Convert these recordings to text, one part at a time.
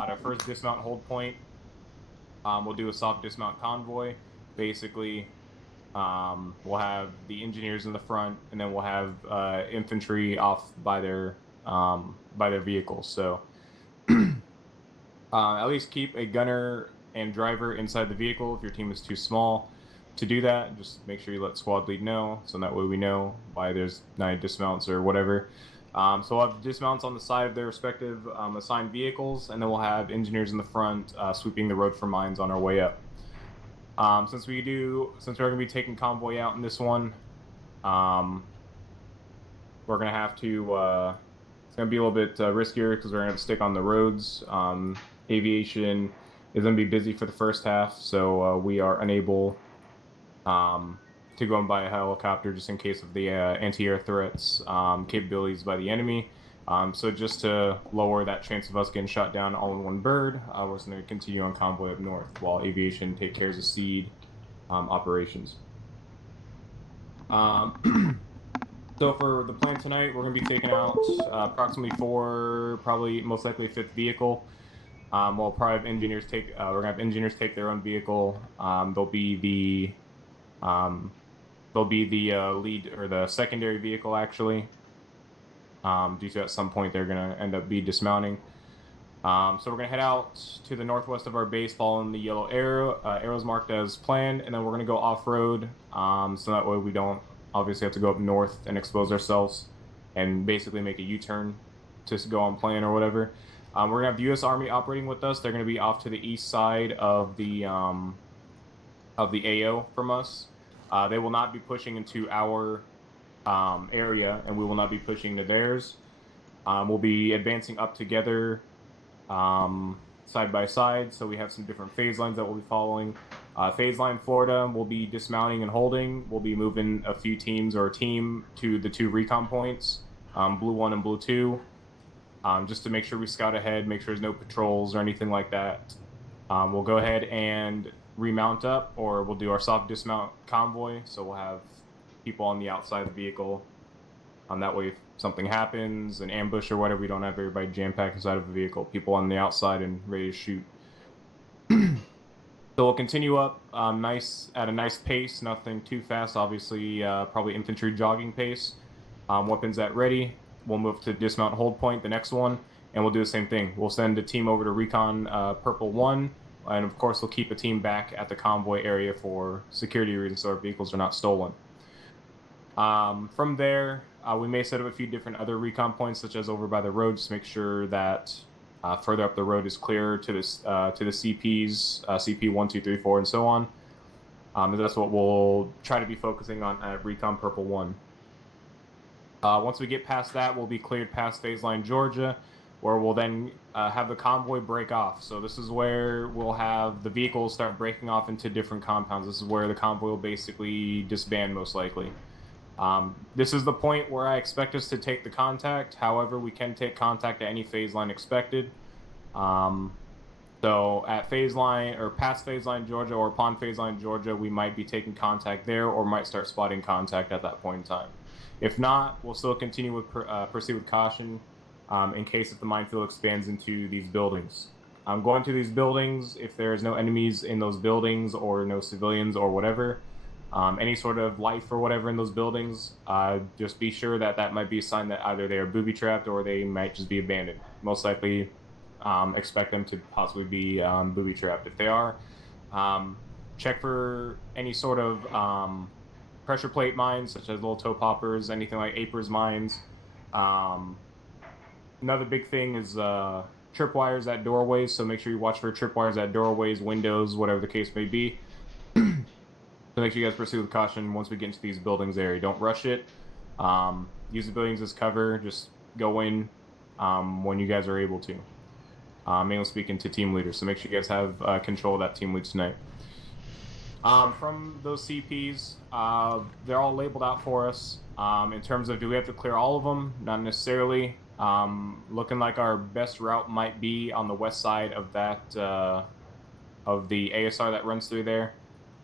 At our first dismount hold point, we'll do a soft dismount convoy. Basically, we'll have the engineers in the front, and then we'll have infantry off by their vehicles. So at least keep a gunner and driver inside the vehicle if your team is too small to do that. Just make sure you let squad lead know, so that way we know why there's 9 dismounts or whatever. So we'll have dismounts on the side of their respective assigned vehicles, and then we'll have engineers in the front sweeping the road for mines on our way up. Since we're going to be taking convoy out in this one, we're going to have to, it's going to be a little bit riskier because we're going to have to stick on the roads. Aviation is going to be busy for the first half, so we are unable to go and buy a helicopter just in case of the anti-air threats capabilities by the enemy. So just to lower that chance of us getting shot down all in one bird, we're going to continue on convoy up north while aviation take care of the seed operations. So for the plan tonight, we're going to be taking out approximately 4, probably most likely a 5th vehicle. We'll probably have engineers take. We're going to have engineers take their own vehicle. They'll be the lead or the secondary vehicle actually. Due to at some point they're going to end up be dismounting. So we're going to head out to the northwest of our base following the yellow arrows marked as planned, and then we're going to go off-road, so that way we don't obviously have to go up north and expose ourselves and basically make a U-turn to go on plan or whatever. We're going to have the U.S. Army operating with us. They're going to be off to the east side of the AO from us. They will not be pushing into our area, and we will not be pushing to theirs. We'll be advancing up together side by side, so we have some different phase lines that we'll be following. Phase line Florida will be dismounting and holding. We'll be moving a few teams or a team to the 2 recon points, Blue 1 and Blue 2, just to make sure we scout ahead, make sure there's no patrols or anything like that. We'll go ahead and remount up, or we'll do our soft dismount convoy, so we'll have people on the outside of the vehicle. That way if something happens, an ambush or whatever, we don't have everybody jam-packed inside of the vehicle, people on the outside and ready to shoot. So we'll continue up at a nice pace, nothing too fast, obviously probably infantry jogging pace. Weapons at ready. We'll move to dismount hold point, the next one, and we'll do the same thing. We'll send a team over to recon Purple 1, and of course we'll keep a team back at the convoy area for security reasons so our vehicles are not stolen. From there, we may set up a few different other recon points, such as over by the road, just make sure that further up the road is clear to the CPs, CP 1, 2, 3, 4, and so on. And that's what we'll try to be focusing on at recon Purple 1. Once we get past that, we'll be cleared past phase line Georgia, where we'll then have the convoy break off. So this is where we'll have the vehicles start breaking off into different compounds. This is where the convoy will basically disband most likely. This is the point where I expect us to take the contact. However, we can take contact at any phase line expected. So at phase line or past phase line Georgia or upon phase line Georgia, we might be taking contact there or might start spotting contact at that point in time. If not, we'll still continue with proceed with caution in case if the minefield expands into these buildings. Going to these buildings, if there's no enemies in those buildings or no civilians or whatever, any sort of life or whatever in those buildings, just be sure that that might be a sign that either they are booby-trapped or they might just be abandoned. Most likely expect them to possibly be booby-trapped. If they are, check for any sort of pressure plate mines, such as little toe poppers, anything like Apers mines. Another big thing is tripwires at doorways, so make sure you watch for tripwires at doorways, windows, whatever the case may be. So make sure you guys proceed with caution once we get into these buildings area. Don't rush it. Use the buildings as cover. Just go in when you guys are able to. Mainly speaking to team leaders, so make sure you guys have control of that team lead tonight. From those CPs, they're all labeled out for us. In terms of do we have to clear all of them? Not necessarily. Looking like our best route might be on the west side of that of the ASR that runs through there.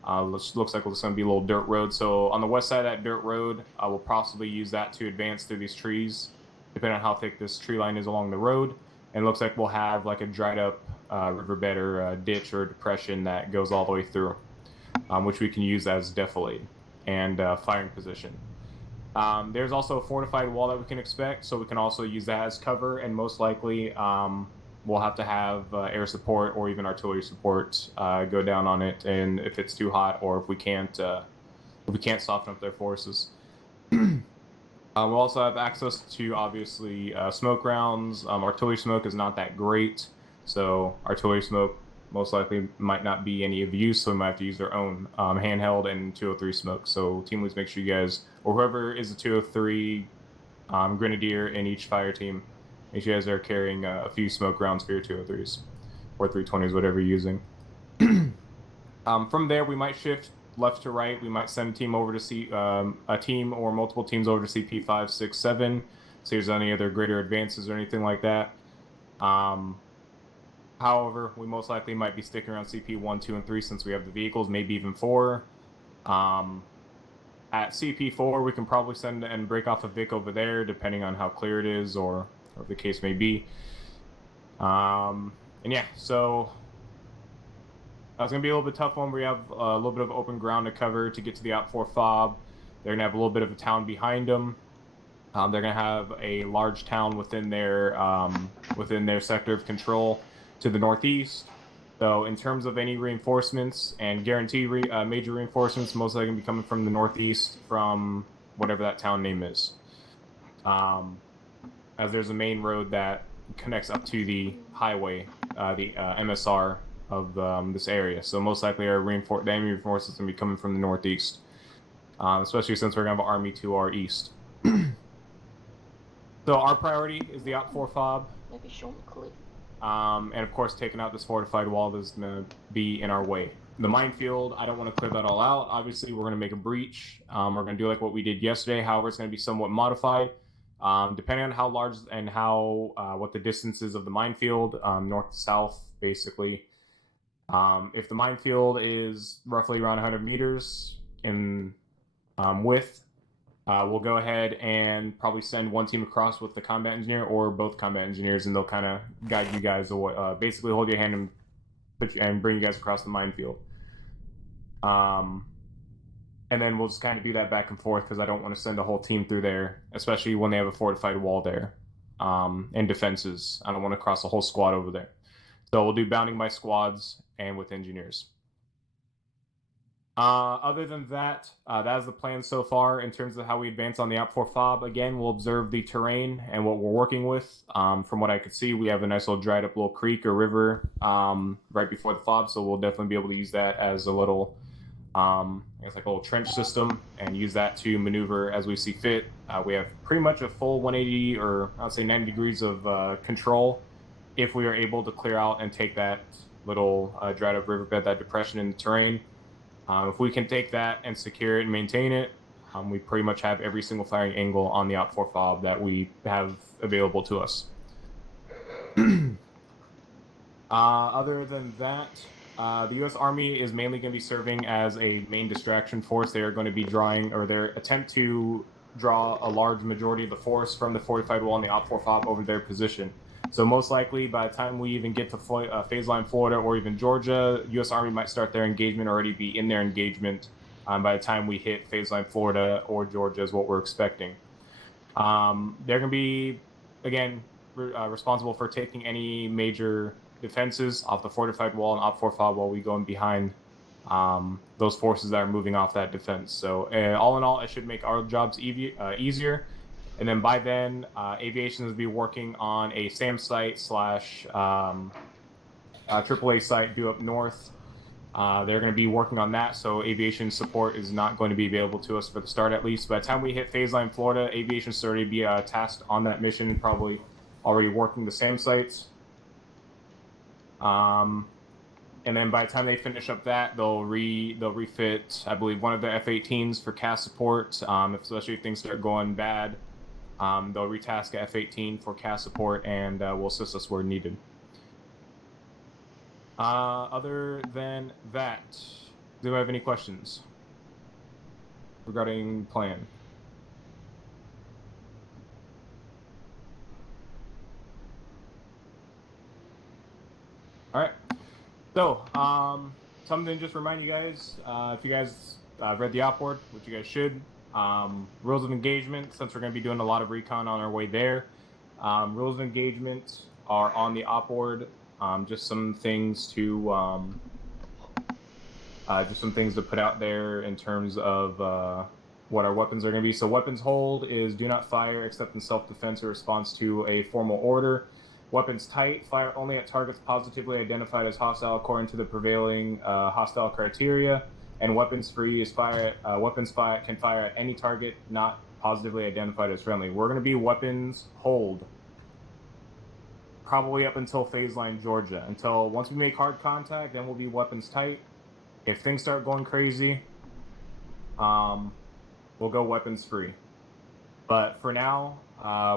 Looks like it's going to be a little dirt road. So on the west side of that dirt road, we'll possibly use that to advance through these trees, depending on how thick this tree line is along the road. and it looks like we'll have like a dried up riverbed or a ditch or a depression that goes all the way through, which we can use as defilade and firing position. There's also a fortified wall that we can expect, so we can also use that as cover, and most likely we'll have to have air support or even artillery support go down on it, and if it's too hot or if we can't soften up their forces. We'll also have access to, obviously, smoke rounds. Artillery smoke is not that great, so artillery smoke most likely might not be any of use, so we might have to use their own handheld and 203 smoke. So team leads, make sure you guys, or whoever is the 203 grenadier in each fire team, make sure you guys are carrying a few smoke rounds for your 203s or 320s, whatever you're using. From there, we might shift left to right. We might send a team over to see a team or multiple teams over to CP 5, 6, 7. See if there's any other greater advances or anything like that. However, we most likely might be sticking around CP 1, 2, and 3 since we have the vehicles, maybe even 4. At CP 4, we can probably send and break off a Vic over there, depending on how clear it is or the case may be. And yeah, so it's going to be a little bit tough one. We have a little bit of open ground to cover to get to the Op 4 fob. They're going to have a little bit of a town behind them. They're going to have a large town within their sector of control to the northeast. So in terms of any reinforcements and guaranteed major reinforcements, most likely going to be coming from the northeast from whatever that town name is. As there's a main road that connects up to the highway, the MSR of this area. So most likely our enemy reinforcements is going to be coming from the northeast, especially since we're going to have an army to our east. So our priority is the Op 4 fob. Maybe show them clip. And of course, taking out this fortified wall that's going to be in our way. The minefield, I don't want to clear that all out. Obviously, we're going to make a breach. We're going to do like what we did yesterday. However, it's going to be somewhat modified, depending on how large and how what the distance is of the minefield, north to south, basically. If the minefield is roughly around 100 meters in width, we'll go ahead and probably send one team across with the combat engineer or both combat engineers, and they'll kind of guide you guys away, basically hold your hand and bring you guys across the minefield. And then we'll just kind of do that back and forth because I don't want to send a whole team through there, especially when they have a fortified wall there and defenses. I don't want to cross a whole squad over there. So we'll do bounding by squads and with engineers. Other than that, that is the plan so far in terms of how we advance on the Op 4 fob. Again, we'll observe the terrain and what we're working with. From what I could see, we have a nice little dried up little creek or river right before the fob, so we'll definitely be able to use that as a little, I guess like a little trench system and use that to maneuver as we see fit. We have pretty much a full 180 or I would say 90 degrees of control if we are able to clear out and take that little dried up riverbed, that depression in the terrain. If we can take that and secure it and maintain it, we pretty much have every single firing angle on the Op 4 fob that we have available to us. Other than that, the U.S. Army is mainly going to be serving as a main distraction force. They are going to be drawing, or their attempt to draw a large majority of the force from the fortified wall on the Op 4 fob over their position. So most likely, by the time we even get to phase line Florida or even Georgia, U.S. Army might start their engagement, or already be in their engagement by the time we hit phase line Florida or Georgia is what we're expecting. They're going to be, again, responsible for taking any major defenses off the fortified wall and Op 4 fob while we go in behind those forces that are moving off that defense. So all in all, it should make our jobs easier. And then by then, aviation will be working on a SAM site slash AAA site due up north. They're going to be working on that, so aviation support is not going to be available to us for the start at least. By the time we hit phase line Florida, aviation should already be tasked on that mission, probably already working the SAM sites. And then by the time they finish up that, they'll refit, I believe, one of the F-18s for CAS support, especially if things start going bad. They'll retask a F-18 for CAS support and will assist us where needed. Other than that, do you have any questions regarding plan? All right. So, something to just remind you guys, if you guys read the op board, which you guys should, rules of engagement, since we're going to be doing a lot of recon on our way there, rules of engagement are on the op board. Just some things to put out there in terms of what our weapons are going to be. So weapons hold is do not fire except in self-defense or response to a formal order. Weapons tight, fire only at targets positively identified as hostile according to the prevailing hostile criteria. And weapons free is weapons can fire at any target not positively identified as friendly. We're going to be weapons hold probably up until phase line Georgia. Until once we make hard contact, then we'll be weapons tight. If things start going crazy, we'll go weapons free. But for now,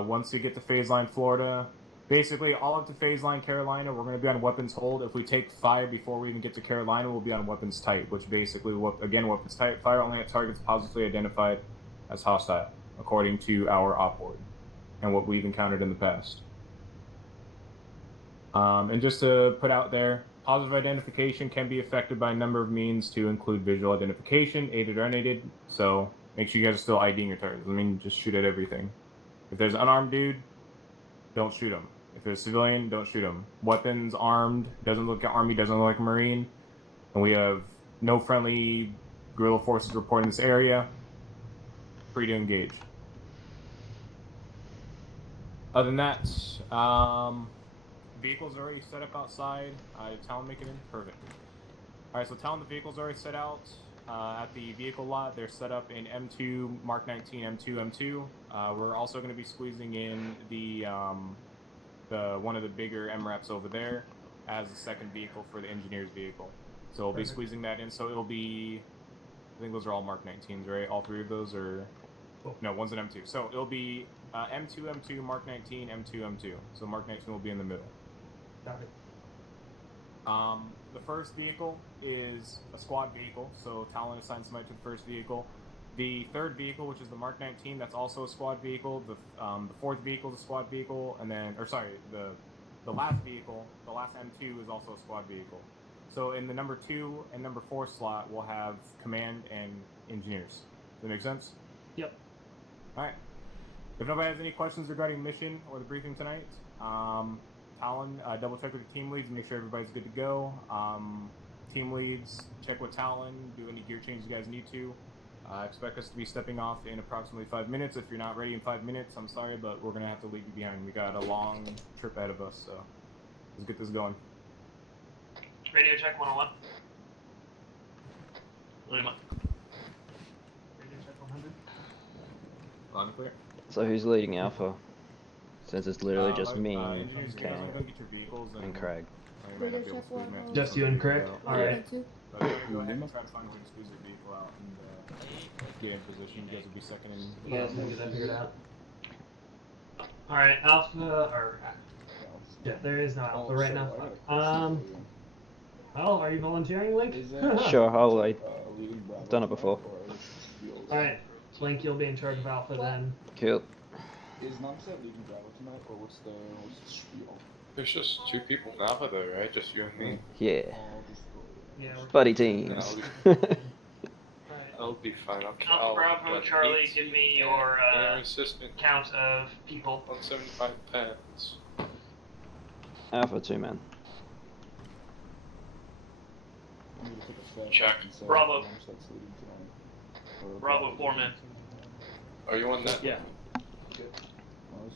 once we get to phase line Florida, basically all up to phase line Carolina, we're going to be on weapons hold. If we take fire before we even get to Carolina, we'll be on weapons tight, which basically, again, weapons tight, fire only at targets positively identified as hostile, according to our op board and what we've encountered in the past. And just to put out there, positive identification can be affected by a number of means to include visual identification, aided or unaided, so make sure you guys are still IDing your targets. I mean, just shoot at everything. If there's an unarmed dude, don't shoot him. If there's a civilian, don't shoot him. Weapons, armed, doesn't look like Army, doesn't look like Marine, and we have no friendly guerrilla forces reporting this area, free to engage. Other than that, vehicles are already set up outside. Talon make it in? Perfect. Alright, so Talon, the vehicles are already set out at the vehicle lot. They're set up in M2, Mark 19, M2. We're also going to be squeezing in the one of the bigger MRAPs over there as the second vehicle for the engineer's vehicle. So we'll be squeezing that in. So it'll be, I think those are all Mark 19s, right? All three of those are, no, one's an M2. So it'll be M2, Mark 19, M2. So Mark 19 will be in the middle. Got it. The first vehicle is a squad vehicle, so Talon assigns somebody to the first vehicle. The third vehicle, which is the Mark 19, that's also a squad vehicle. The fourth vehicle is a squad vehicle, and then, the last vehicle, the last M2 is also a squad vehicle. So in the number 2 and number 4 slot, we'll have command and engineers. Does that make sense? Yep. All right. If nobody has any questions regarding mission or the briefing tonight, Talon, double check with the team leads, make sure everybody's good to go. Team leads, check with Talon, do any gear changes you guys need to. Expect us to be stepping off in approximately 5 minutes. If you're not ready in 5 minutes, I'm sorry, but we're going to have to leave you behind. We got a long trip ahead of us, so let's get this going. Radio check 101. Lima. Radio check 100. Loud and clear. So who's leading Alpha? Since it's literally just me, engineers, you guys Cam, wanna go get your vehicles and Craig. you might not be able to squeeze them in. Just you and Krek? Alright. But go ahead and try to find a way to squeeze your vehicle out and get in position. You guys will be second in. You guys can get that figured out. Alright, Alpha, or... Yeah, there is no Alpha right now. Oh, are you volunteering, Link? Sure, I've done it before. Alright, Link, you'll be in charge of Alpha then. Cool. Is Namset leading Bravo tonight, or what's the spiel? There's just 2 people in Alpha though, right? Just you and me. Yeah. Yeah, we're... Buddy teams. Alright. That'll be fine. Alpha Bravo, Charlie, give me your assistant. count of people. 175 pounds. Alpha 2 man. Check. Bravo. Bravo 4 men. Are you on that? Yeah. This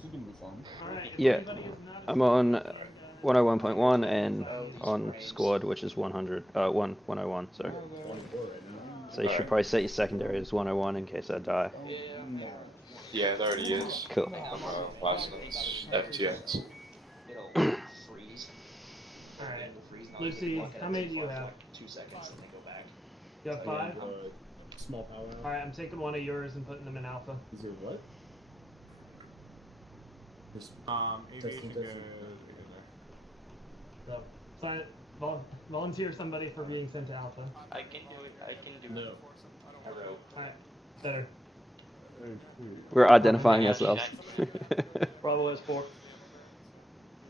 is gonna be fun. Alright, Yeah. anybody is not- I'm on 101.1 and on squad, which is 101, sorry. So you should probably set your secondary as 101 in case I die. Yeah, it already is. Cool. I'm last night's FTX. Alright. Lucy, how many do you have? 2 seconds and they go back. You have 5? Small power. Alright, I'm taking one of yours and putting them in Alpha. Is there what? Aviation Testing. good. So, sign, volunteer somebody for being sent to Alpha. I can do it. I can do it. Alright, better. We're identifying ourselves. Bravo has 4.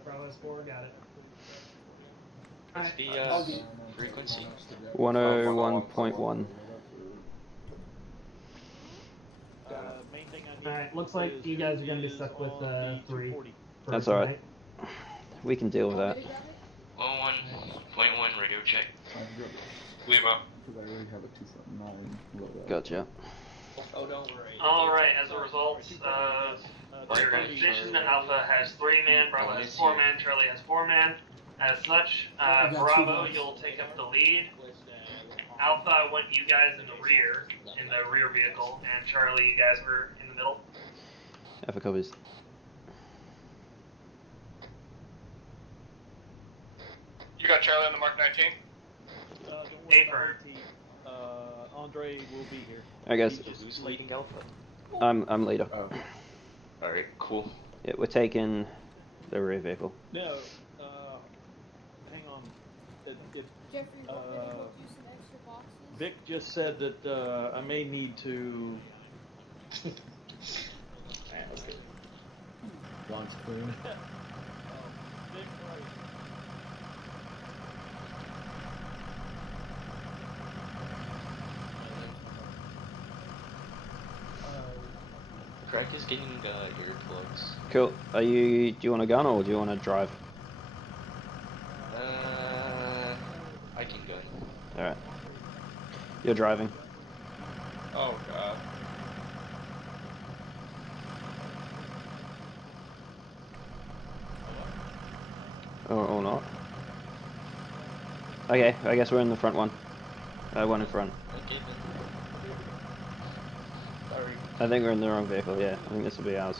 Bravo has 4, got it. What's the frequency? 101.1. Alright, looks like you guys are gonna be stuck with 3. for That's alright. tonight. We can deal with that. 101.1 radio check. Lima. Because I already have a 2.9 loadout. Gotcha. Oh, don't worry. Alright, as a result of your organization, Alpha has 3 man, Bravo has 4 man, Charlie has 4 man. As such, Bravo, you'll take up the lead. Alpha, I want you guys in the rear vehicle, and Charlie, you guys were in the middle. Alpha copies. You got Charlie on the Mark 19? Affirm. Andre will be here. Alright guys, Who's leading Alpha? I'm leader. Oh. Alright, cool. Yeah, we're taking the rear vehicle. No, hang on. Jeffrey, want me to go do some extra boxes? Vic just said that I may need to. Wants clean. Vic, right. Krek is getting earplugs. Cool. Do you want a gun or do you want to drive? I can go. Alright. You're driving. Oh god. Or not. Okay, I guess we're in the front one. One in front. Okay then. Sorry. I think we're in the wrong vehicle, yeah. I think this will be ours.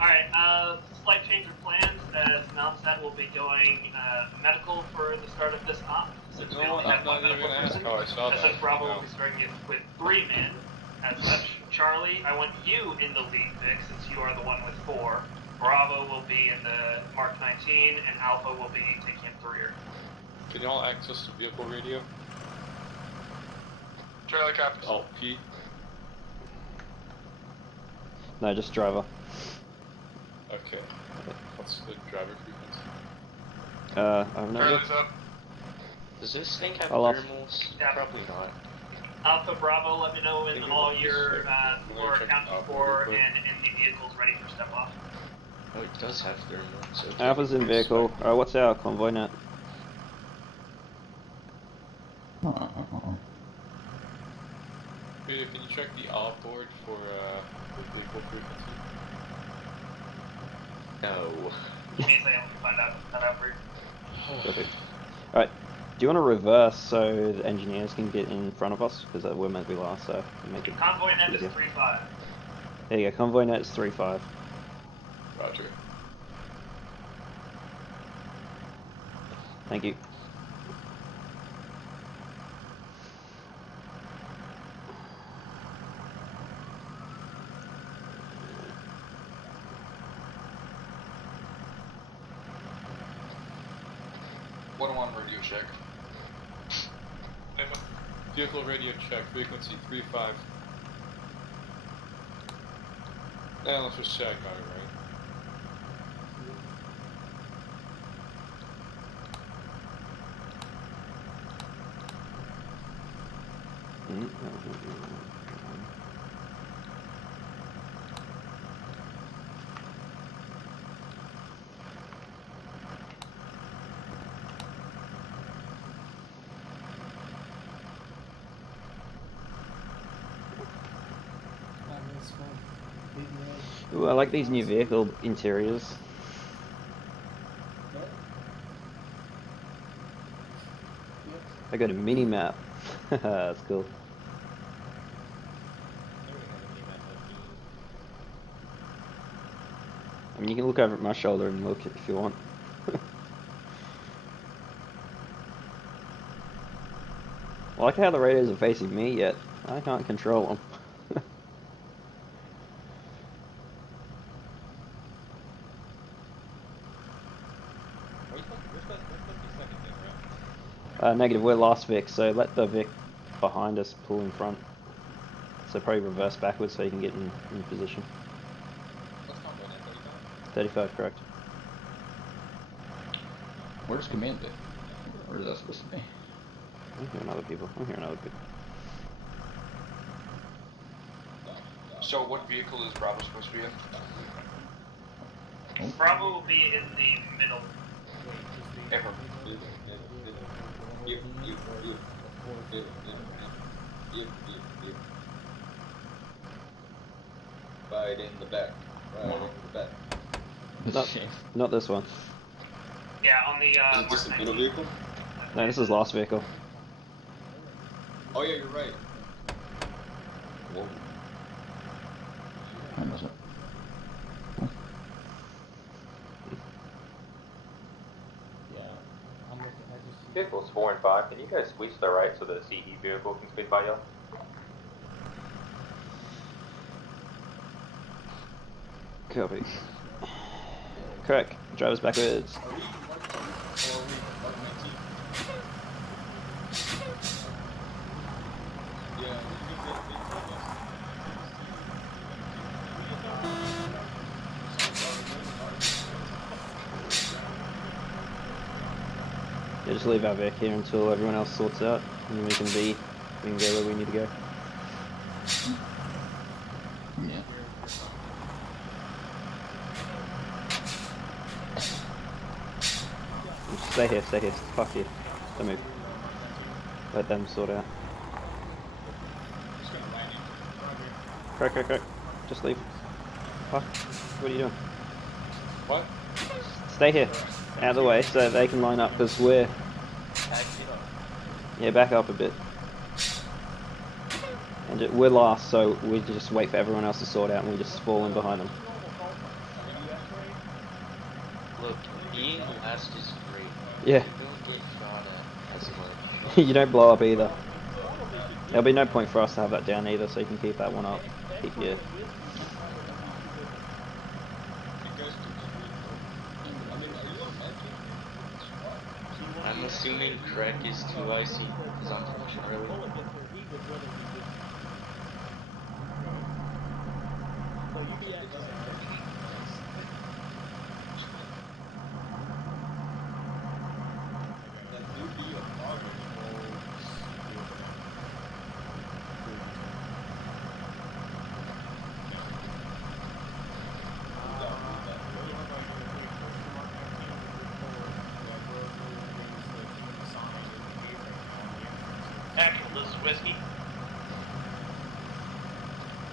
Alright, slight change of plans, as Malmsat will be going medical for the start of this op, since we No, only I'm have one not even medical gonna ask person. how I saw As that. such, Bravo No. will be starting it with 3 men. As such, Charlie, I want you in the lead, Vic, since you are the one with 4. Bravo will be in the Mark 19, and Alpha will be taking up the rear. Can y'all access the vehicle radio? Charlie Captain. Alt P. No, just driver. Okay. What's the driver frequency? I have no idea. Charlie's up. Does this thing have I'll off. thermals? Yeah. Probably not. Alpha Bravo, let me know when Give me all this your sec. floor Let me check accounted Alpha for real quick. and enemy vehicles ready for step off. Oh, it does have thermals. Okay. Alpha's in vehicle. What's our convoy net? Peter, can you check the op board for vehicle frequency? No. Give me a second, I'm gonna find that out for you. Perfect. Alright, do you want to reverse so the engineers can get in front of us? Because we're meant to be last, so make it Convoy net easier. is 3-5. There you go, convoy net's 3-5. Roger. Thank you. One radio check. Emma, vehicle radio check, frequency 3-5. Now let's just check on it, right? Ooh, I like these new vehicle interiors. I got a mini map. That's cool. I mean, you can look over at my shoulder and look if you want. I like how the radios are facing me, yet I can't control them. Negative, we're last Vic, so let the Vic behind us pull in front. So probably reverse backwards so you can get in position. 35, correct. Where's command bit? Where is that supposed to be? I'm hearing other people. I'm hearing other people. So what vehicle is Bravo supposed to be in? Bravo will be in the middle. Ever. Right in the back. Right in the back. Not this one. Yeah, on the Is this a Mark middle 19. vehicle? No, this is last vehicle. Oh yeah, you're right. Whoa. I missed it. Vehicles 4 and 5, can you guys switch to the right so the CE vehicle can speed by y'all? Copy. Krek, driver's backwards. Yeah, just leave our Vic here until everyone else sorts out, and then we can go where we need to go. Yeah. Stay here, fuck you. Don't move. Let them sort out. Krek. Just leave. Fuck. What are you doing? What? Stay here. Out of the way so they can line up, because we're... Yeah, back up a bit. And we're last, so we just wait for everyone else to sort out and we just fall in behind them. Look, being last is great. Yeah. You don't get shot at as much. You don't blow up either. There'll be no point for us to have that down either, so you can keep that one up. Keep your... I'm assuming Krek is too icy because I'm finishing early. Action, this is Whiskey.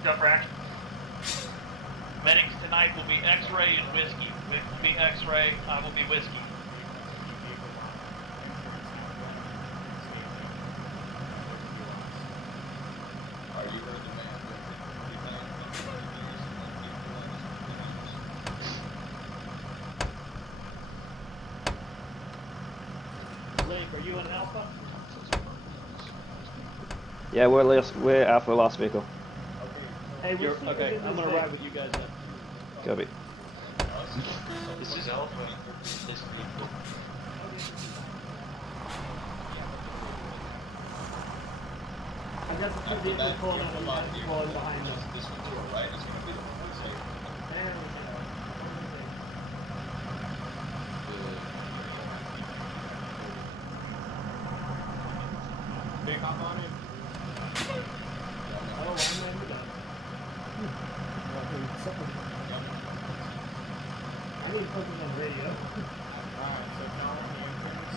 Go for action. Medics tonight will be X-Ray and Whiskey. Vic will be X-Ray, I will be Whiskey. Are you heard the man? Blake, are you an Alpha? Yeah, we're Alpha last vehicle. Hey, we're Okay, I'm gonna ride with you guys then. Copy. This is Alpha. This vehicle. I got the two vehicles pulling up and guys pulling behind us. This one to our right is going to be the full safe. There we go. Big hop on it. Oh, I'm ready to go. I need to put this on radio. Alright, so now on the entrance.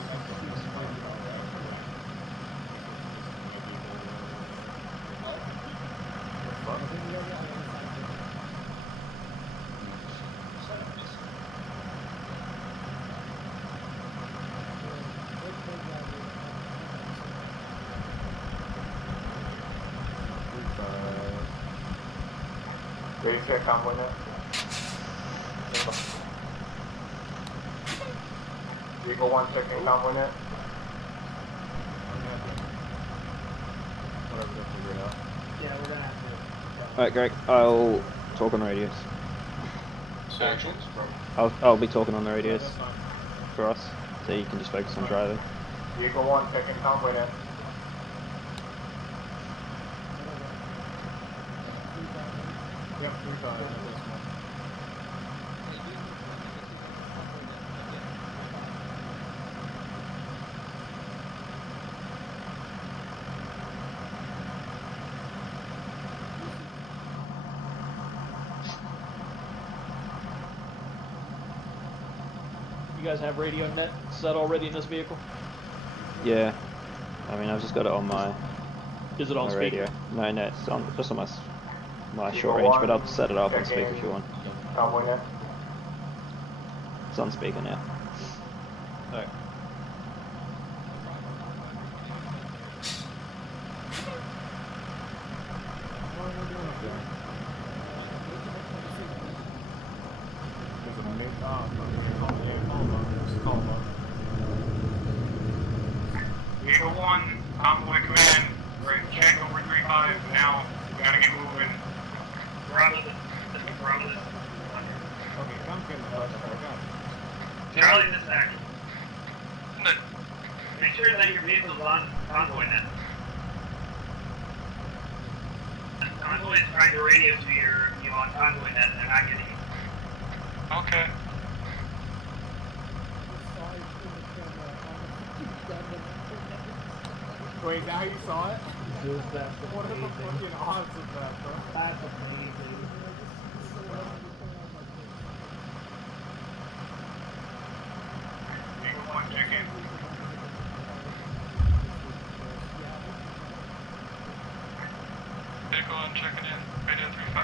Ready to check convoy now? Vehicle 1 checking convoy net. Whatever, they'll figure it out. Yeah, we're gonna have to. Alright, Greg, I'll talk on the radios. Actions from I'll be talking on the Yeah, radios that's fine. for us, so you can just focus on driving. Vehicle 1 checking convoy net. Yep, 3-5. You guys have radio net set already in this vehicle? Yeah. I mean, I've just got it on my Is it on my speaker? radio. No, no, it's on just on my short range, but I'll set it up on speaker if you want. Convoy net. It's on speaker now. Alright. Vehicle 1, convoy command, we're in check over 3-5, now we gotta get moving. Bravo, this is Okay, come get the Charlie, this is actual. Make sure that your vehicle's on convoy net. Convoy is trying to radio to you on convoy net, and they're not getting you. Okay. Wait, is that how you saw it? That's What are the fucking odds of that, bro? That's amazing. Vehicle 1, check in. Vehicle 1 checking in, radio 3-5.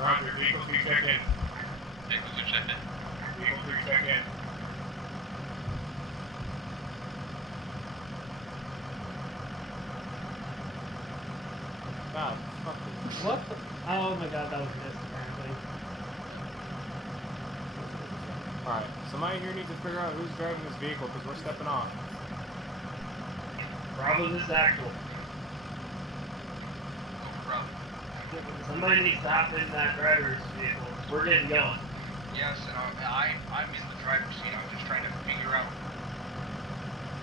Roger, vehicle 2, check in. Vehicle 2 checked in. Vehicle 3, check in. God, fuck this. What the? Oh my god, that was missed apparently. Alright, somebody here needs to figure out who's driving this vehicle because we're stepping off. Bravo, this is actual. Somebody needs to hop in that driver's vehicle. We're getting going. Yes, and I'm in the driver's seat. I'm just trying to figure out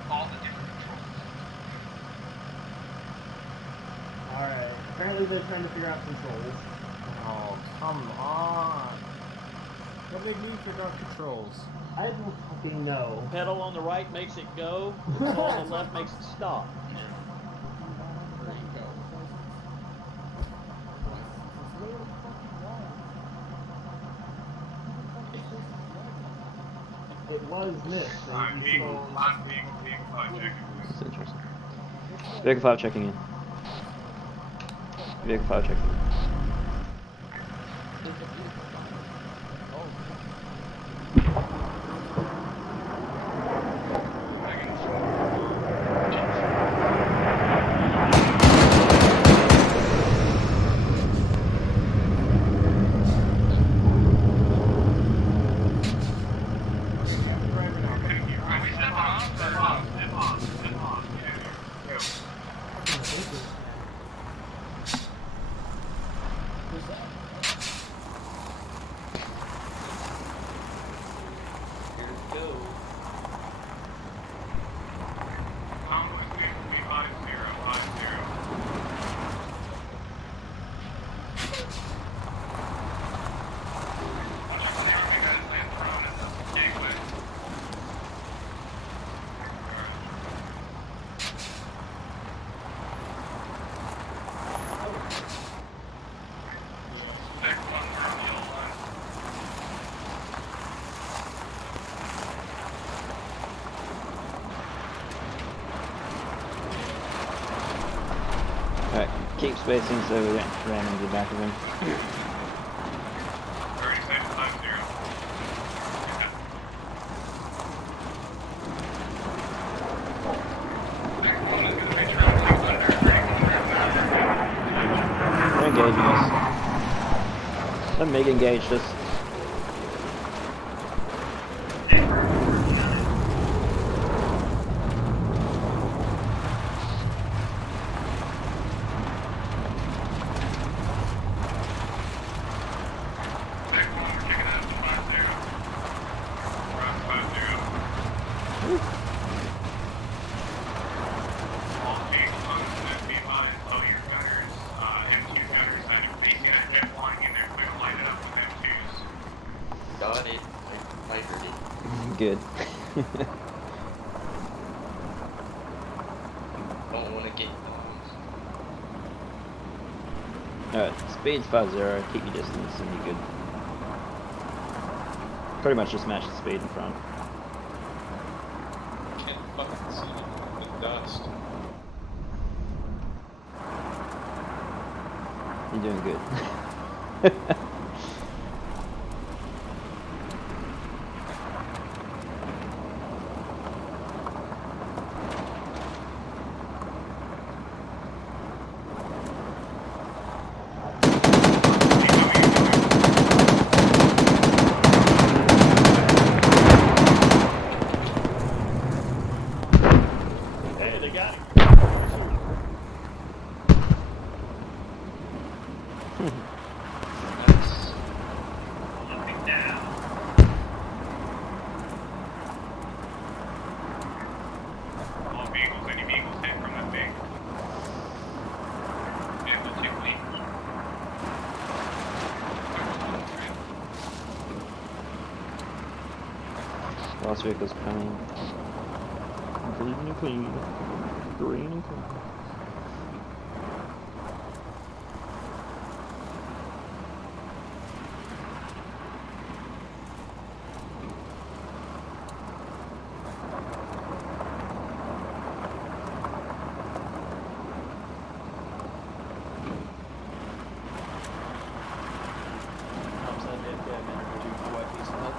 all the different controls. Alright, apparently they're trying to figure out controls. Oh, come on. What do they mean figure out controls? I don't fucking know. Pedal on the right makes it go, pedal on the left makes it stop. There you go. It was missed. I'm vehicle 5 checking. It's interesting. Vehicle 5 checking in. Vehicle 5 checking in. Alright, keep spacing so we don't ram into the back of him. Already set 5-0. They're engaging us. Let Mig engage us. Got it. I heard it. Good. Don't want to get bombs. Alright, speed's 5-0, keep your distance and you're good. Pretty much just match the speed in front. the dust. You're doing good. Hey, they got him. Nice. Looking down. All vehicles, any vehicles hit from that big vehicle too, please. Last vehicle's coming. Green and clean. Green and clean. Upside down, yeah, man. Do my wife needs some help.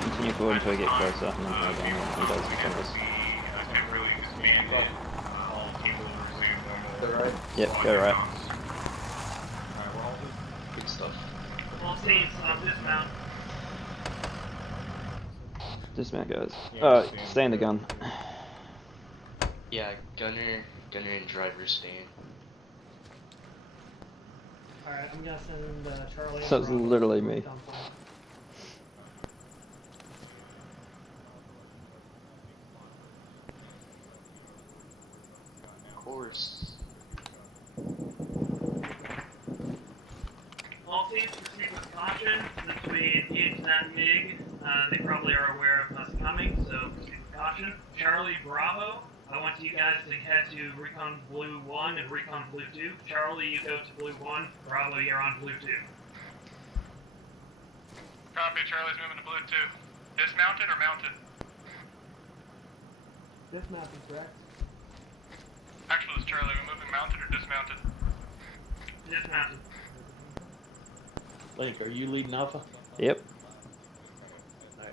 Continue forward until I get closer, and then go down and does the focus. Yep, go right. Good stuff. All seats on dismount. Dismount guys. Yeah, Stay in the gun. Yeah, gunner and driver staying. Alright, I'm gonna send Charlie. That was literally me. Of course. All seats proceed with caution. Since we engaged that MiG, they probably are aware of us coming, so proceed with caution. Charlie, Bravo, I want you guys to head to Recon Blue 1 and Recon Blue 2. Charlie, you go to Blue 1. Bravo, you're on Blue 2. Copy, Charlie's moving to Blue 2. Dismounted or mounted? Dismounted, correct? Actually, it's Charlie. We moving mounted or dismounted? Dismounted. Link, are you leading Alpha? Yep. Nice.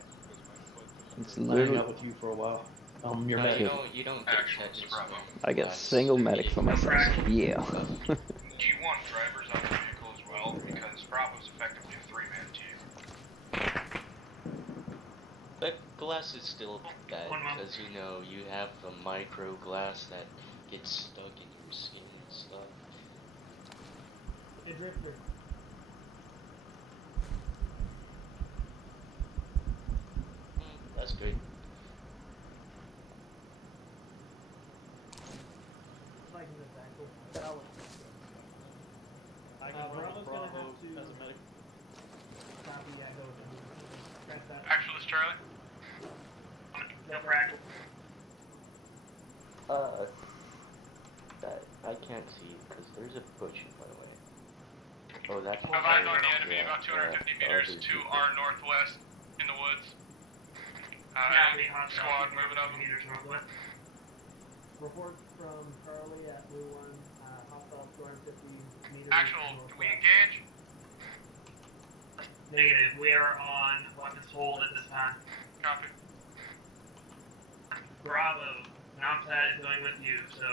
It's I'll hang literally. out with you for a while. Your No, medic. you don't get Actually, catches. Bravo. I get single medic for myself. Yeah. Do you want drivers on the vehicle as well? Because Bravo's effectively a three-man team. But glass is still bad because you have the micro glass that gets stuck in your skin and stuff. Hey, Drifter. That's great. I can just tackle. I can run Bravo's Bravo gonna have to as a medic. copy that go with him. Scratch that. Actually, it's Charlie. No frag. That I can't see because there's a bush in my way. Oh, that's. Have eyes on the enemy about 250 meters to our northwest in the woods. Squad moving up. Meters northwest. report from Charlie at Blue 1, hostile 250 meters. Actual, can we engage? Negative. We are on weapons hold at this time. Copy. Bravo. Nomtat is going with you, so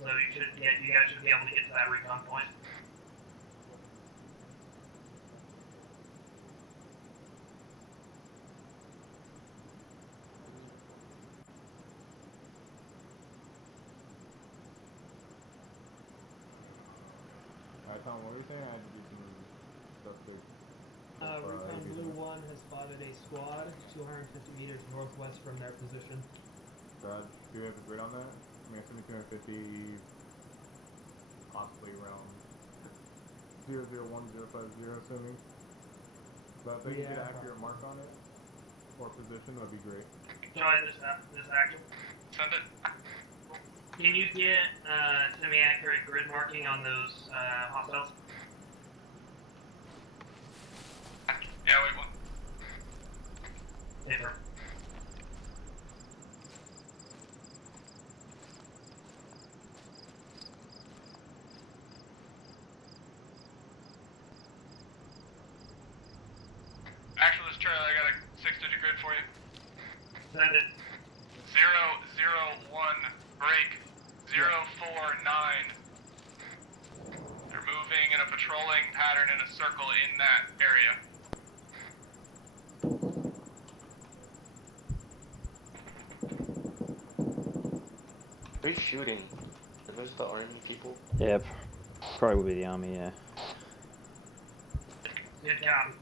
you guys should be able to get to that recon point. Alright, Tom, what were you saying? I had to do some stuff too. Recon Blue 1 has spotted a squad 250 meters northwest from their position. Brad, do you have a grid on that? I mean, assuming 250, possibly around 001050, assuming. But if they can get an accurate mark on it, or position, that'd be great. Join this active. Send it. Can you get semi-accurate grid marking on those hostiles? Yeah, wait one. Paper. Actual, this Charlie, I got a 6-digit grid for you. Send it. 001 break 049. They're moving in a patrolling pattern in a circle in that area. Who's shooting? Are those the army people? Yeah, probably would be the army, yeah. Good job.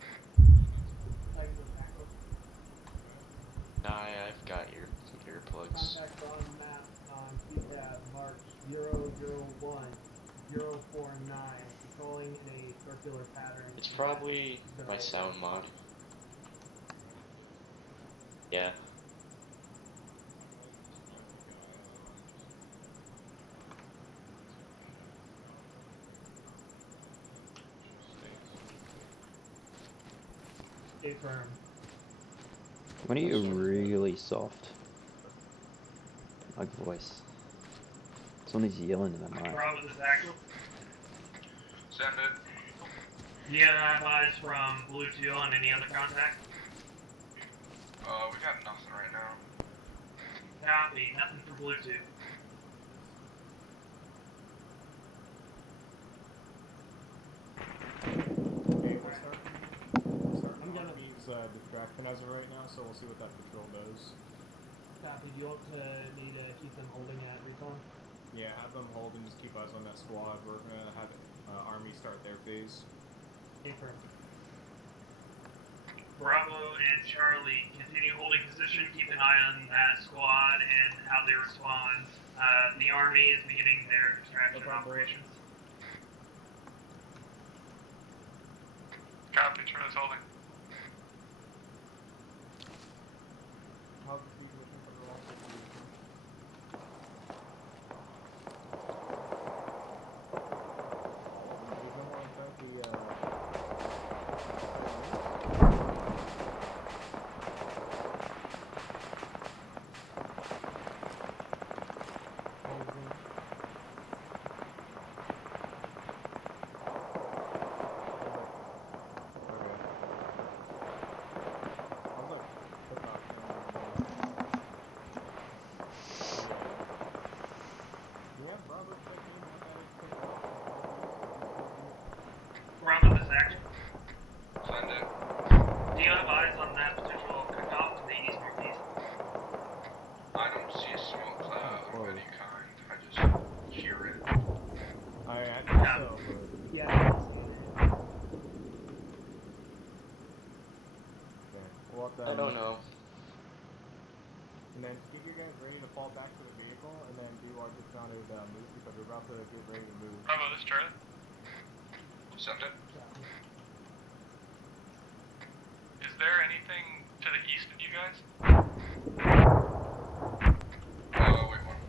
I've got your earplugs. Contact on map on keypad mark 001 049, patrolling in a circular pattern. It's probably my sound mod. Yeah. Stay firm. When are you really soft? My voice. Somebody's yelling in the mic. Bravo, this active. Send it. Do you have eyes from Blue 2 on any other contact? We got nothing right now. Copy. Nothing for Blue 2. Okay, we're starting Army's distraction as of right now, so we'll see what that patrol does. Copy. Do you want to need to keep them holding at recon? Yeah, have them hold and just keep eyes on that squad. We're gonna have Army start their phase. Stay firm. Bravo and Charlie, continue holding position. Keep an eye on that squad and how they respond. The Army is beginning their distraction operations. Copy, Charlie's holding. How's the speed looking for the long position? You don't want to start the Bravo, this action. Send it. Do you have eyes on that potential cook-off to the east-northeast? I don't see a smoke cloud of any kind. I just hear it. I think so, but... Yeah. Okay, we'll have to, I don't know. And then keep you guys ready to fall back to the vehicle, and then do our dismounted move, because we're about to get ready to move. Bravo, this Charlie. Send it. Is there anything to the east of you guys? Wait one.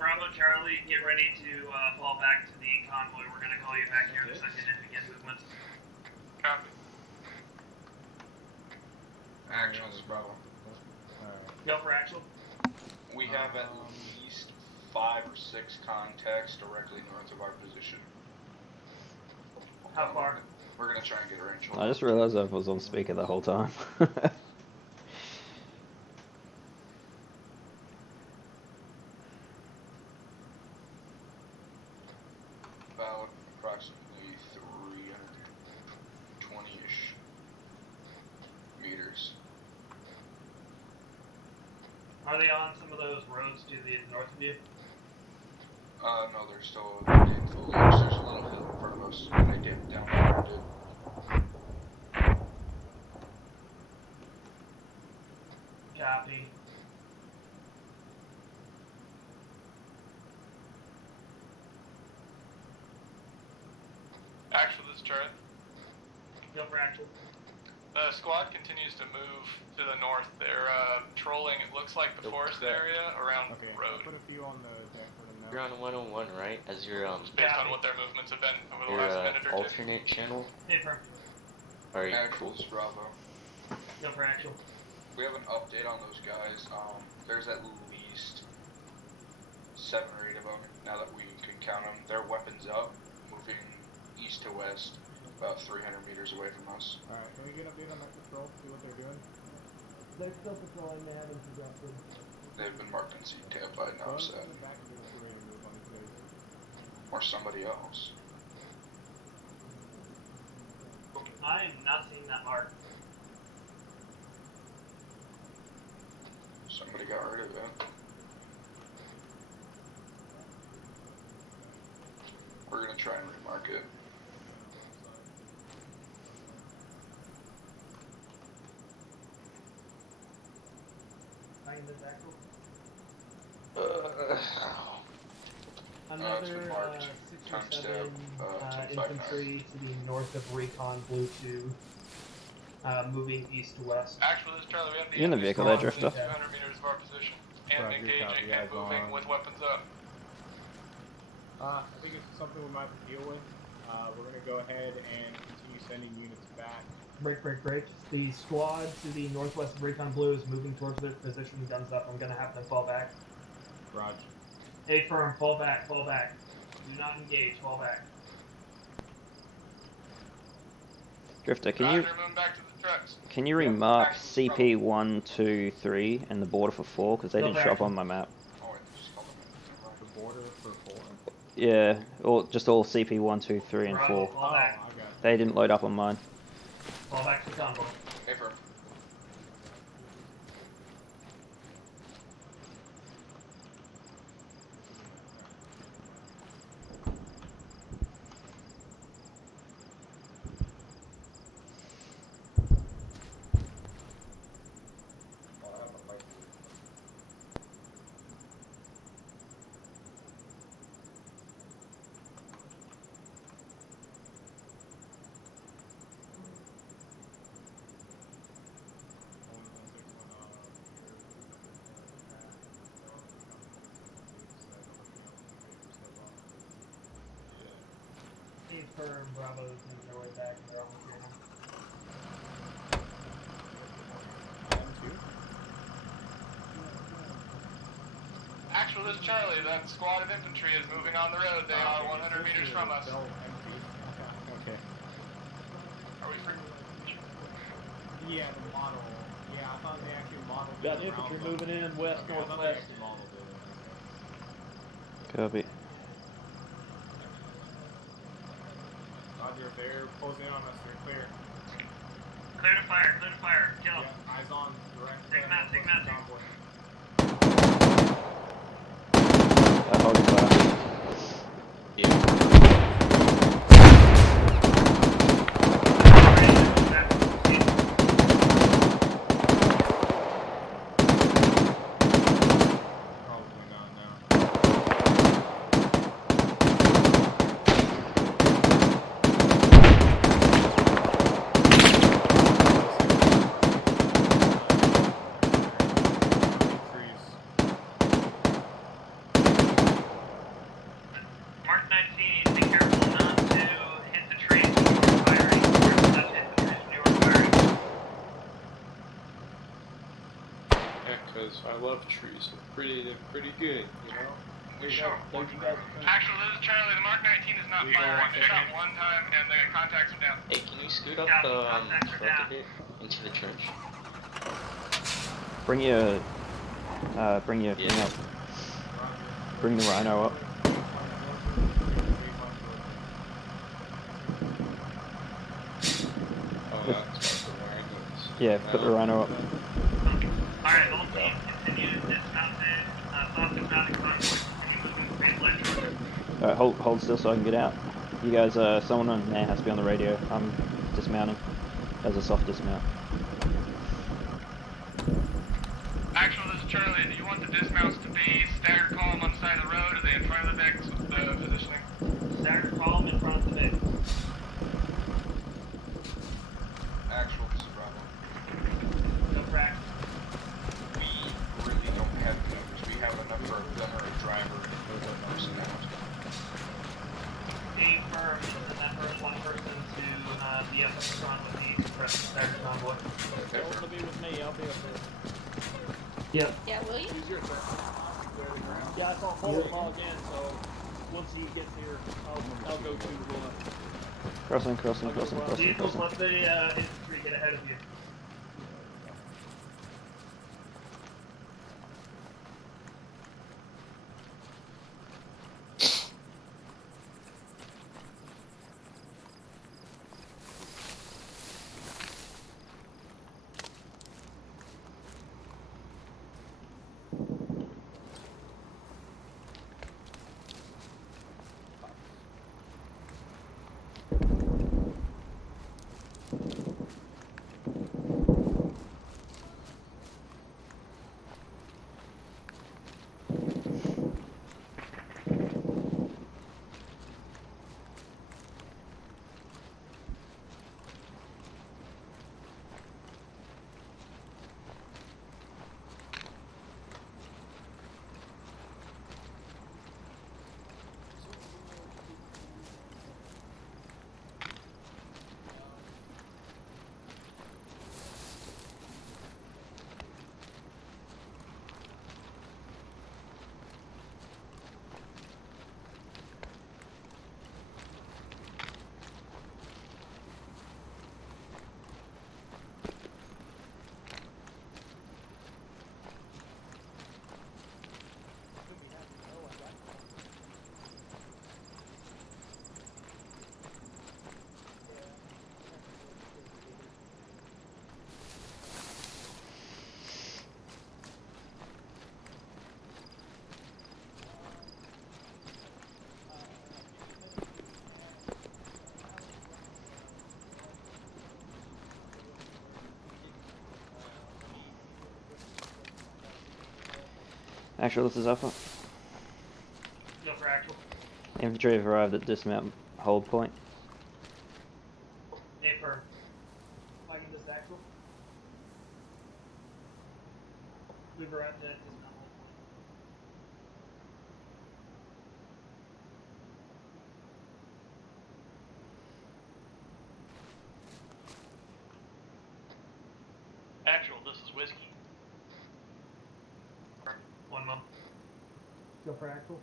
Bravo, Charlie, get ready to fall back to the convoy. We're going to call you back here in a second if we get movement. Copy. Actual, this is Bravo. Alright. Go for actual. We have at least 5 or 6 contacts directly north of our position. How far? We're gonna try and get a range. I just realized I was on speaker the whole time. About approximately 320-ish meters. Are they on some of those roads to the north of you? No, they're still in foliage. There's a little hill in front of us, and they dipped down there and did. Copy. Actual, this is Charlie. Go for actual. The squad continues to move to the north. They're trolling, it looks like, the forest area around the road. Put a few on the deck for them now. You're on 101, right? As your Based on what their movements have been over the last minute or two. alternate channel. Hey, firm. Alright, Actual, cool. this is Bravo. Go for actual. We have an update on those guys. There's at least 7 or 8 of them, now that we can count them. Their weapons up, moving east to west, about 300 meters away from us. Alright, can we get an update on that patrol? See what they're doing? They're still patrolling, they haven't suggested. They've been marked in C-Tab by now, so. Or somebody else. I am not seeing that mark. Somebody got rid of it. We're gonna try and remark it. Find this actual. It's been Another marked. 67 Timestamp, infantry to the north of Recon Blue 2, moving east to west. Actual, this is Charlie. We have the You in the enemy vehicle squad there, Drifter? within 200 meters of our position. And Roger, engaging copy. and Eyes moving on. with weapons up. I think it's something we might have to deal with. We're going to go ahead and continue sending units back. Break. The squad to the northwest of Recon Blue is moving towards their position, guns up. I'm gonna have them fall back. Raj. A firm, fall back. Do not engage, fall back. Drifter, can Roger, you moving back to the trucks. remark Actual, CP 1, 2, 3 and the border for 4 because they Go didn't back. show up on my map. Oh, wait, just hold on. The border for 4. Yeah, just all CP 1, 2, 3 and 4. Fall back. I got it. They didn't load up on mine. Fall back to the convoy. Hey, firm. A firm, Bravo's making their way back. They're on the channel. Actual, this is Charlie. That squad of infantry is moving on the road. They are 100 meters from us. Okay. Are we free? Yeah, the model. Yeah, I thought they actually modeled Got it infantry around moving in west, Okay, I thought they northwest. actually modeled it. Copy. Roger, if they're closing in on us, they're clear. Clear to fire. Kill. Yeah, eyes on, direct. Take 'em out, take 'em out, take 'em convoy. Hold your fire. Probably not now. Trees. because I love trees. They're pretty good, you know? Sure. Actually, this is Charlie. The Mark 19 is not firing. They shot one time and the contacts are down. Hey, can you scoot up front a bit into the trench? Bring the rhino up. Oh, that's the rhinos. Yeah, put the rhino up. Alright, whole team, continue to dismount it. Stop dismounting convoy. Continue moving straight line shorter. Alright, hold still so I can get out. You guys, someone on there has to be on the radio. I'm dismounting as a soft dismount. Actually, this is Charlie. Do you want the dismounts to be staggered column on the side of the road, or are they in front of the Vex with the positioning? Staggered column in front of the Vex. Actual, this is Bravo. No crack. We really don't have numbers. We have enough for a gunner, a driver, and one person out. A firm and that first one person to be up in front with the suppressed staggered convoy. Tell them to be with me, I'll be up there. Yep. Yeah, will you? Use your turn. Yeah, I saw Paul log in, so once he gets here, I'll go to Crossing. Vehicles, let the infantry get ahead of you. Actual, this is Alpha. Go for actual. Infantry have arrived at dismount hold point. A firm. Flagging this actual. We've arrived at dismount hold point. Actual, this is Whiskey. 1 mum. Go for actual.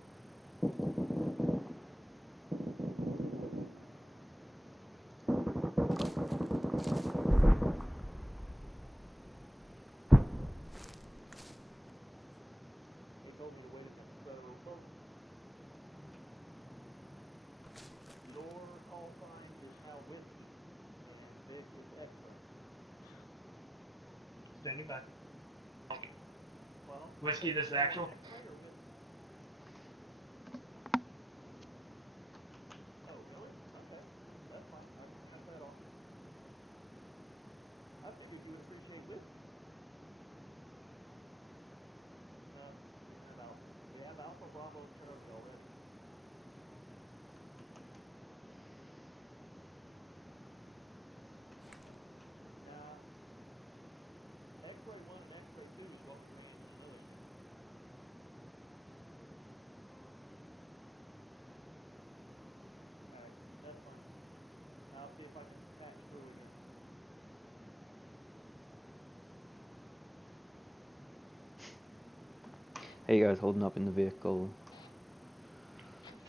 Standing by. Whiskey, this is actual. How you guys holding up in the vehicle?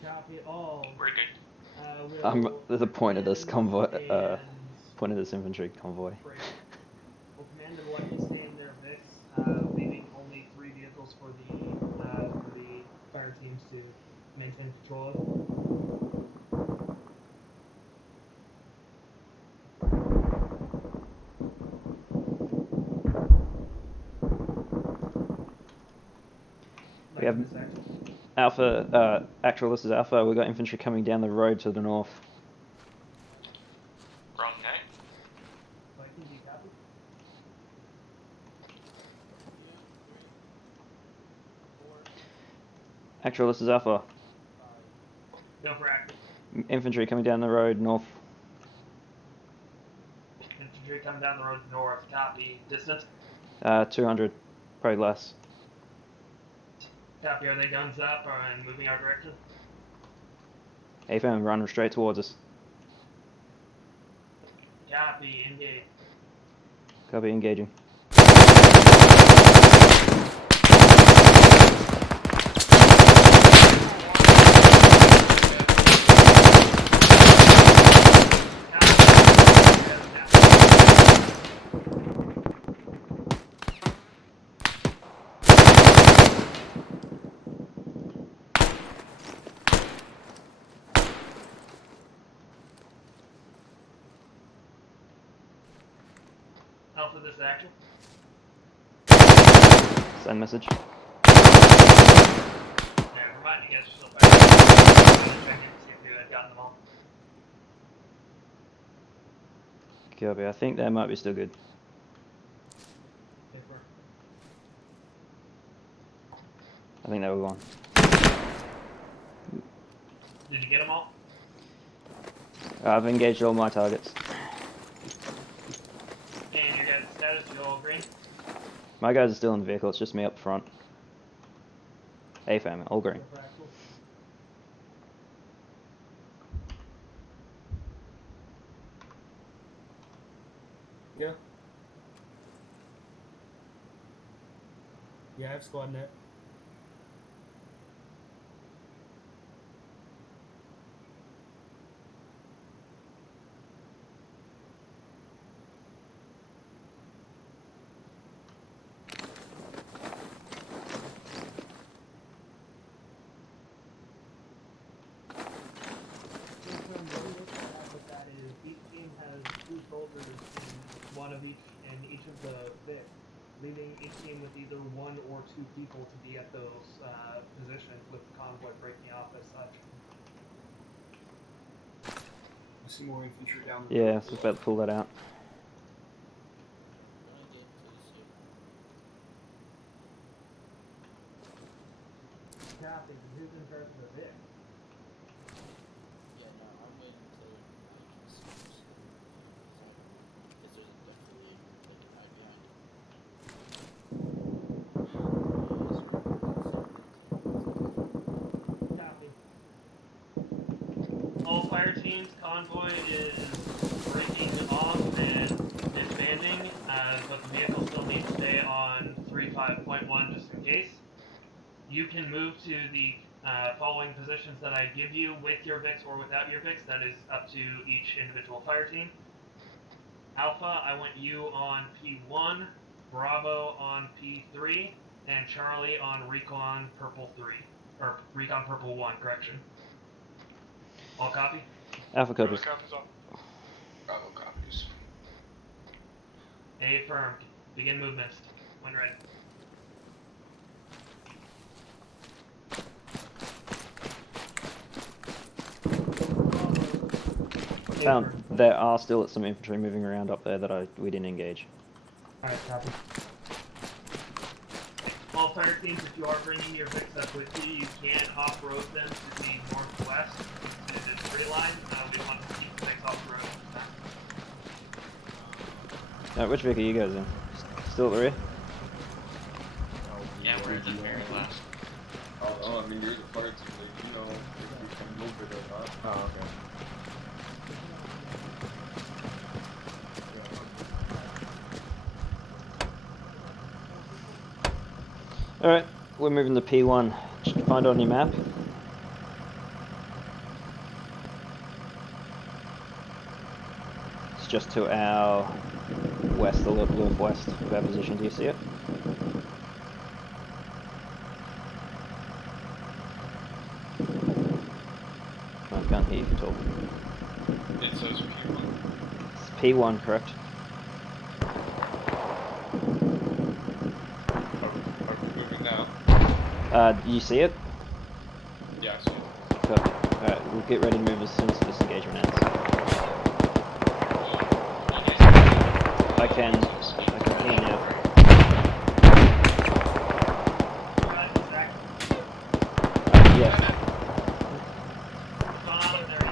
Copy all. We're good. There's a point of this convoy, and point of this infantry convoy. Krek will command and let me stay in their VIX, leaving only 3 vehicles for the fire teams to maintain control of. We have Alpha, actual, this is Alpha. We've got infantry coming down the road to the north. Wrong night. Viking, do you copy? Actual, this is Alpha. Go for active. Infantry coming down the road north. Infantry coming down the road north. Copy. Distance? 200, probably less. Copy. Are they guns up and moving our direction? AFM running straight towards us. Copy. Engage. Copy, engaging. Alpha, this action. Send message. Never mind, you guys are still fighting. Checking to see if you had gotten them all. Copy, I think that might be still good. I think they were gone. Did you get them all? I've engaged all my targets. And your guys' status, you all green? My guys are still in the vehicle, it's just me up front. AFAM, all green. Yeah. Yeah, I have squad net. One of each in each of the VIC, leaving each team with either 1 or 2 people to be at those positions with the convoy breaking off as such. I see more infantry down the Yeah, I road. was about to pull that out. Copy. Who's in charge of the VIC? Yeah, no, I'm waiting until I can see because there's definitely like a hide behind. Copy. All fire teams, convoy is breaking off and disbanding, but the vehicle still needs to stay on 35.1 just in case. You can move to the following positions that I give you with your VIX or without your VIX. That is up to each individual fire team. Alpha, I want you on P1, Bravo on P3, and Charlie on Recon Purple 3. Or Recon Purple 1, correction. All copy? Alpha copies. Bravo copies. Affirmed. Begin movements. When ready. Found there are still some infantry moving around up there that we didn't engage. Alright, copy. All fire teams, if you are bringing your VIX up with you, you can off-road them to the northwest to the tree line. We want to keep the VIX off-road. Which vehicle are you guys in? Still at the rear? Yeah, we're at the very last. Oh, I mean, there's a fire team, like, you know, if we can move it or not. Oh, okay. Alright, we're moving to P1. Find it on your map. It's just to our west, a little northwest of our position. Do you see it? I can't hear you at all. It says P1. It's P1, correct? Are we moving now? Do you see it? Yeah, I see it. Perfect. Alright, we'll get ready to move as soon as this engagement ends. I can hear you. Yeah.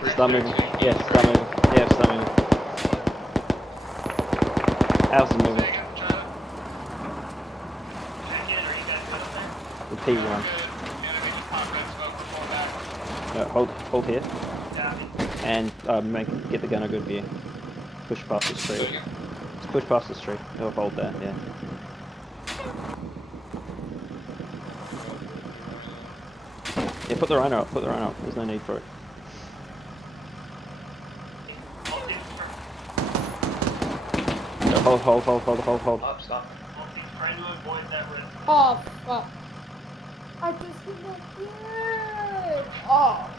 Start moving. Yeah, start moving. Yeah, start moving. House is moving. The P1. Hold here. And get the gun a good view. Push past this tree. Just push past this tree. Or hold there, yeah. Yeah, put the rhino up, There's no need for it. No, hold. Stop. Trying to avoid that risk. Oh, fuck. I just connected. Oh.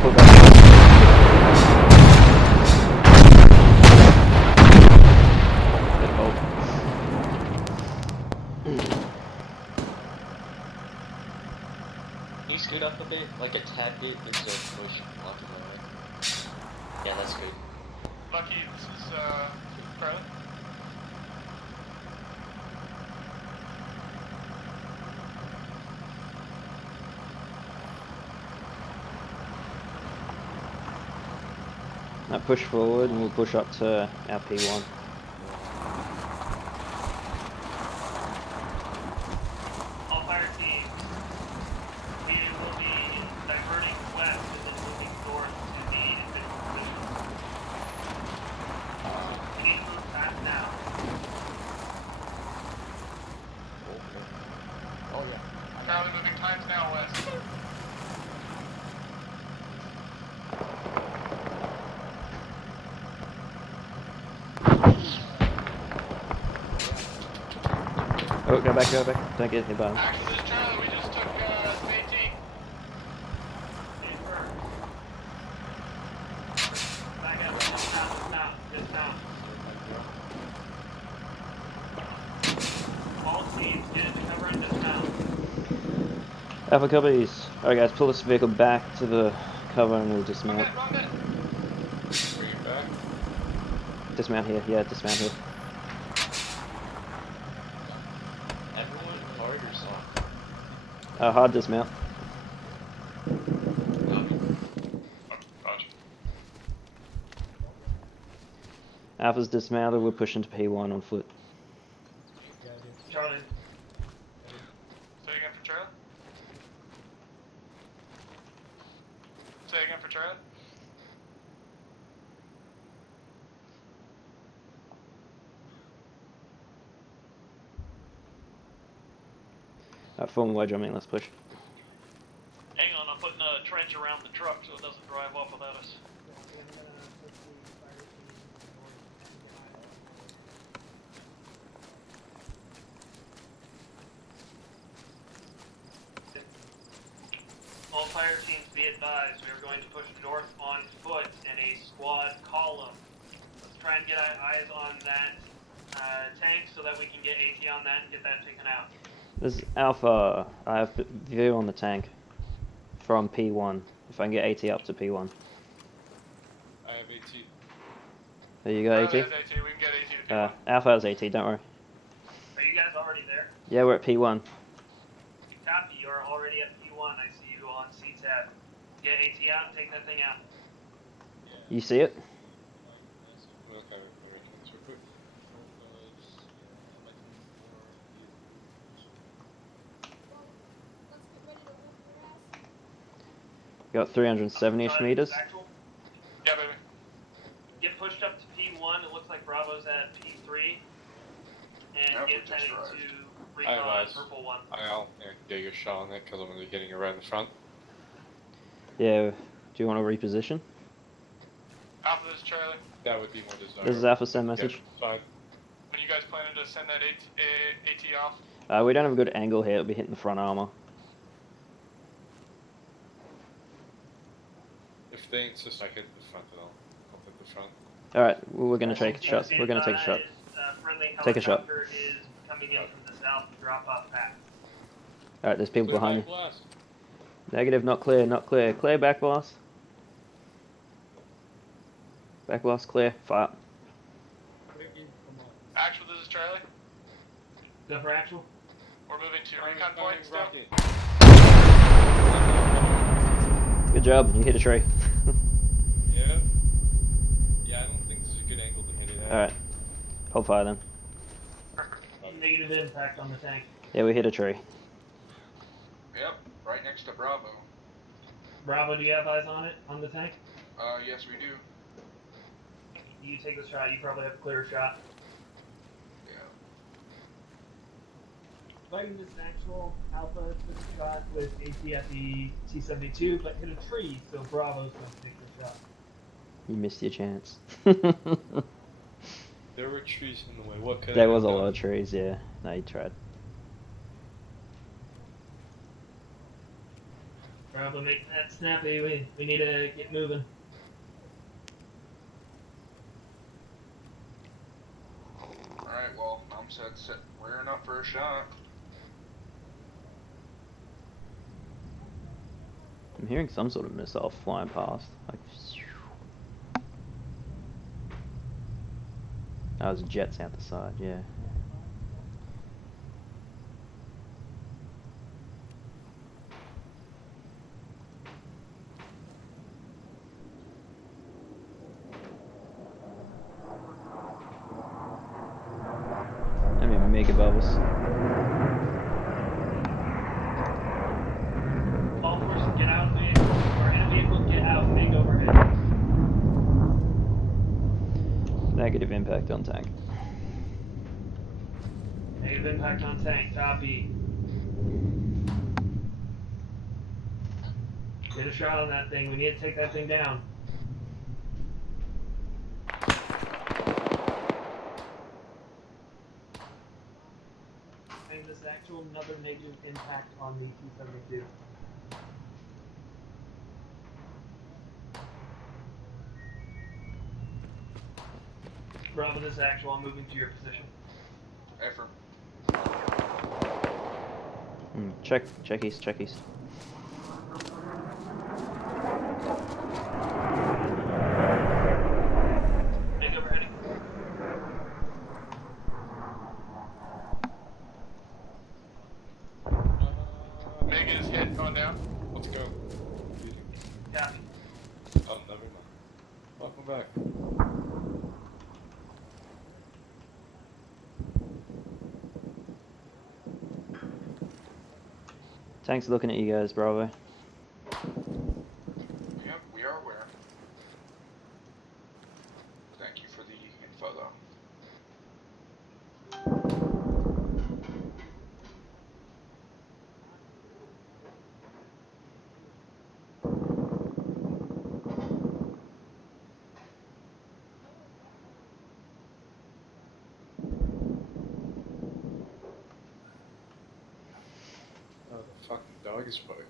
Pull back. Good hold. Can you scoot up a bit? Like a tad bit instead of push blocking my way? Yeah, that's good. Lucky, this is, Charlie. Now push forward and we'll push up to our P1. All fire teams, we will be diverting west and then moving north to the individual positions. We need to move fast now. Oh yeah. Charlie moving times now west. Oh, go back. Don't get hit by him. Action, this is Charlie, we just took, AT. Back up, dismount. All teams, get into cover and dismount. Alpha copies. Alright guys, pull this vehicle back to the cover and we'll dismount. Wrong net. Bring it back. Dismount here, yeah, dismount here. Everyone hard or soft? Hard dismount. Roger. Alpha's dismounted, we're pushing to P1 on foot. Charlie. Say again for Charlie. Say again for Charlie. Form wedge on me, let's push. Hang on, I'm putting a trench around the truck so it doesn't drive off without us. All fire teams be advised, we are going to push north on foot in a squad column. Let's try and get eyes on that tank so that we can get AT on that and get that taken out. This is Alpha. I have view on the tank from P1. If I can get AT up to P1. I have AT. There you go, AT. Charlie has AT, we can get AT to P1. Alpha has AT, don't worry. Are you guys already there? Yeah, we're at P1. Copy, you are already at P1. I see you on C-tab. Get AT out and take that thing out. You see it? Okay, it's real quick. Got 370-ish meters. Actual? Yeah, baby. Get pushed up to P1. It looks like Bravo's at P3 3 and Yep, get we just heading arrived. to Hi, recon guys. purple 1. I'll take a shot on it because I'm going to be hitting around the front. Yeah. Do you want to reposition? Alpha, this is Charlie. That would be more desirable. This is Alpha. Send message. Yeah, fine. When you guys planning to send that AT off? We don't have a good angle here. It'll be hitting the front armor. If they insist I hit the front, then I'll hit the front. All right. We're gonna take a shot. We're gonna take a shot. Friendly Take a shot. helicopter is coming in from the south to drop off pad. All right. There's people Clear behind back you. blast. Negative. Not clear. Not clear. Clear back blast. Back blast clear. Fire. Actual, this is Charlie. Go for actual. We're moving to recon point still. Rocket. Good job. You hit a tree. Yeah. Yeah, I don't think this is a good angle to hit it at. All right. Hold fire then. Negative impact on the tank. Yeah, we hit a tree. Yep, right next to Bravo. Bravo, do you have eyes on it, on the tank? Yes we do. You take the shot, you probably have a clear shot. Yeah. Fighting this actual Alpha took a shot with AT at the T-72, but hit a tree, so Bravo's going to take the shot. You missed your chance. There were trees in the way. What could I There have was a done? lot of trees. Yeah. No, you tried. Bravo, make that snappy. We need to get moving. Alright, well, I'm set rearing up for a shot. I'm hearing some sort of missile flying past. Like, that was jets out the side. Yeah. Enemy MiG above us. All forces get out of the vehicle. Or in a vehicle, get out. MiG overhead. Negative impact on tank. Negative impact on tank. Copy. Get a shot on that thing. We need to take that thing down. And this actual another negative impact on the T-72. Bravo, this is actual. I'm moving to your position. Effort. Check east. Check east. Make overheading. MiG is hit, going down. Let's go. Copy. Oh, never mind. Welcome back. Tank's looking at you guys, Bravo. Yep, we are aware. Thank you for the info though. Oh, the fucking dog is barking.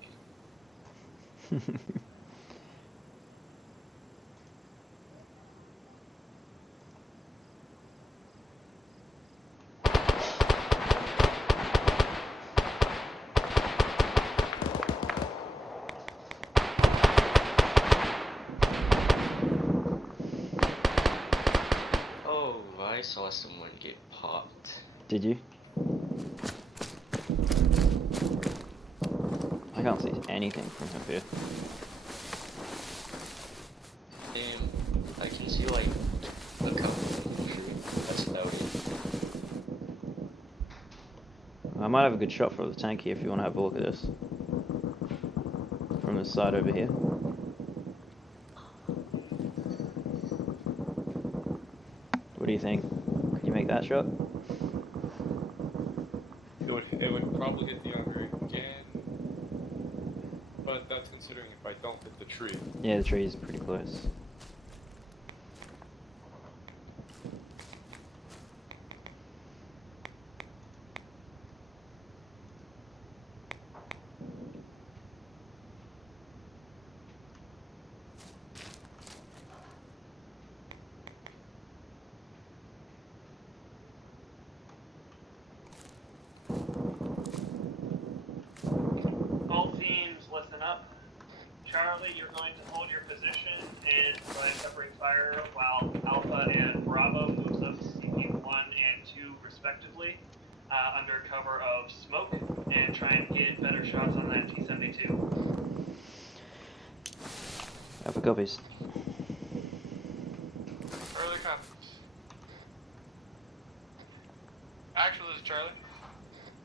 Oh, I saw someone get popped. Did you? I can't see anything from up here. I can see like a couple of them shooting. That's about it. I might have a good shot for the tank here if you want to have a look at this. From this side over here. What do you think? Could you you make that shot? It would probably hit the under again, but that's considering if I don't hit the tree. Yeah, the tree is pretty close. All teams, listen up. Charlie, you're going to hold your position and provide covering fire while Alpha and Bravo moves up to CP1 and 2 respectively, under cover of smoke, and try and get better shots on that T-72. Alpha copies. Early conference. Actual is Charlie.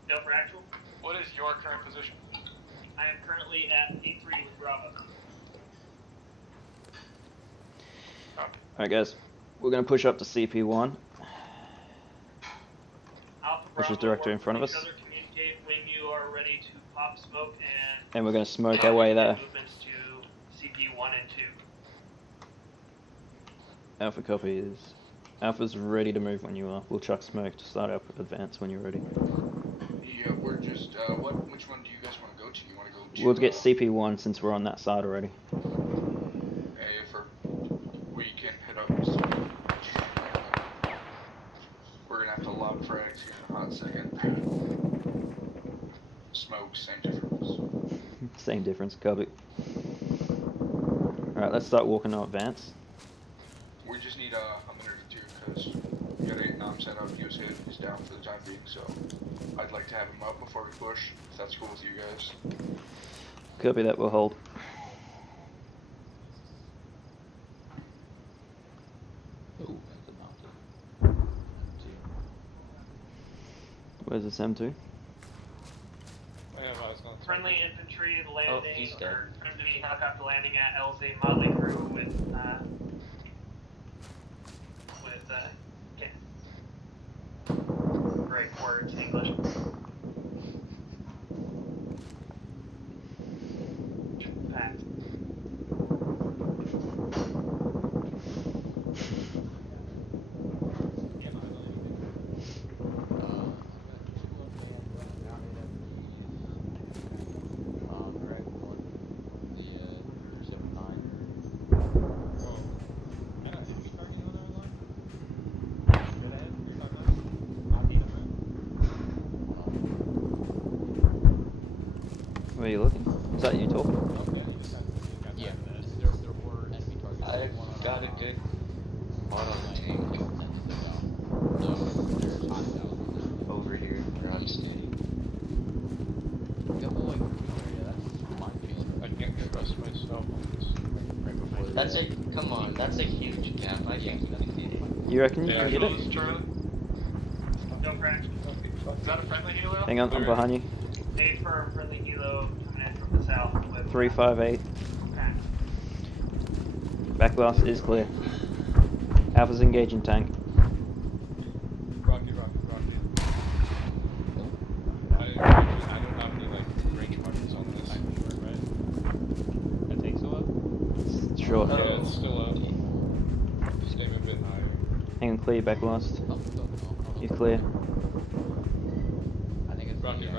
Go for actual. What is your current position? I am currently at P3 with Bravo. Alright guys, we're going to push up to CP1, Alpha, which is Bravo, directly in work front of with us. each other, communicate when you are ready to pop smoke And we're going to smoke our way there. movements to CP1 and 2. Alpha copies. Alpha's ready to move when you are. We'll chuck smoke to start our advance when you're ready. Yeah, we're just, which one do you guys want to go to? You want to go to... We'll get CP1 since we're on that side already. Hey, we can hit up... We're gonna have to lob frags here in a hot second. Smoke, same difference. Same difference, copy. Alright, let's start walking our advance. We just need a minute or two, because we got 8 nom set up, he was hit, he's down for the time being, so I'd like to have him up before we push, if that's cool with you guys. Copy that, we'll hold. Where's this M2? Friendly infantry landing, he's dead. or enemy helicopter landing at LZ Motley Crew with yeah. Great words, English. Fact. Where are you looking? Is that you talking? Yeah, there were enemy targets. I've got a good one on the tank over here where I'm standing. Go away from here, yeah, that's my feeling. I can't trust myself on this right before That's a, come on, that's a huge gap. I think you can get it. You reckon you can get it? Charlie. No crash. Is that a friendly helo? Hang on, I'm behind you. Made for friendly helo coming in from the south. With 358. crash. Back blast is clear. Alpha's engaging tank. Rocky. I don't have any like range markers on this. I'm sure, right? That takes a while. It's short. Yeah, it's still up. Just aim a bit higher. Hang on, clear, back blast. He's clear. I think it's Rocky.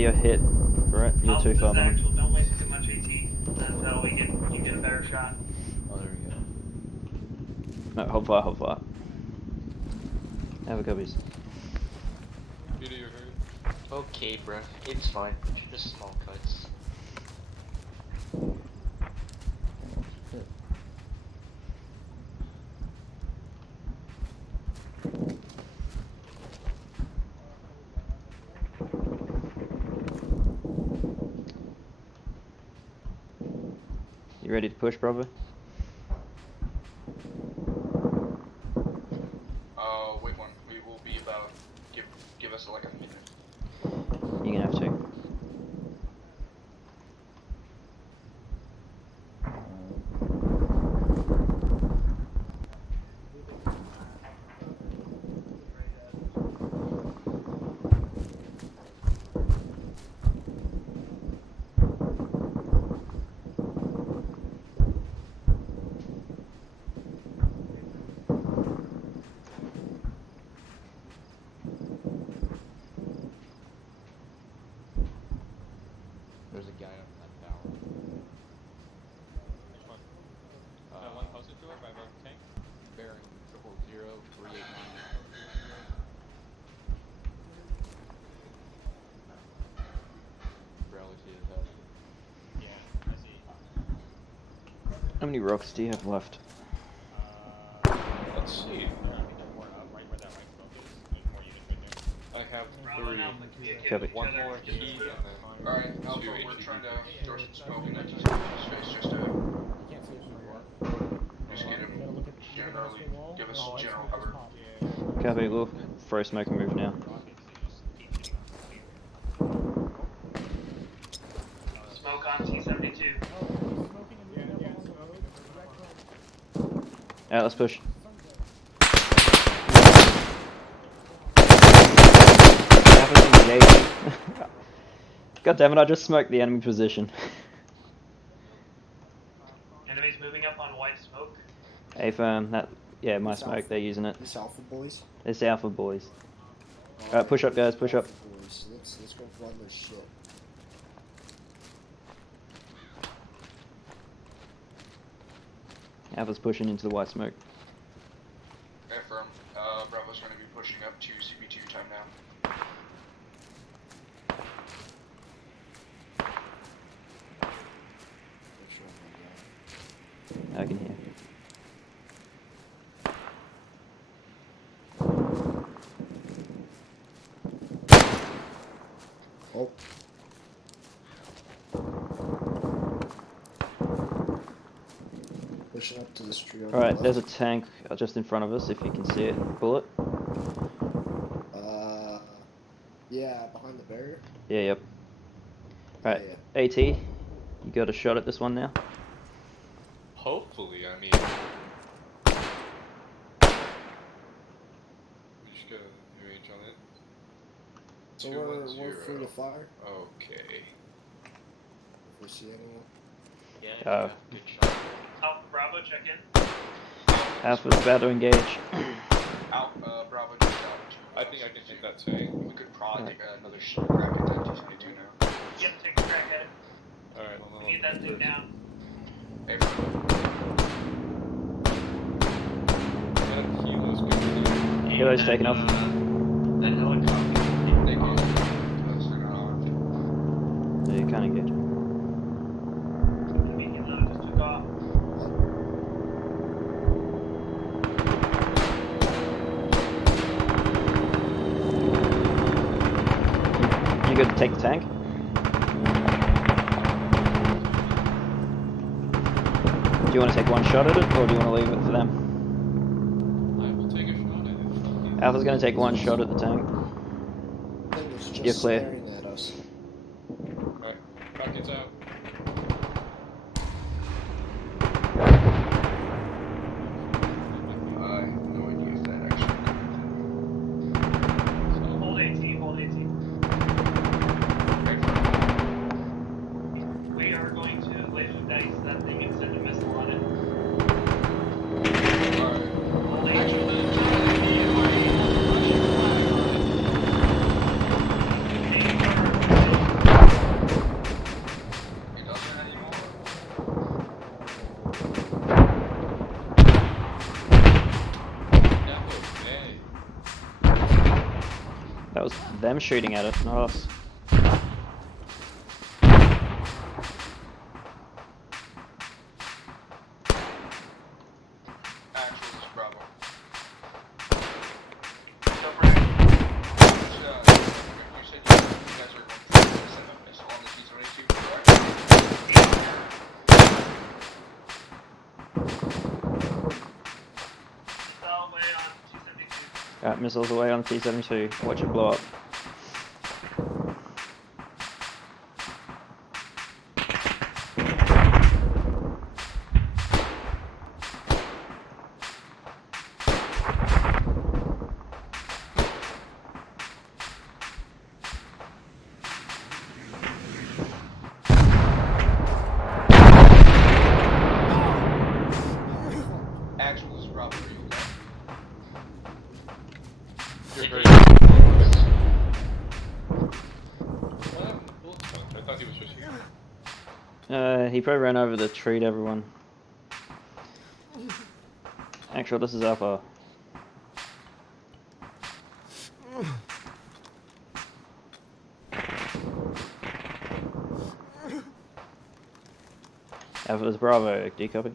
You're hit, right? You're too far behind. Actual, don't waste too much AT until you get a better shot. Oh, there we go. No, hold fire. Alpha copies. Beauty, you're hurt. Okay, bruh, it's fine. Just small cuts. You ready to push, Bravo? Wait one. We will be about, give us like a minute. You're gonna have to. How many rocks do you have left? Let's see. Right where that right smoke is, there's more units right there. I have Bravo and 3. Alpha communicate Copy. with each One other. more Just heat to- and then Alright, Alpha, two we're HEV. trying to throw some smoke in that T-70's face just to Can't see it from the just get him generally, give us some general cover. Copy, we'll throw smoke and move now. Smoke on T-72. Alright, let's push. God damn it, I just smoked the enemy position. Enemies moving up on white smoke. A-firm, that, yeah, my smoke, they're using it. This Alpha boys. It's Alpha boys. Alright, push up guys, push up. Alpha boys. Let's go flood this shit. Alpha's pushing into the white smoke. Affirm. Bravo's going to be pushing up to CP2 time now. I can hear. Oh. Pushing up to this tree. Alright, there's a tank just in front of us, if you can see it. Bullet? Yeah, behind the barrier. Yeah, yep. Alright, AT, you got a shot at this one now? Hopefully, I mean... We just got a range on it. So we're free to fire. Okay. If we see anyone. Yeah, good shot. Alpha Bravo, check in. Alpha's about to engage. Bravo just out. I think I can hit that tank. We could probably take another crack at that T-72 now. Yep, take a crack at it. Alright, We need that thing down. Hey, Kilo's taken off. That helicopter. They can't. Because they're not armed. Yeah, you can't engage. Convenient though, just took off. You good to take the tank? Do you want to take one shot at it, or do you want to leave it for them? I will take a shot at it. Alpha's going to take one shot at the tank. I think it's just You're clear. staring at us. Alright, rockets out. I have no idea if that actually Hold AT, hold AT. We are going to laser dice that thing and send a missile on it. Hold It doesn't anymore. Okay. That was them shooting at it, not us. Actually, this is Bravo. You said you guys are going to send a missile on the T-72, correct? missile away on T-72. Alright, missiles away on T-72. Watch it blow up. Actual is Bravo, are you okay? You're very I thought he was just here. He probably ran over the tree to everyone. Actually, this is Alpha. Alpha is Bravo, decopy.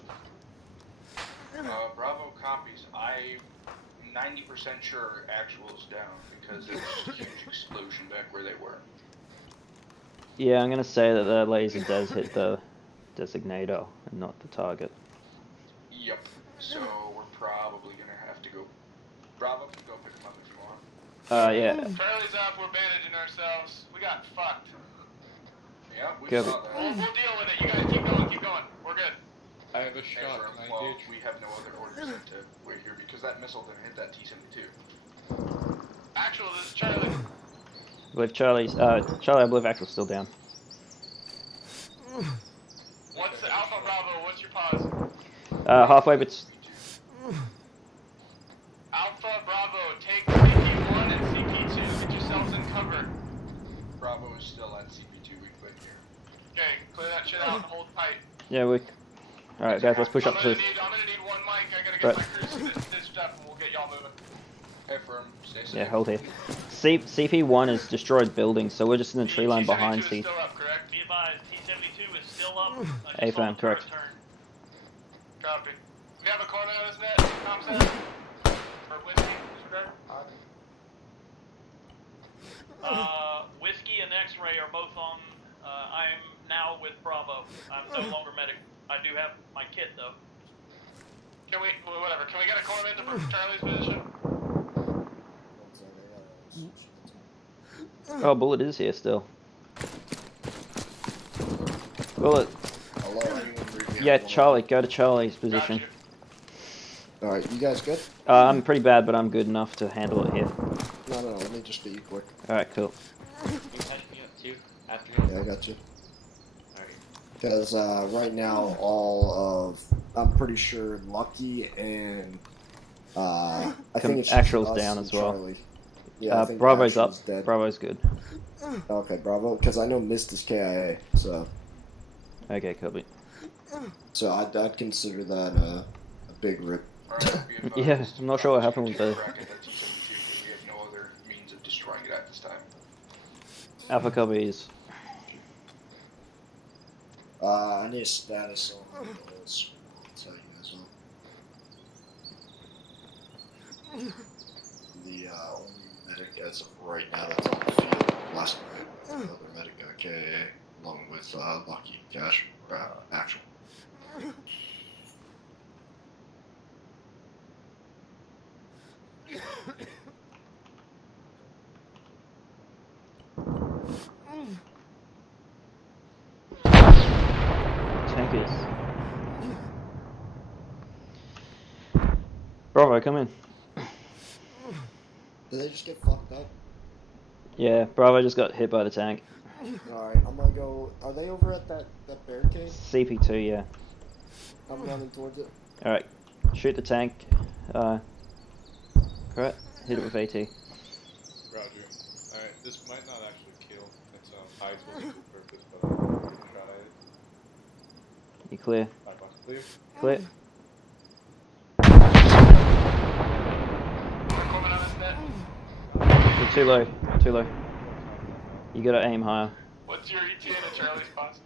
90% sure actual's down because there was a huge explosion back where they were. Yeah, I'm gonna say that the laser does hit the designator and not the target. Yep. So we're probably gonna have to go. Bravo can go pick them up if you want. Yeah. Charlie's up, we're bandaging ourselves. We got fucked. Yeah, we Good. saw that. We'll deal with it. You guys keep going. We're good. I have a shot. Can I Well, engage? we have no other orders than to wait here because that missile didn't hit that T-72. Actual, this is Charlie. I believe Charlie, I believe Axel's still down. What's the Alpha Bravo? What's your pause? Halfway, but Alpha Bravo, take CP1 and CP2. Get yourselves in cover. Bravo is still at CP2. We quit here. Okay, clear that shit out and hold tight. yeah, we. All right, guys, let's push up to. I'm gonna need one mic. I gotta get my crew stitched up, and we'll get y'all moving. Hey, firm. Stay safe. Yeah, hold here. CP1 is destroyed buildings, so we're just in the tree line behind T72 C. is still up, correct? Be advised, T-72 is still up. A fam, correct. Copy. We have a corner on this net, Tom says? Or whiskey, Mr. Whiskey and X-Ray are both on. I'm now with Bravo. I'm no longer medic. I do have my kit though. Can we, whatever, can we get a corner into Charlie's position? Oh, Bullet is here still. Bullet. Hello, anyone read me? Yeah, Charlie, go to Charlie's position. Alright, you guys good? I'm pretty bad, but I'm good enough to handle it here. No, let me just be you quick. Alright, cool. You catch me up too? After you? Yeah, I got you. Alright. Because right now, all of, I'm pretty sure Lucky and I think it's Actual's us down and as well. Charlie. Yeah, I think Bravo's up. Actual's dead. Bravo's good. Okay, Bravo, because I know Mist is KIA, so. Okay, copy. So I'd consider that a big rip. Yeah, I'm not sure what happened with the We have no other means of destroying it at this time. Alpha copies. I need a status on those. I'll tell you as well. The only medic as of right now that's on the field. Last night, another medic got KIA, along with Lucky, Cash, Actual. Tankies. Bravo, come in. Did they just get fucked up? Yeah, Bravo just got hit by the tank. Alright, I'm gonna go. Are they over at that barricade? CP2, yeah. I'm running towards it. Alright, shoot the tank. Correct. Hit it with AT. Roger. Alright, this might not actually kill. It's high explosive purpose, but I'm gonna give a shot at it. You clear? 5 bucks clear. Clear. You're too low. Too low. You gotta aim higher. What's your ETA to Charlie's pause?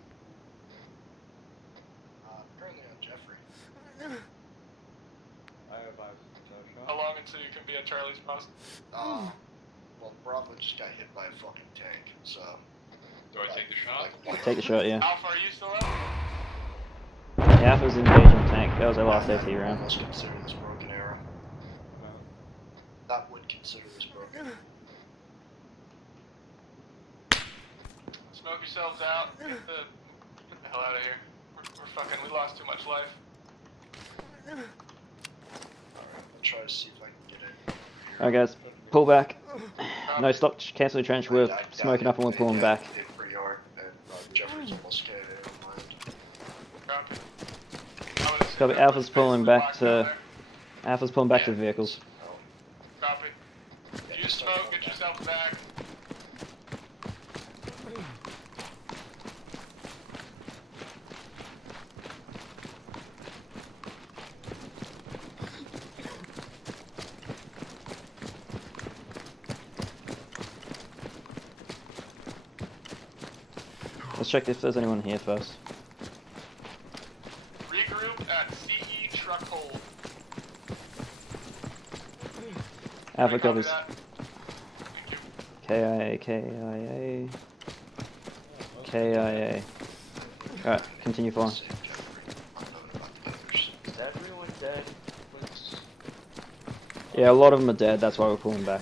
Currently on Jeffrey. I have 5 How long until you can be at Charlie's pause? Well, Bravo just got hit by a fucking tank, so. Do I take the shot? Take the shot, yeah. Alpha, are you still up? The Alpha's engaging the tank. That was our last AT round. Let's consider this broken arrow. That would consider this broken. Smoke yourselves out. Get the hell out of here. We're fucking, we lost too much life. Alright, I'll try to see if I can get in. Alright guys, pull back. No, stop, cancel the trench. We're smoking up and we're pulling back. Hit pretty hard, and Jeffrey's almost KIA on land. Copy, Alpha's pulling back to the vehicles. Copy. You smoke, get yourself back. Let's check if there's anyone here first. Regroup at CE truck hold. Alpha Copy copies. that. KIA, KIA. KIA. Alright, continue flying. Is everyone dead? Yeah, a lot of them are dead, that's why we're pulling back.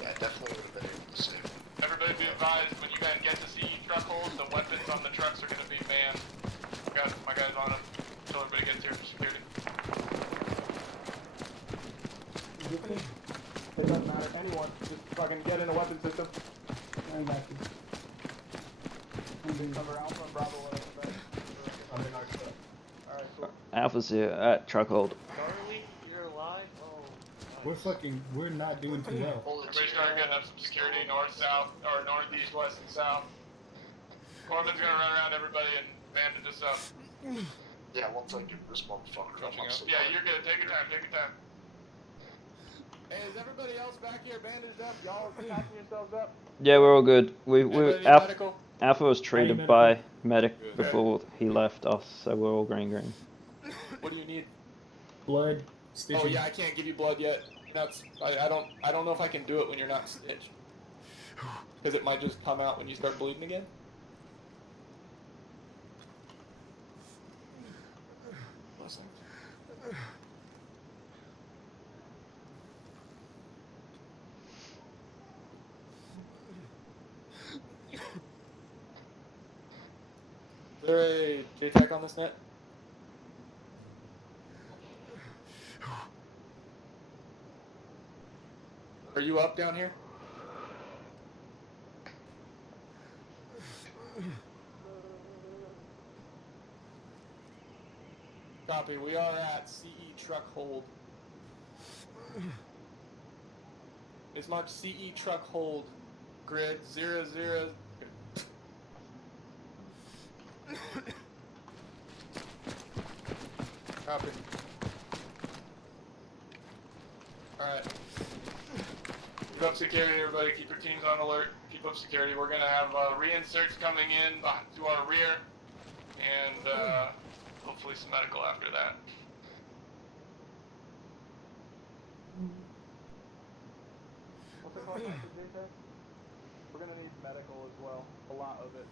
Yeah, I definitely would have been able to save. Everybody be advised, when you guys get to CE truck holes, the weapons on the trucks are going to be manned. Got my guys on them until everybody gets here for security. It doesn't matter. Anyone, just fucking get in a weapon system. I got you. Number Alpha and Bravo, whatever. Alright, cool. Alpha's here at truck hold. Charlie, you're alive? Oh, We're not doing too well. Everybody start getting up some security north, south, or north, east, west, and south. Corman's gonna run around everybody and bandage us up. Yeah, once I get this motherfucker up, I'm so Yeah, you're good. Take your time, take your time. Hey, is everybody else back here bandaged up? Y'all patching yourselves up? Yeah, we're all good. Anybody need Alpha, medical? Alpha was treated by medic before he left us, so we're all green. What do you need? Blood, stitching. Oh yeah, I can't give you blood yet. That's I don't know if I can do it when you're not stitched. Because it might just come out when you start bleeding again. Listen. Is there a JTAC on this net? Are you up down here? Copy, we are at CE truck hold. It's marked CE truck hold, grid 00. Copy. Alright. Keep up security, everybody. Keep your teams on alert. Keep up security. We're gonna have reinserts coming in to our rear, and hopefully some medical after that. What's it called, JTAC? We're gonna need medical as well. A lot of it.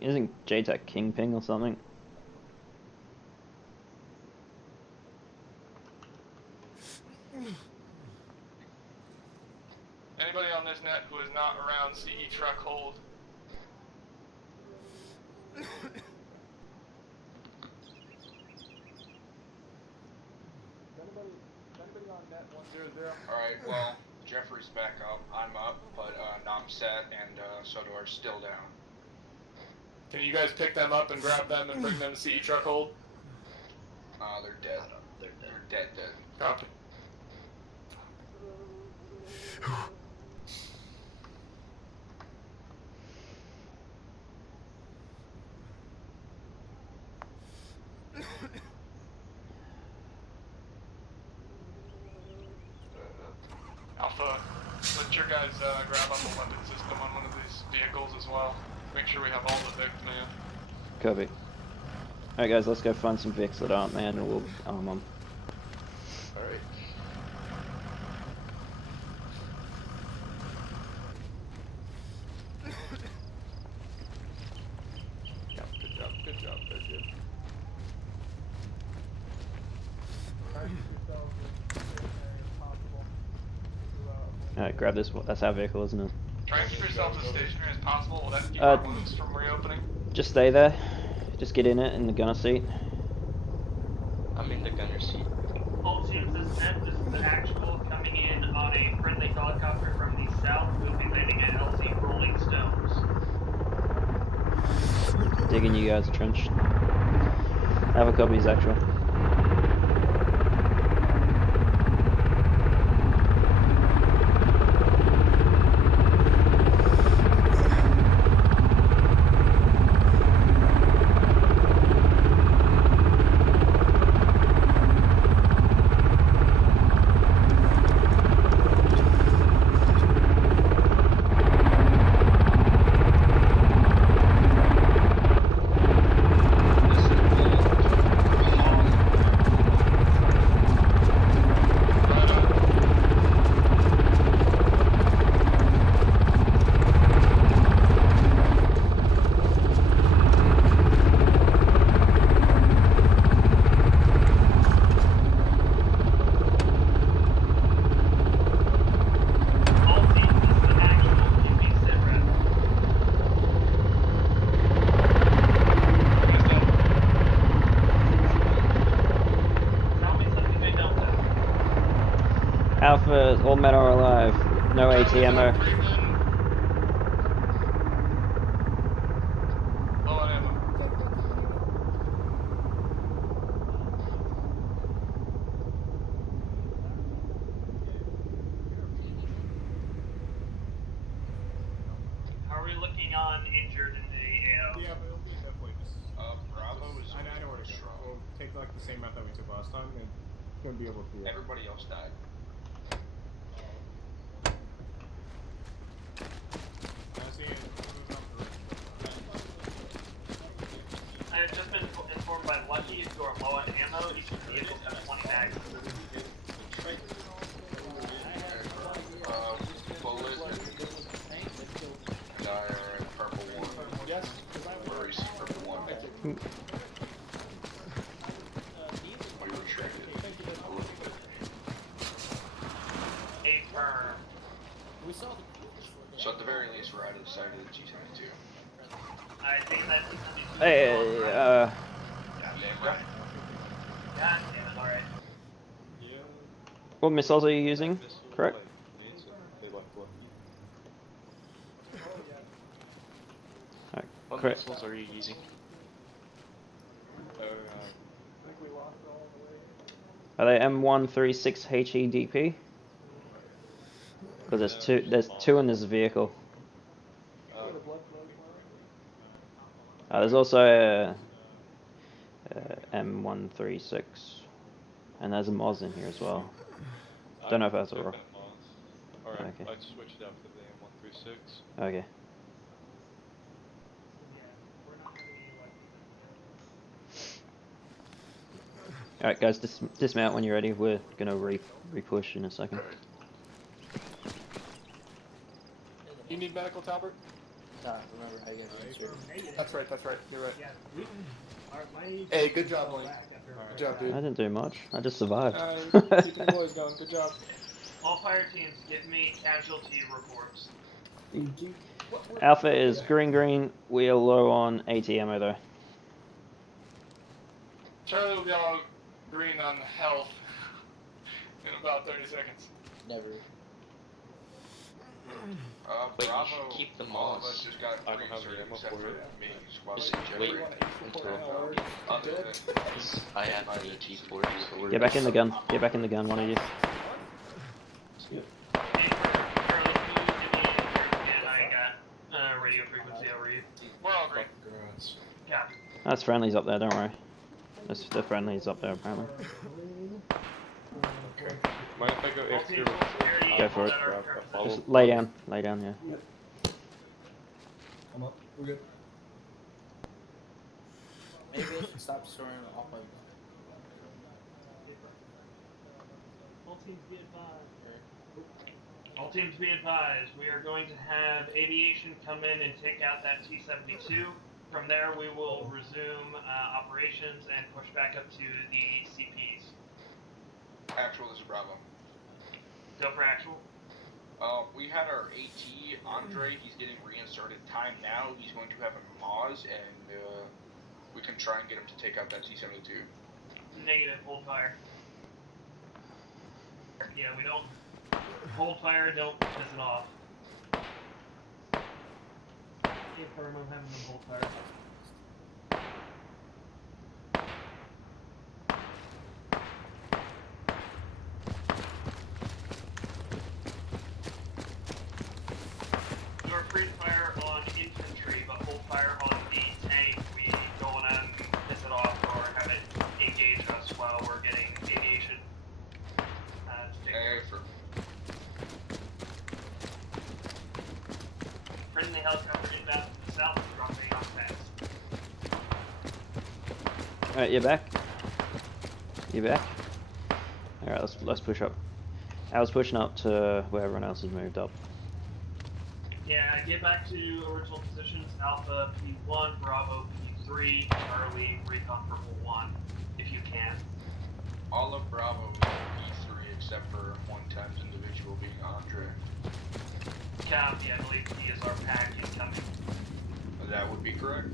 Isn't JTAC Kingpin or something? Anybody on this net who is not around CE truck hold? Anybody on net 100? Alright, well, Jeffrey's back up. I'm up, but Nom's set, and so do are still down. Can you guys pick them up and grab them and bring them to CE truck hold? They're dead. They're dead. Copy. Alpha, let your guys grab up a weapon system on one of these vehicles as well. Make sure we have all the Vics manned. Copy. Alright guys, let's go find some Vics that aren't manned and we'll arm them. Alright. Good job, very good. Alright, grab this one. That's our vehicle, isn't it? Try and keep yourself as stationary as possible. Will that keep our wounds from reopening? Just stay there. Just get in it in the gunner seat. I'm in the gunner seat. All teams, this net, this is the actual coming in on a friendly helicopter from the south. We'll be landing at LZ Rolling Stones. Digging you guys a trench. Have a copy, actual. This is Alpha, all men are alive. No ATMO. Low on ammo. How are we looking on injured in the AO? Yeah, but it'll be enough way. Just Bravo is. I know where to go. We'll take like the same route that we took last time, and it's gonna be able to. Everybody else died. I have just been informed by Lucky if you are low on ammo, each vehicle has 20 mags. Bullet and I are in purple one. Yes. We're AC purple one. We retracted. A firm. We saw the. So at the very least, we're out of the side of the G72. I think that's Hey, Goddamn right. God damn it, alright. what missiles are you using? Correct? What Correct. missiles are you using? Are they M136 HEDP? Because there's two in this vehicle. There's also a M136, and there's a Moz in here as well. Don't know if that's a rock. Alright, Okay. I switched out to the M136. Okay. Alright guys, dismount when you're ready. We're gonna re-push in a second. You need medical, Talbert? Remember how you guys answered. That's right, you're right. Yeah, Hey, good job, Link. Good job, dude. I didn't do much. I just survived. Keeping the boys going, good job. All fire teams, give me casualty reports. Alpha is green. We are low on ATMO though. Charlie will be all green on health in about 30 seconds. Never. Wait, Bravo, you should keep the all of us Moz. just got I don't have free the ammo except for for it. me, while Just they wait generate. until Other than I have the G4, so we're Get back in the gun. Get back in the gun, one of you. And I got radio frequency over you. We're all green. Yeah. That's friendlies up there, don't worry. The friendlies up there apparently. Mind if I go extra? Go for it. Follow. Just lay down, yeah. I'm up. We're good. Maybe I should stop storing off my. All teams be advised. All teams be advised, we are going to have aviation come in and take out that T-72. From there, we will resume operations and push back up to the CPs. Actual, this is Bravo. Go for actual. We had our AT, Andre, he's getting reinserted time now. He's going to have a Moz, and we can try and get him to take out that T-72. Negative, hold fire. Yeah, we don't hold fire, don't piss it off. Hey, firm, I'm having them hold fire. You're free to fire on infantry, but hold fire on the tank. We don't want to piss it off or have it engage us while we're getting aviation. Friendly helicopter inbound from the south, dropping off fast. Alright, you're back? You back? Alright, let's push up. I was pushing up to where everyone else has moved up. Yeah, get back to original positions, Alpha P1, Bravo P3, Charlie, Recon Purple 1, if you can. All of Bravo is P3 except for one times individual being Andre. Copy, I believe he is our pack incoming. That would be correct.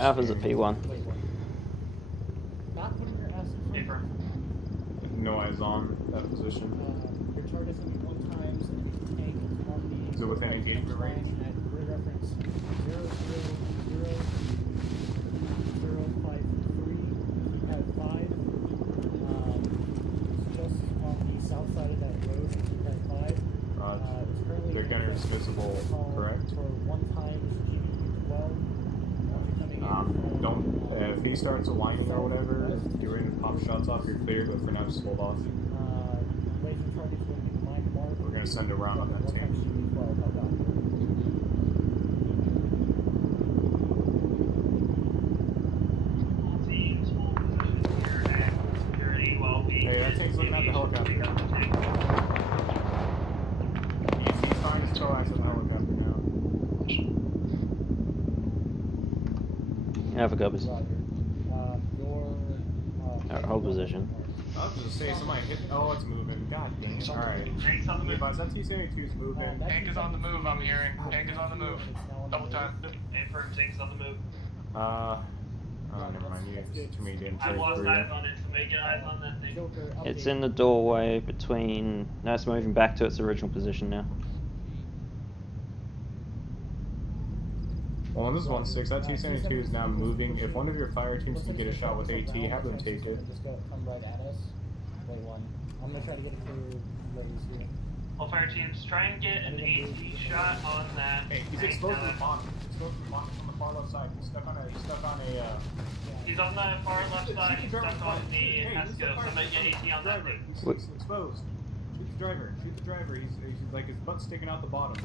Alpha's at P1. Not putting your ass in front. No eyes on that position. Your target's going to be 1 times the tank on the... Is it within engagement range? At grid reference 0000053. Keypad 5. Just on the south side of that road, keypad 5. It's currently... The gunner is visible, correct? For 1 times GBU 12. Don't, if he starts aligning or whatever, get ready to pop shots off, you're clear, but for now just hold off. We're going to send a round on that tank. Hey, that tank's looking at the helicopter. He's trying to throw eyes at the helicopter now. Alpha copies. Alright, hold position. I was just saying, somebody hit. Oh, it's moving. God dang it. Alright. That T-72 is moving. Tank is on the move, I'm hearing. Tank is on the move. Double time. Confirm tank's on the move. Oh, never mind. You have too many damn I've lost trades. eyes on it, so make it eyes on that thing. It's in the doorway between... No, it's moving back to its original position now. Well, this is 1-6. That T-72 is now moving. If one of your fire teams can get a shot with AT, have them take it. Just go come right at us. Wait, 1. I'm going to try to get it through raise here. All fire teams, try and get an AT shot on that. Hey, he's tank exposed to now. the bomb. He's exposed to the bomb on the far left side. He's stuck on a, He's on the far left side, he's stuck on the ESCO. Somebody get AT on that thing. He's exposed. Shoot the driver. Shoot the driver. He's like his butt's sticking out the bottom.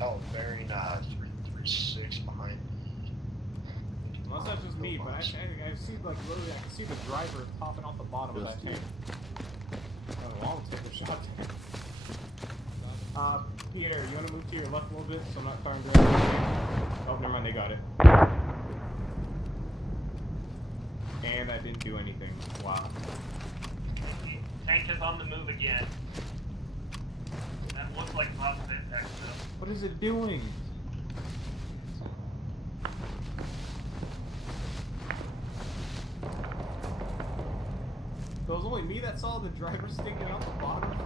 Oh, very nice. 336 behind me. Well, that's not just me, but I see like literally I can see the driver popping off the bottom of that tank. Oh, I'll take a shot there. Pierre, you want to move to your left a little bit so I'm not firing directly? Oh, never mind, they got it. And that didn't do anything. Wow. Tank is on the move again. That looks like positive impact though. What is it doing? So it was only me that saw the driver sticking out the bottom?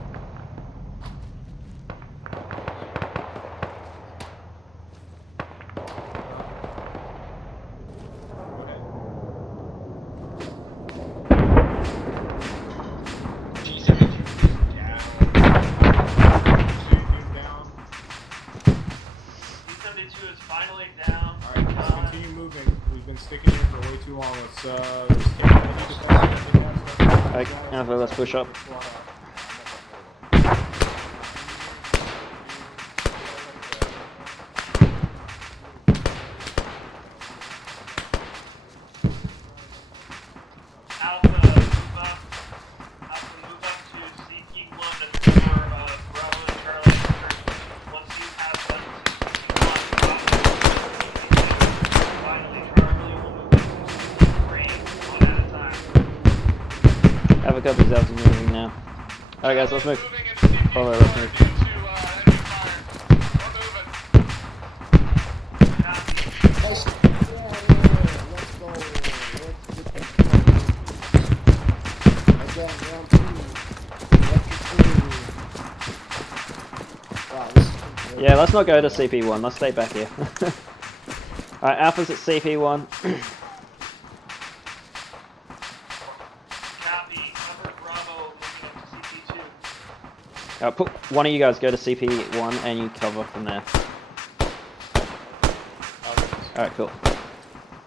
Alpha, let's push up. Copies out moving now. Alright guys, let's move. Alright, let's move. Yeah, let's not go to CP1, let's stay back here. Alright, Alpha's at CP1. Put one of you guys go to CP1 and you cover from there. Alright, cool.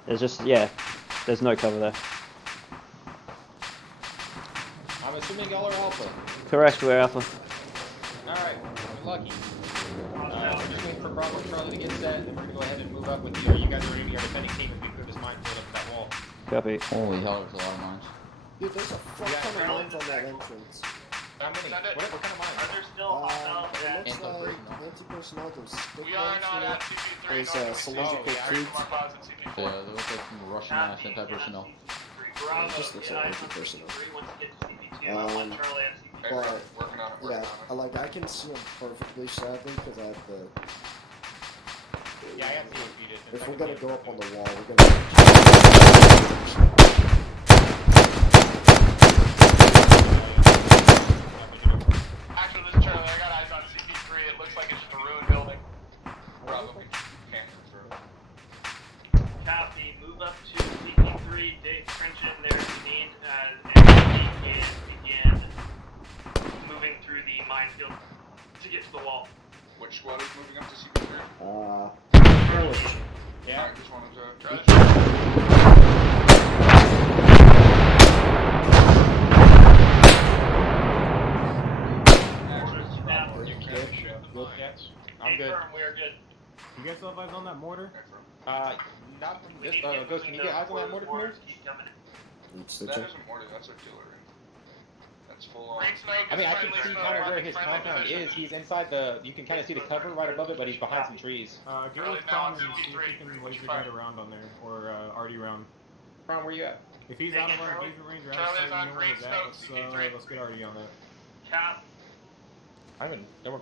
There's just, yeah, there's no cover there. I'm assuming y'all are Alpha. Correct, we're Alpha. Alright, we're lucky. We're just waiting for Bravo and Charlie to get set, and we're going to go ahead and move up with you. You guys are ready to be our defending team and we can move this minefield up that wall. Copy. Holy hell, there's a lot of mines. Dude, there's a fuck ton of mines on that entrance. How many? What kind of mines? Are there still it looks like anti-personnel, there's CP3, there's cylindrical tubes. Yeah, they look like from Russian anti-personnel. Just looks like anti-personnel. But, yeah, like, I can see them perfectly, sadly, because I have the Yeah, I got to see what you did. If we're gonna go up on the wall, we're gonna. Actually, this is Charlie. I got eyes on CP3. It looks like it's just a ruined building. Bravo, can't confirm. Copy. Move up to CP3. Trench in there if you need, and begin moving through the minefield to get to the wall. Which squad is moving up to CP3? Yeah. I just wanted to try I'm good. We are good. You guys still have eyes on that mortar? Not from this. Ghost, can you get eyes on that mortar from here? Keep coming in. That isn't mortar, that's artillery. That's full on. I mean, I can see kind of where his compound is. He's inside the. You can kind of see the cover right above it, but he's behind some trees. Get with Tom and see if you can laser guide around on there, or already round. Ron, where you at? If he's out of our engagement range, or out of sight, you know where he's at. Let's get already on that. Cap. I'm in. There were.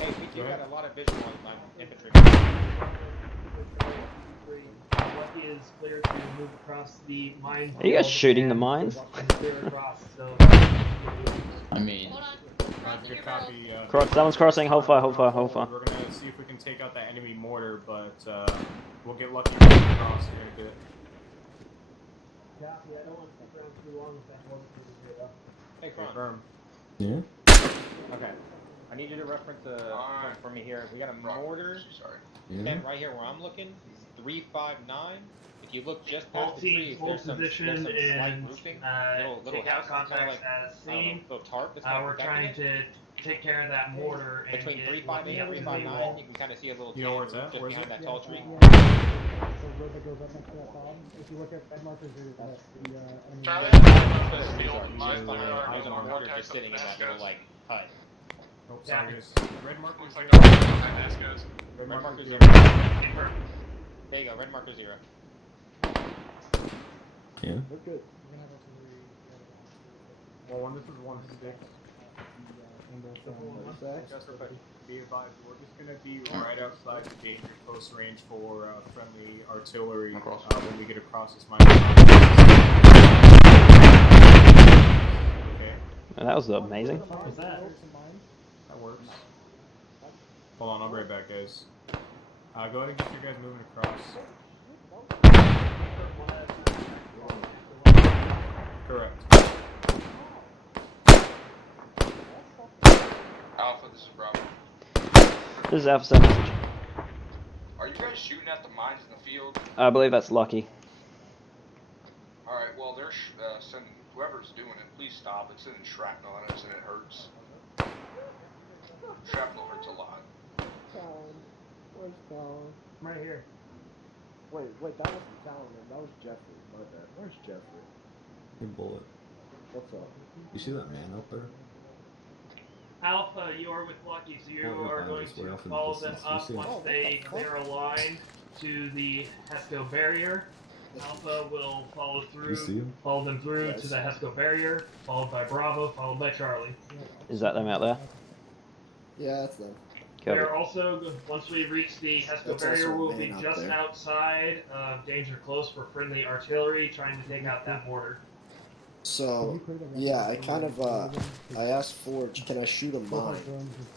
Hey, we got a lot of visual on my infantry. Lucky is clear to move across the mine. Are you guys shooting the mines? I mean, good copy. Someone's crossing. Hold fire, hold fire, hold fire. We're gonna see if we can take out that enemy mortar, but we'll get lucky when we cross here in a bit. Copy. I don't want to stick around too long with that mortar. Hey, Kron. Confirm. Yeah? Okay. I need you to reference for me here. We got a mortar. Yeah. And right here where I'm looking, 359. If you look just past the trees, there's some slight roofing, little house, kind of like little tarp. We're trying to take care of that mortar and between 358 and 359, you can kind of see a little. You know where it's at? Just behind that tall tree. If you look at red markers, Charlie, there's a mortar just sitting in that little like hut. Oh, sorry, guys. Red marker. Looks like behind this goes. Red marker 0. There you go. Red marker 0. Yeah. We're good. Well, when this is 1-6. Just for be advised, we're just gonna be right outside the danger close range for friendly artillery when we get across this mine. Okay. And that was amazing. What's that? That works. Hold on, I'll be right back, guys. Go ahead and get you guys moving across. Correct. Alpha, this is Bravo. This is Alpha 7 message. Are you guys shooting at the mines in the field? I believe that's Lucky. Alright, well, they're sending, whoever's doing it, please stop. It's sending shrapnel at us and it hurts. Shrapnel hurts a lot. Talon. Where's Talon? I'm right here. Wait, that wasn't Talon, man. That was Jeffrey. My bad. Where's Jeffrey? Good bullet. What's up? You see that man up there? Alpha, you are with Lucky, so you Well, are going behind us, way to off in the follow them distance. You up see once him? they're aligned to the HESCO barrier. Alpha will follow You see him? follow them through to the HESCO barrier, followed by Bravo, followed by Charlie. Is that them out there? Yeah, that's them. We are also, once we reach the HESCO That's barrier, also a we'll be man out just there. outside of danger close for friendly artillery trying to take out that mortar. So, yeah, I kind of, I asked Forge, can I shoot a mine?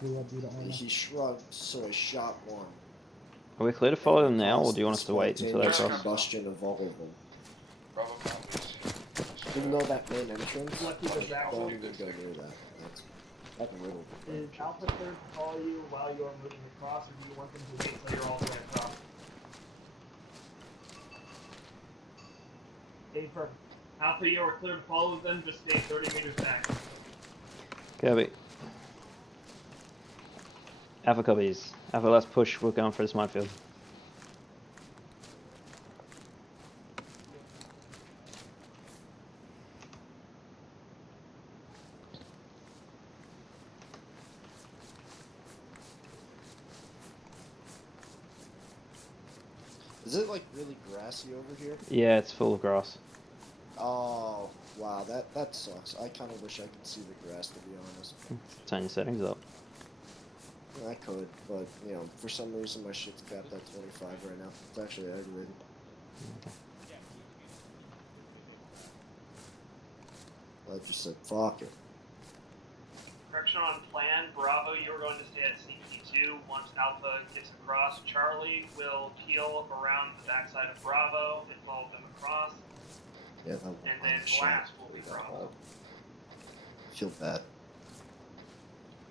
And he shrugged, so I shot one. Are we clear to follow them now, or do you want us to wait until they Spontaneous cross? combustion of all of them. Bravo, please. Even though that main entrance, Lucky was that don't one. even go near that. That's a little Is Alpha clear to call you while you are moving across, or do you want them to wait until you're all the way across? Okay, perfect. Alpha, you are clear to follow them, just stay 30 meters back. Copy. Alpha copies. Alpha, let's push. We're going for this minefield. Is it like really grassy over here? Yeah, it's full of grass. Oh, wow, that sucks. I kind of wish I could see the grass, to be honest. Turn your settings up. I could, but you know, for some reason my shit's capped at 25 right now. It's actually aggravating. I just said fuck it. Correction on plan, Bravo, you're going to stay at CP2 once Alpha gets across. Charlie will peel around the backside of Bravo and follow them across. Yeah, that one. And then Blast will be Bravo. I feel bad.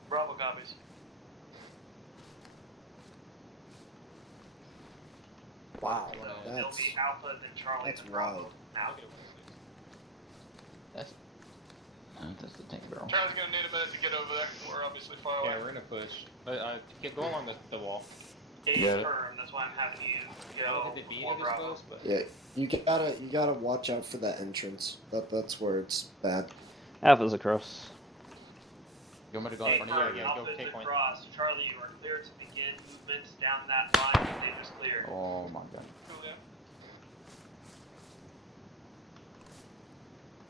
Bravo copies. Wow, So it'll be Alpha, then Charlie, that's then Bravo. wild. Now. That's the tank barrel. Charlie's gonna need a minute to get over there. We're obviously far away. Yeah, we're gonna push. Go along the wall. Yeah. Firm, that's why I'm having you go Hit the B before this Bravo. close, but Yeah, you gotta watch out for that entrance. That's where it's bad. Alpha's across. You want me to go in front of you? Yeah, Alpha go is take point. across. Charlie, you are clear to begin movements down that line. Stage is clear. Oh my god.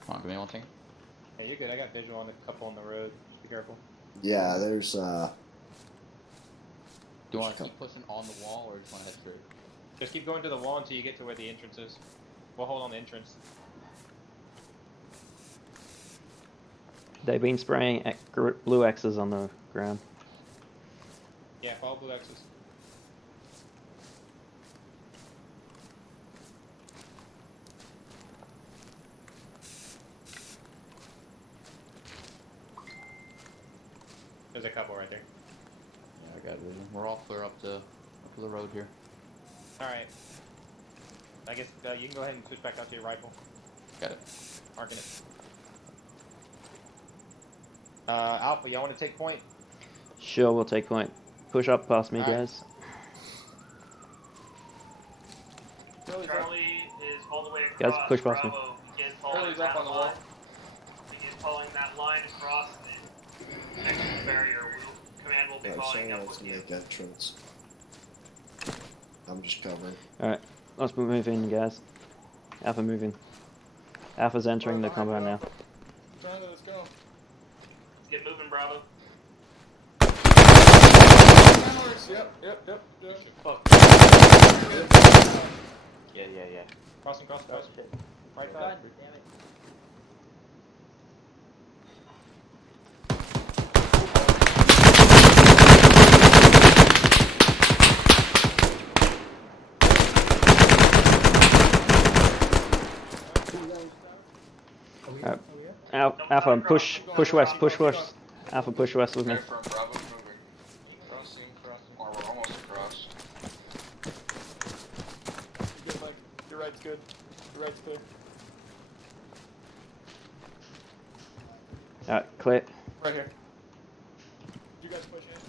Come on, give me one thing. Yeah, you're good. I got visual on the couple on the road. Just be careful. Yeah, there's Do you want to keep pushing on the wall or just want to head straight? Just keep going to the wall until you get to where the entrance is. We'll hold on the entrance. They've been spraying blue X's on the ground. Yeah, follow blue X's. There's a couple right there. Yeah, I got vision. We're all clear up the road here. Alright. I guess you can go ahead and switch back out to your rifle. Got it. Marking it. Alpha, y'all want to take point? Sure, we'll take point. Push up past me, guys. Charlie is all the way across. Guys, push past me. Bravo, begin following that line. Begin following that line across the next to the barrier. Command will be following up let's with you. make entrance. I'm just covering. Alright, let's move in, guys. Alpha moving. Alpha's entering the compound now. Charlie, let's go. Let's get moving, Bravo. Yep. Fuck. Yeah. Crossing. Right side. Damn it. Alpha, push west. Alpha, push west with me. From Bravo's moving. Crossing. Or we're almost across. Good, Mike. Your right's good. Your right's clear. Alright, clear. Right here. You guys push in.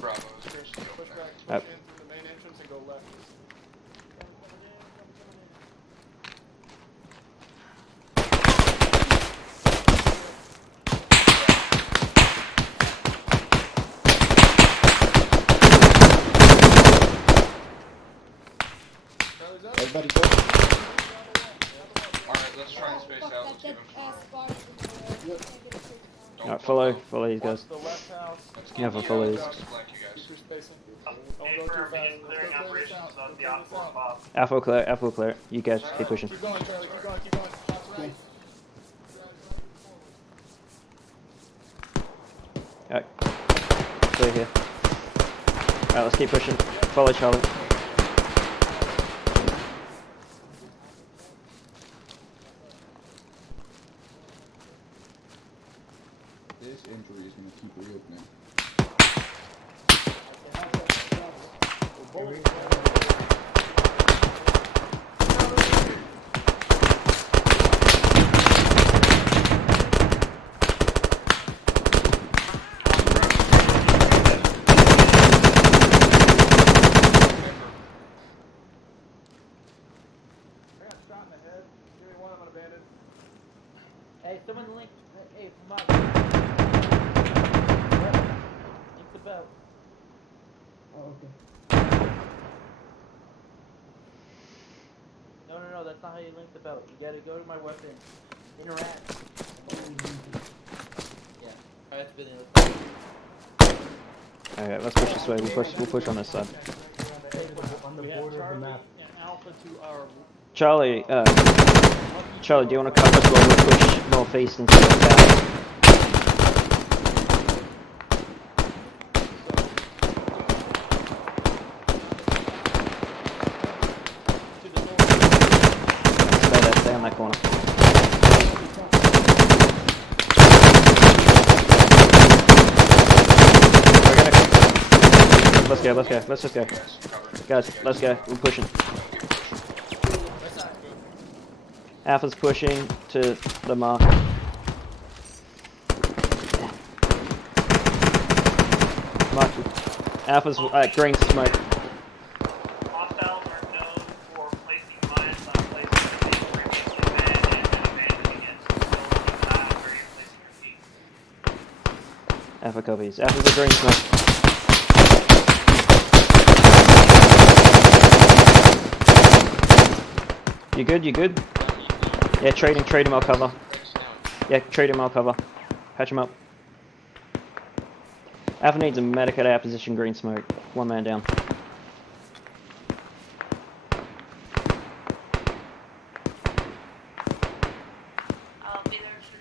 Bravo is clear. Push back. Push Yep. in through the main entrance and go left. Everybody go. Alright, let's try and space out. Let's give him Alright, follow these guys. The left house. Yeah, follow these. Keep your spacing. Hey, Don't go too Firm, fast. begin clearing operations of the outboard bob. Alpha clear. You guys keep pushing. Keep going, Charlie. Keep going. Shots right. Alright. Clear here. Alright, let's keep pushing. Follow Charlie. This injury is gonna keep reopening. Hey, someone link. Hey, come on. Link the belt. Oh, okay. No, that's not how you link the belt. You gotta go to my weapon. Interact. Yeah. Okay, let's push this way. We'll push on this side. On the border of the map. Alpha to our Charlie, Charlie, do you want to cover us while we push northeast into the tower? Stay there, stay on that corner. Let's go, let's just go. Guys, let's go, we're pushing. Alpha's pushing to the mark. Mark. Alpha's green smoke. Hostiles are known for placing mines on places that they previously banned and abandoning it. So where you're placing your feet. Alpha copies. Alpha's a green smoke. You good? You good? Yeah, trade him, I'll cover. Yeah, trade him, I'll cover. Patch him up. Alpha needs a medic at our position, green smoke. One man down. I'll be there for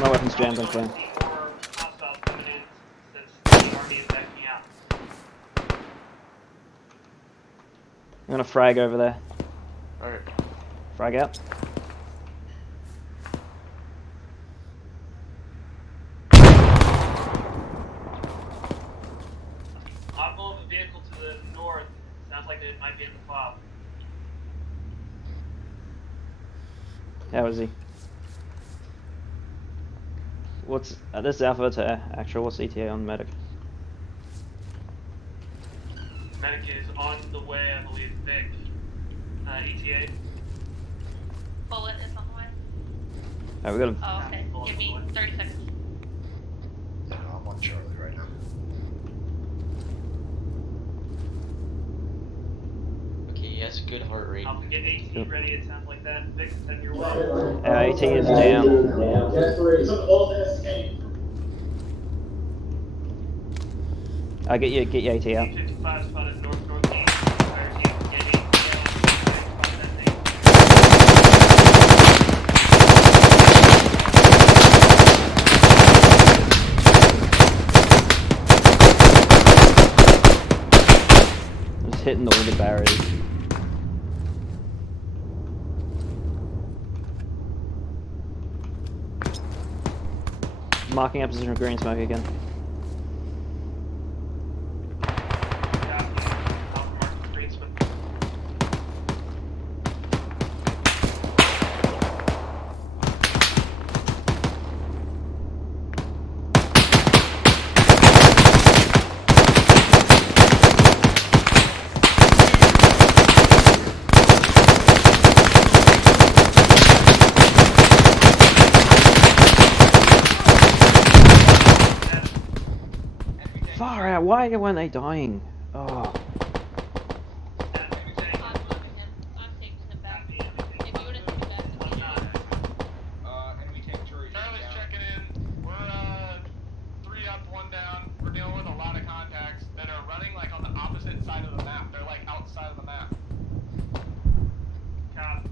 My weapon's jammed, I'm clean. I'm gonna frag over there. Alright. Frag out. Oddball of a vehicle to the north. Sounds like it might be in the fob. How is he? What's this is Alpha to actual? What's ETA on medic? Medic is on the way, I believe. Vic. ETA. Bullet is on the way. Alright, we got him. Oh, okay. Give me 30 seconds. Yeah, no, I'm on Charlie right now. Okay, he has a good heart rate. I'll get AT ready, it sounds like that. Vic, send your way. AT is down. Get your AT out. 55 spotted north-northeast. Fire team, get AT Just hitting all the barriers. Marking up position of green smoke again. Far out, why weren't they dying? Oh. Enemy tank turret. Charlie's checking in. We're 3 up, 1 down. We're dealing with a lot of contacts that are running like on the opposite side of the map. They're like outside of the map. Copy.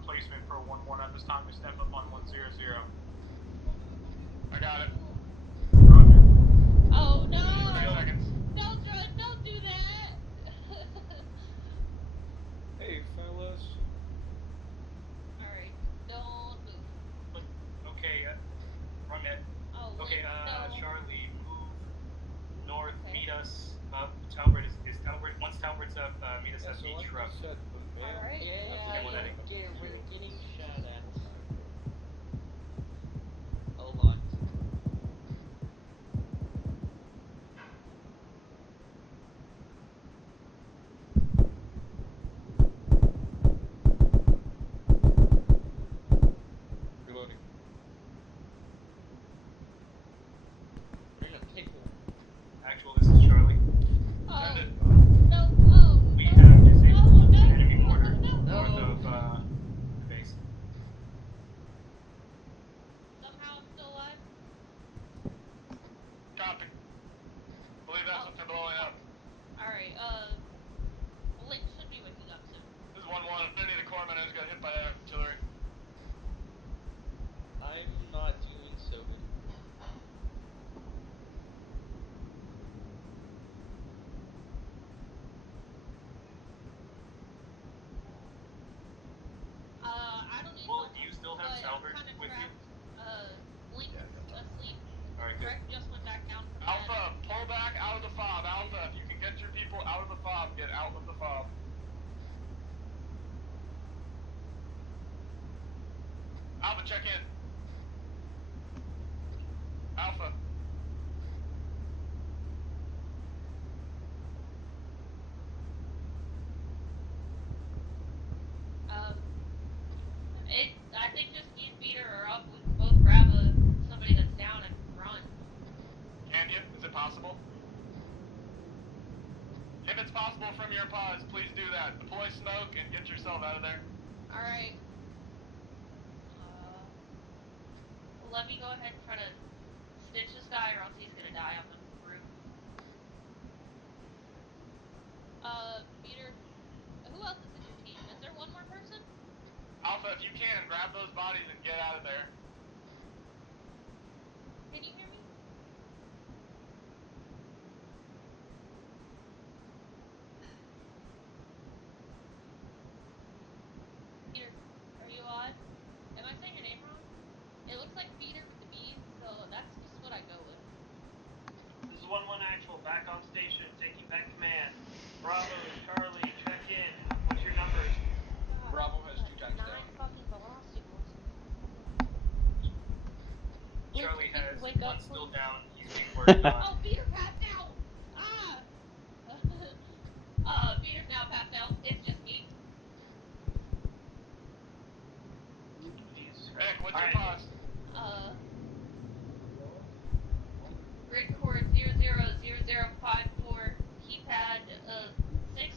replacement for 1-1 at this time to step up on 1-0-0. I got it. Oh no! 3 seconds. Don't do that! Hey, fellas. Alright, don't move. Okay, wrong net. Oh, Okay, no. Charlie, move north, Okay. meet us up. Talbert is Talbert. Once Talbert's up, meet us at the truck. Alright. Yeah, well, that- we're getting shot at. Hold on. Reloading. Actual, this is Charlie. Oh. Send it. No, oh. We have disabled No, an enemy mortar no. north of the base. Somehow I'm still alive. Copy. Believe that's what they're blowing up. Alright, Blake should be waking up soon. This is 1-1. Any of the corpsmen who's got hit by that artillery. I'm not doing so good. I don't even Well, know. do you still have but Talbert I'm kinda with you? trapped. Blink asleep. Alright, good. Krek just went back down from Alpha, pull back out of the fob. Alpha, if you can get your people out of the fob, get out of the fob. Alpha, check in. Alpha. I think just me and Peter are up. We can both grab somebody that's down and run. Can you? Is it possible? If it's possible from your pods, please do that. Deploy smoke and get yourself out of there. Alright. Let me go ahead and try to stitch this guy or else he's gonna die on the roof. Peter, who else is in your team? Is there one more person? Alpha, if you can, grab those bodies and get out of there. Can you hear me? Peter, are you on? Am I saying your name wrong? It looks like Peter with the B, so that's just what I go with. This is 1-1 actual, back on station, taking back command. Bravo, Charlie, check in. What's your numbers? Bravo has 2 times 9 down. fucking velocipals. Charlie has wake one up, still please. down. He's being worked on. Oh, Peter passed out! Ah! Peter's now passed out. It's just me. Jesus Nick, Christ. what's your Alright. pods? Grid cord 000054, keypad 6.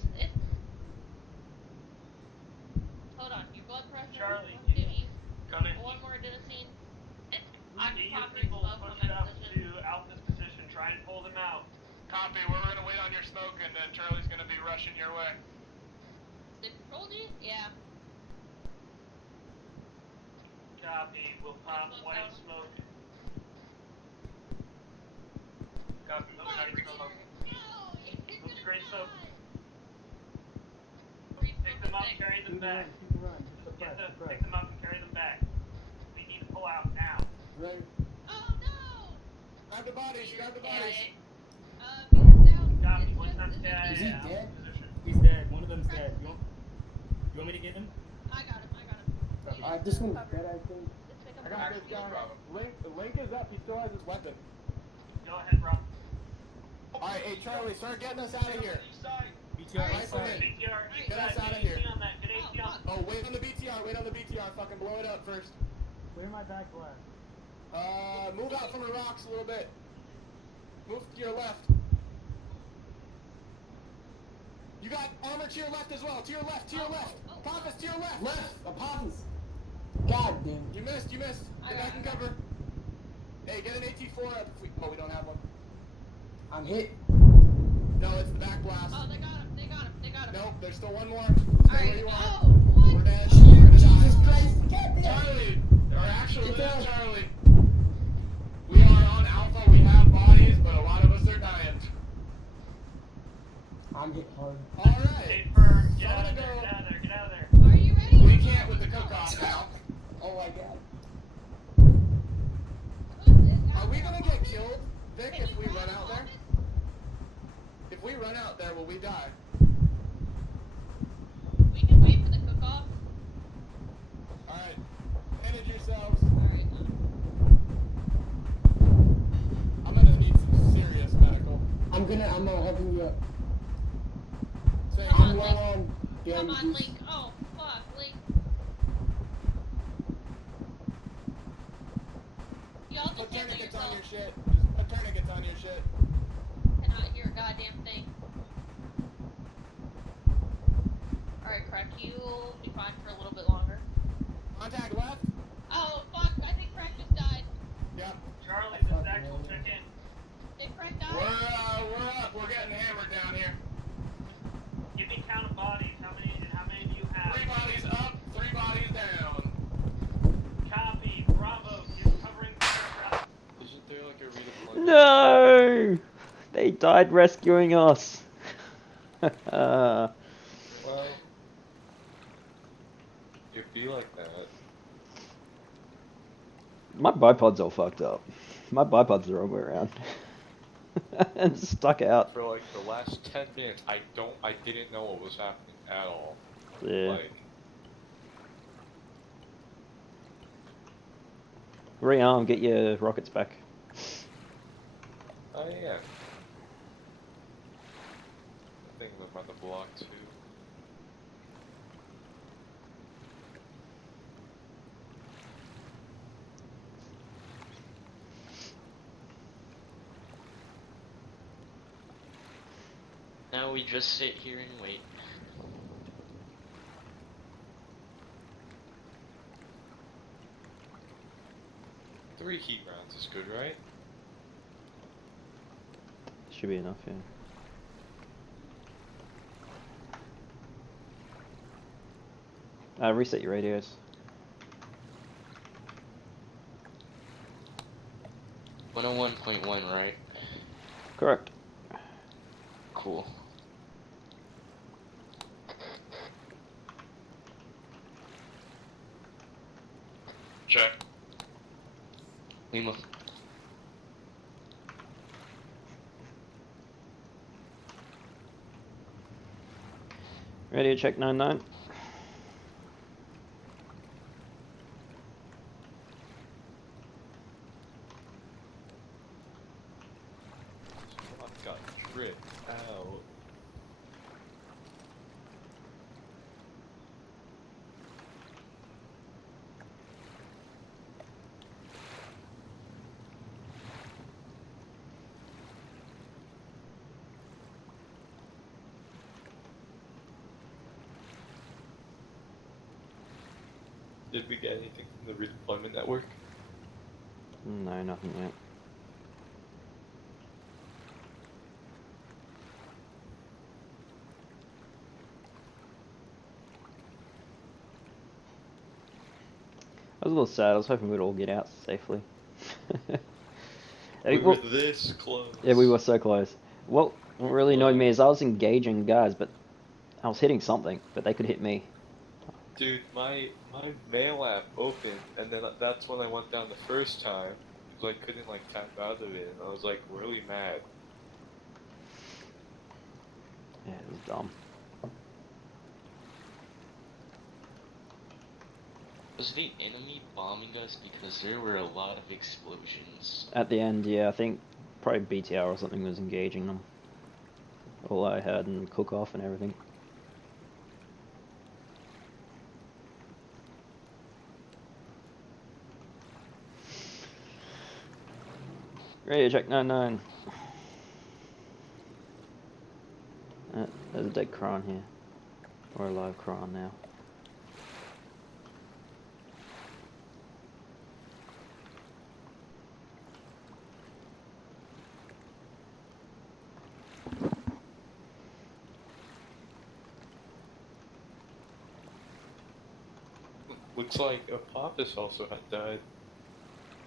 Hold on, your blood pressure. Charlie, Let's give you Come in. one more adenosine. I'm Get your popping people smoke from pushed my up position. to Alpha's position. Try and pull them out. Copy, we're gonna wait on your smoke and then Charlie's gonna be rushing your way. They controlled you? Yeah. Copy. We'll pop Smoke white out. smoke. Copy. Oh, Copy. Peter. No! It's Looks gonna great, so die. pick them up, carry them back. Pick them up and carry them back. We need to pull out now. Right. Oh no! Grab the bodies, grab the bodies. Peter's down. Copy. It's One just- time it's KIA. Is he Alpha dead? position. He's dead. One of them's dead. You want me to get him? I got him. Alright, this one's dead, I think. Let's pick him I got this guy. Link is up. He still has his weapon. Go ahead, Rob. Alright, hey Charlie, start getting us out of here. BTR. Rifle in. BTR. Get us Get out of AT here. on that. Get AT on. Oh, wait on the BTR. Fucking blow it up first. Clear my back left. Move out from the rocks a little bit. Move to your left. You got armor to your left as well. To your left. Apophis, to your left. Apophis. God damn. You missed. Get back in cover. Hey, get an AT4 up. We don't have one. I'm hit. No, it's the back blast. Oh, they got him. Nope, there's still one more. Stay Alright. where you are. Oh, what? We're dead. We're gonna die. my god. Who is Are we out gonna there? get killed, Vic, Can if you we grab run out there? Office? If we run out there, will we die? We can wait for the cook-off. Alright. Manage yourselves. Alright. I'm gonna need some serious medical. I'm helping you up. Come on, low Link. on Come on, bandages. Link. Oh, fuck, Link. Y'all just Put handle tourniquets on yourself. your shit. Just put tourniquets on your shit. Cannot hear a goddamn thing. Alright, Krek, you'll be fine for a little bit longer. Contact left. Oh, fuck, I think Krek just died. Yep. Charlie, this is actual check-in. Did Krek die? We're up. We're getting hammered down here. Give me count of bodies. How many do you have? 3 bodies up, 3 bodies down. Copy. Bravo. You're covering fire. Isn't there like a redeployment? No! They died rescuing us. Well, it'd be like that. My bipod's all fucked up. My bipod's the wrong way around. And stuck out. For like the last 10 minutes, I didn't know what was happening at all. Yeah. Like, Rearm, get your rockets back. oh yeah. I think I'm on the block too. Now we just sit here and wait. Three heat rounds is good, right? Should be enough, yeah. Reset your radios. 101.1, right? Correct. Cool. Check. Lima. Radio check 99. I've got dripped out. Did we get anything from the redeployment network? No, nothing yet. I was a little sad. I was hoping we'd all get out safely. We were this close. Yeah, we were so close. What really annoyed me is I was engaging guys, but I was hitting something, but they could hit me. Dude, my mail app opened, and then that's when I went down the first time, because I couldn't like tap out of it, and I was like really mad. Yeah, it was dumb. Was the enemy bombing us because there were a lot of explosions? At the end, yeah, I think probably BTR or something was engaging them. All I had and cook off and everything. Radio check 99. There's a dead Kron here. Or a live Kron now. Looks like Apophis also had died.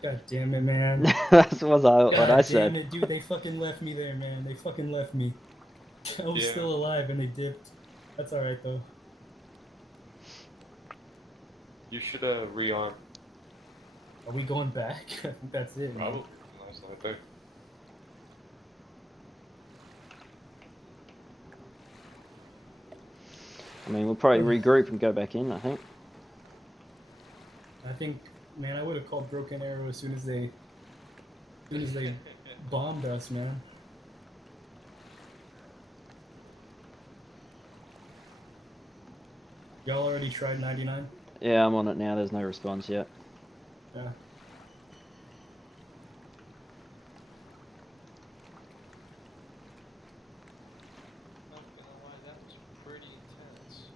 God damn it, man. That's what I God said. damn it, dude. They fucking left me there, man. They fucking left me. I was Yeah. still alive and they dipped. That's alright, though. You should rearm. Are we going back? I think that's it. Man. Probably. Nice not there. I mean, we'll probably regroup and go back in, I think. I think, man, I would have called Broken Arrow as soon as they bombed us, man. Y'all already tried 99? Yeah, I'm on it now. There's no response yet. Yeah. Not gonna lie, that was pretty intense.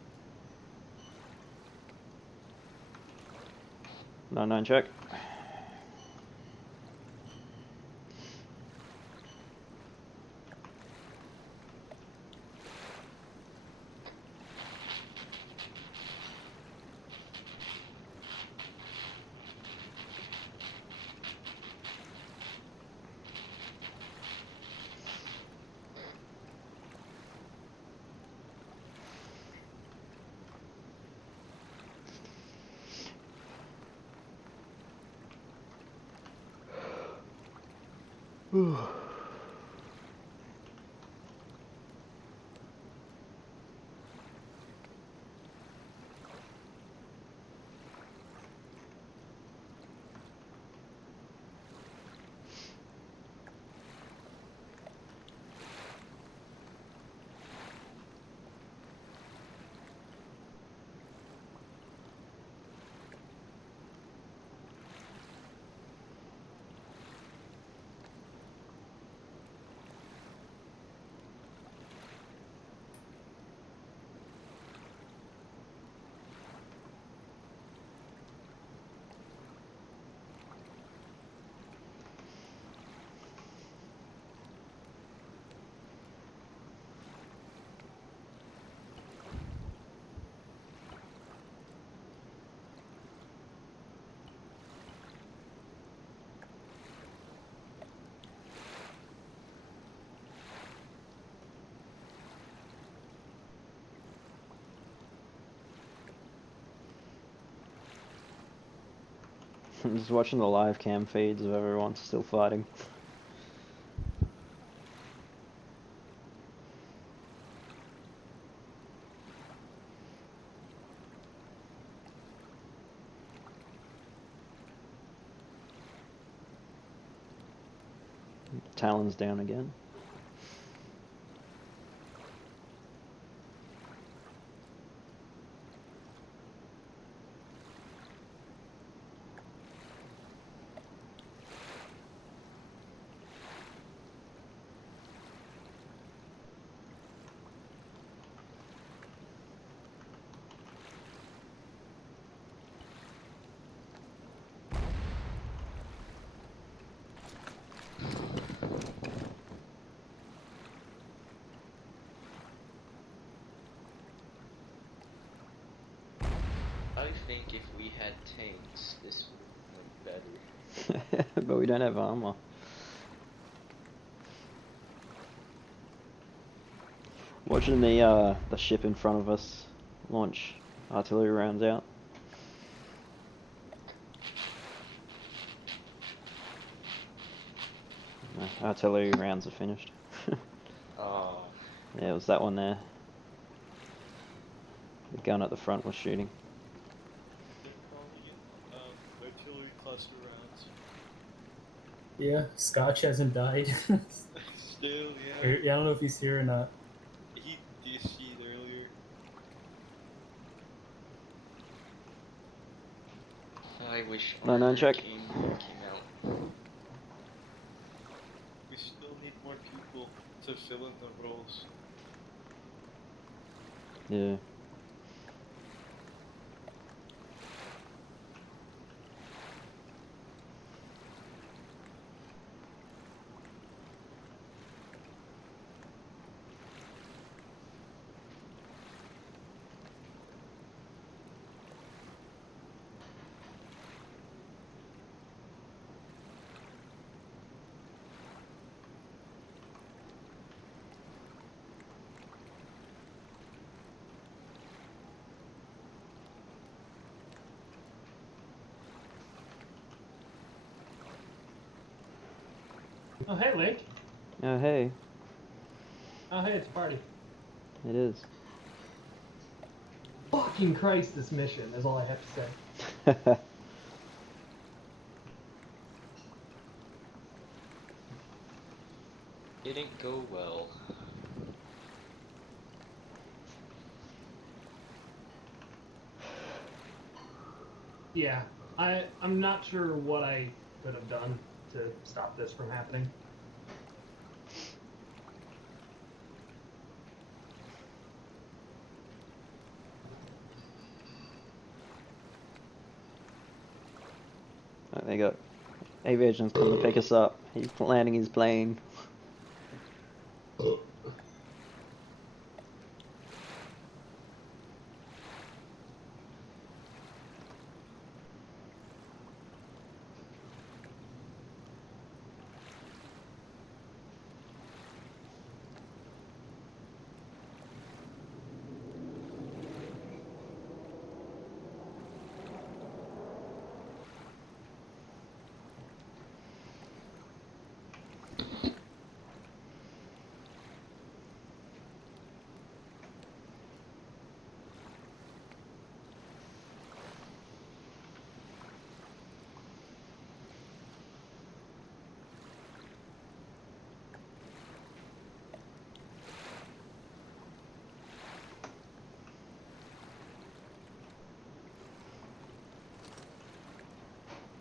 99 check. I'm just watching the live cam feeds of everyone still fighting. Talon's down again. I think if we had tanks, this would have went better. But we don't have armor. Watching the ship in front of us launch artillery rounds out. No, artillery rounds are finished. Oh. Yeah, it was that one there. The gun at the front was shooting. They're calling it artillery cluster rounds. Yeah, Scotch hasn't died. Still, yeah. Yeah, I don't know if he's here or not. He DC'd earlier. I wish No, Arma check. came out. We still need more people to fill in the roles. Yeah. Oh, hey, Link. Oh, hey. Oh, hey, it's a party. It is. Fucking Christ, this mission is all I have to say. Didn't go well. Yeah, I'm not sure what I could have done to stop this from happening. They got Aviation's coming to pick us up. He's landing his plane.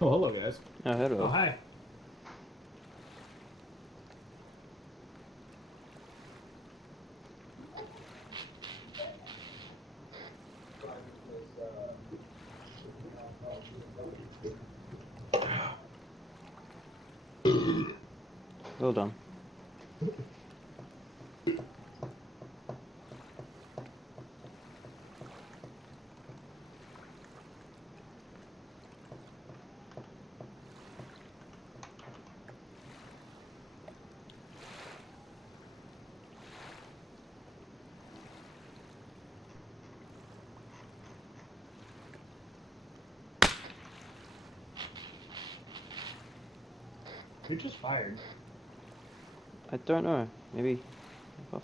Oh, hello, guys. Oh, hello. Oh, hi. Well done. Who just fired? I don't know. Maybe. Are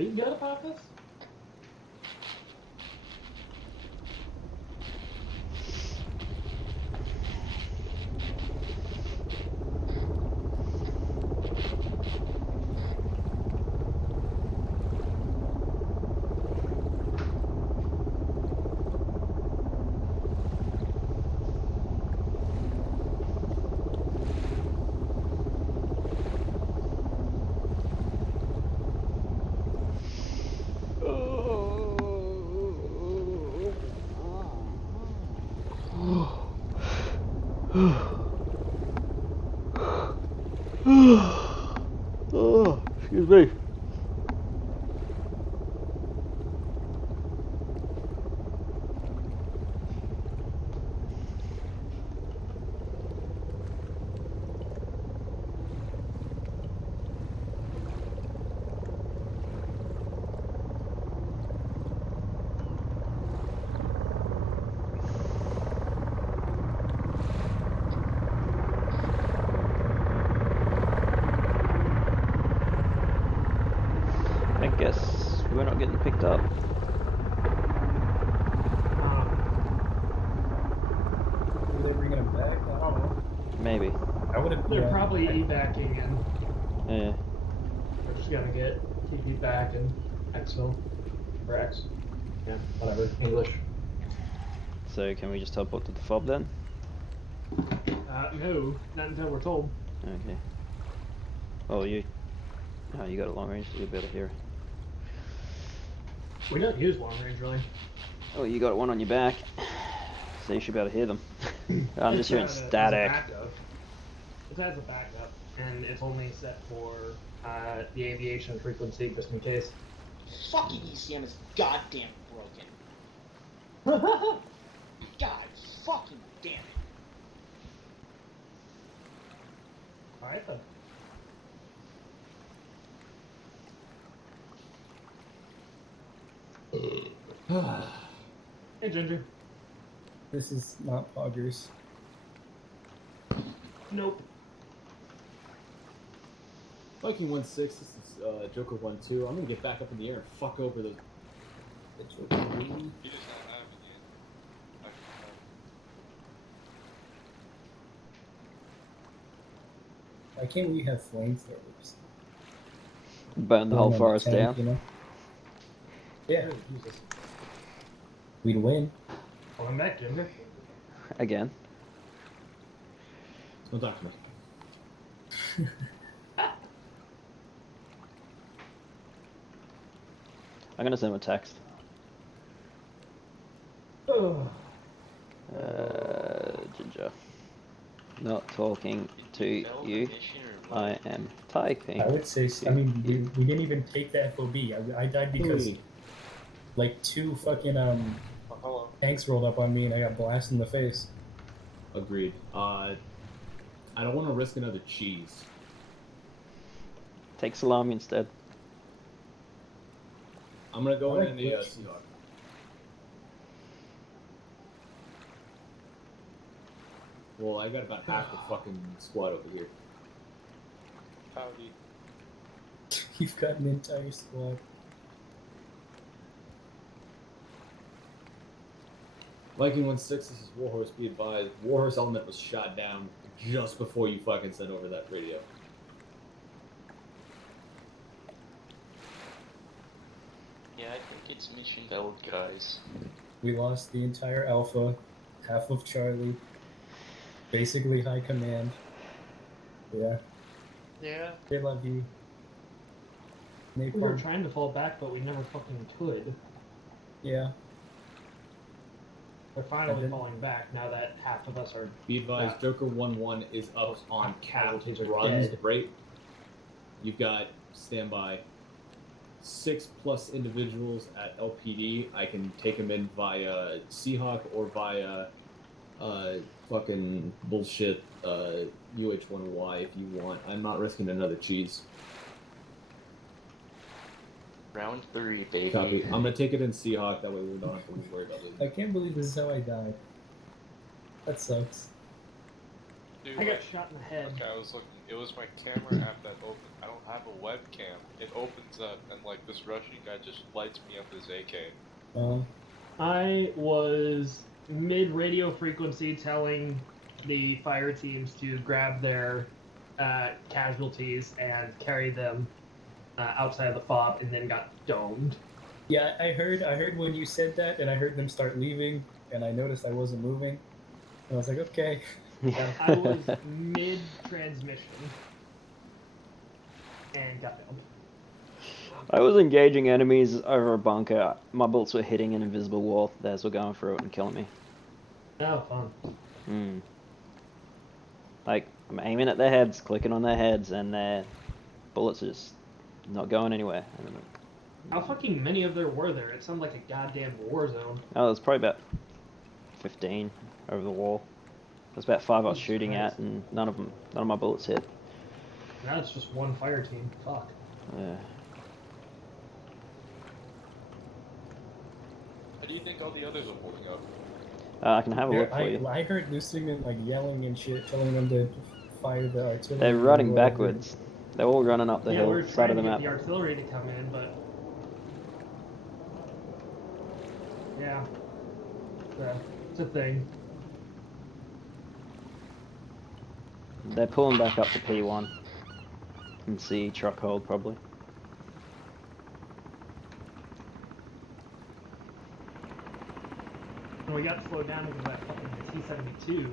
you good about this? Oh, excuse me. I guess we're not getting picked up. Are they bringing him back? I don't know. Maybe. I would have. They're probably evacuating in. Yeah. We're just gonna get TP back and exfil. Or X. Yeah, whatever. English. So can we just teleport to the fob then? No, not until we're told. Okay. Oh, you got a long range, so you'll be able to hear. We don't use long range really. Oh, you got one on your back, so you should be able to hear them. I'm just hearing static. It's as a backup, and it's only set for the aviation frequency, just in case. Fucking ECM is goddamn broken. God fucking damn it. Alright then. Hey Ginger. This is not Poggers. Nope. Viking 1-6, this is Joker 1-2. I'm gonna get back up in the air and fuck over those. He does not have it yet. Why can't we have flamethrowers? Burn the Put whole them on forest tank, down. You know? Yeah. We'd win. Welcome back, Ginger. Again. Don't talk to me. I'm gonna send him a text. Oh. Ginger. Not talking to you. I am typing. I would say, I mean, we didn't even take the FOB. I died because like 2 fucking tanks rolled up on me and I got blasted in the face. Agreed. I don't want to risk another cheese. Take salami instead. I'm gonna go in the Seahawk. Well, I got about half the fucking squad over here. Howdy. You've got an entire squad. Viking 1-6, this is Warhorse, be advised. Warhorse element was shot down just before you fucking sent over that radio. Yeah, I think it's mission failed, guys. We lost the entire Alpha, half of Charlie, basically high command. Yeah. Yeah. They love you. We were trying to fall back, but we never fucking could. Yeah. We're finally falling back now that half of us are. Be advised, back. Joker 1-1 is up on cap Casualties are runs, dead. right? You've got standby 6+ individuals at LPD. I can take them in via Seahawk or via fucking bullshit UH-1Y if you want. I'm not risking another cheese. Round 3, baby. Copy. I'm gonna take it in Seahawk, that way we don't have to worry about it. I can't believe this is how I died. That sucks. Dude, I got shot in the head. Okay, I was looking. It was my camera app that opened. I don't have a webcam. It opens up, and like this Russian guy just lights me up his AK. I was mid radio frequency telling the fire teams to grab their casualties and carry them outside of the fob, and then got domed. Yeah, I heard when you said that, and I heard them start leaving, and I noticed I wasn't moving. And I was like, okay. I was mid transmission and got domed. I was engaging enemies over a bunker. My bullets were hitting an invisible wall. Theirs were going through it and killing me. Oh, fun. Hmm. Like, I'm aiming at their heads, clicking on their heads, and their bullets are just not going anywhere. I don't know. How fucking many of there were there? It sounded like a goddamn war zone. Oh, there's probably about 15 over the wall. There's about 5 I was shooting at, and none of my bullets hit. Now it's just one fire team. Fuck. Yeah. How do you think all the others are holding up? I can have a look for you. I heard Lucian like yelling and shit, telling them to fire the artillery. They're running backwards. They're all running up the Yeah, we're hill side trying of to the get map. the artillery to come in, but yeah, it's a thing. They're pulling back up to P1 and see truck hold probably. And we got slowed down because of that fucking T-72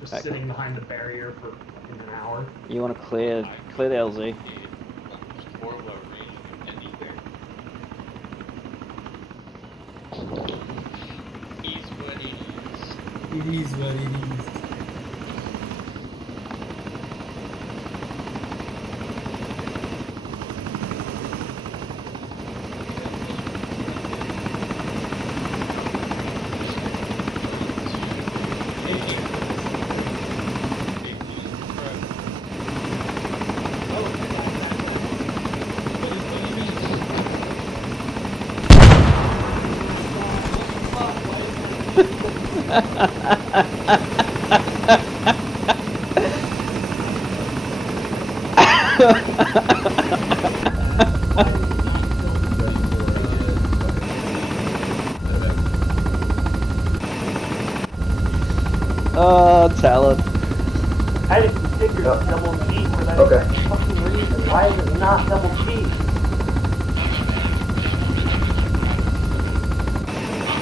just Back. sitting behind the barrier for fucking an hour. You want to clear the LZ? He's what he is. It is what it is. Talon. I had to configure double G for that fucking reason. Why is it not double G?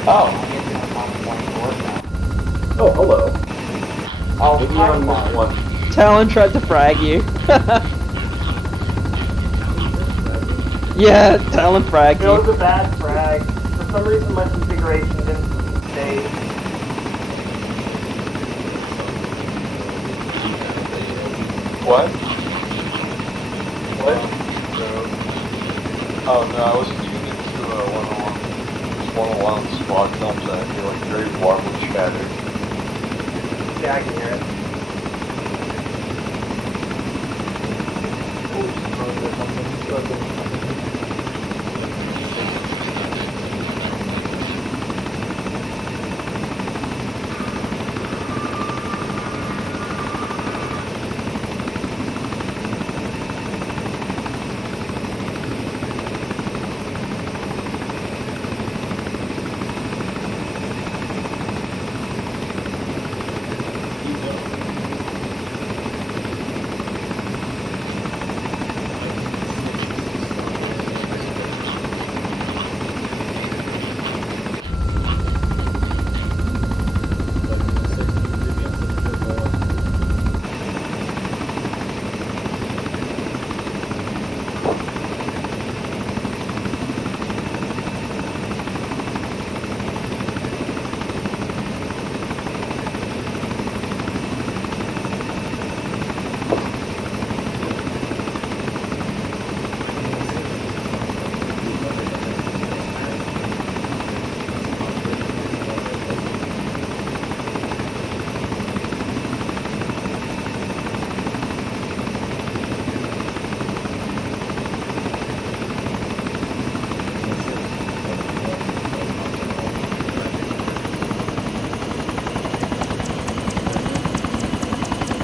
Oh, I guess you're not on 24 now. Oh, hello. Oh, Maybe you're on map 1. Talon tried to frag you. Yeah, Talon fragged It was you. a bad frag. For some reason my configuration didn't stay. What? What? Oh no, I wasn't tuned into a one-on-one squad films and I feel like very warbly scattered. Yeah, I can hear it.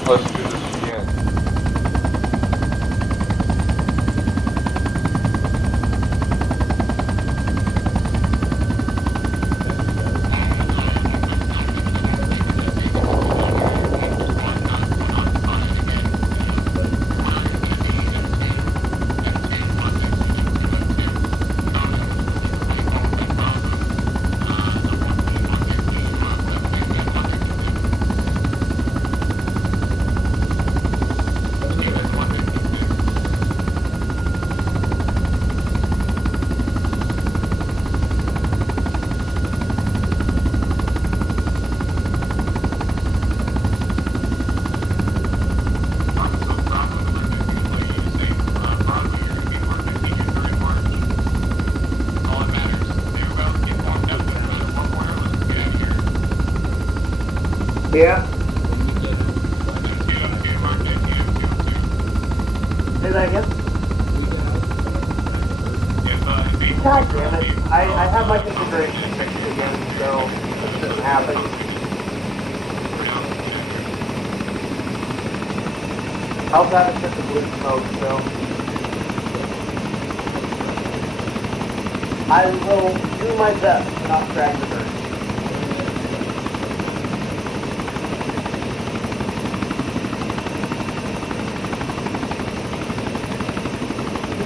Let's do this again. Yeah. Say that again? God damn it. I have my configuration fixed again, so this doesn't happen. How's that if it's a blue smoke, so? I will do my best to not drag the bird.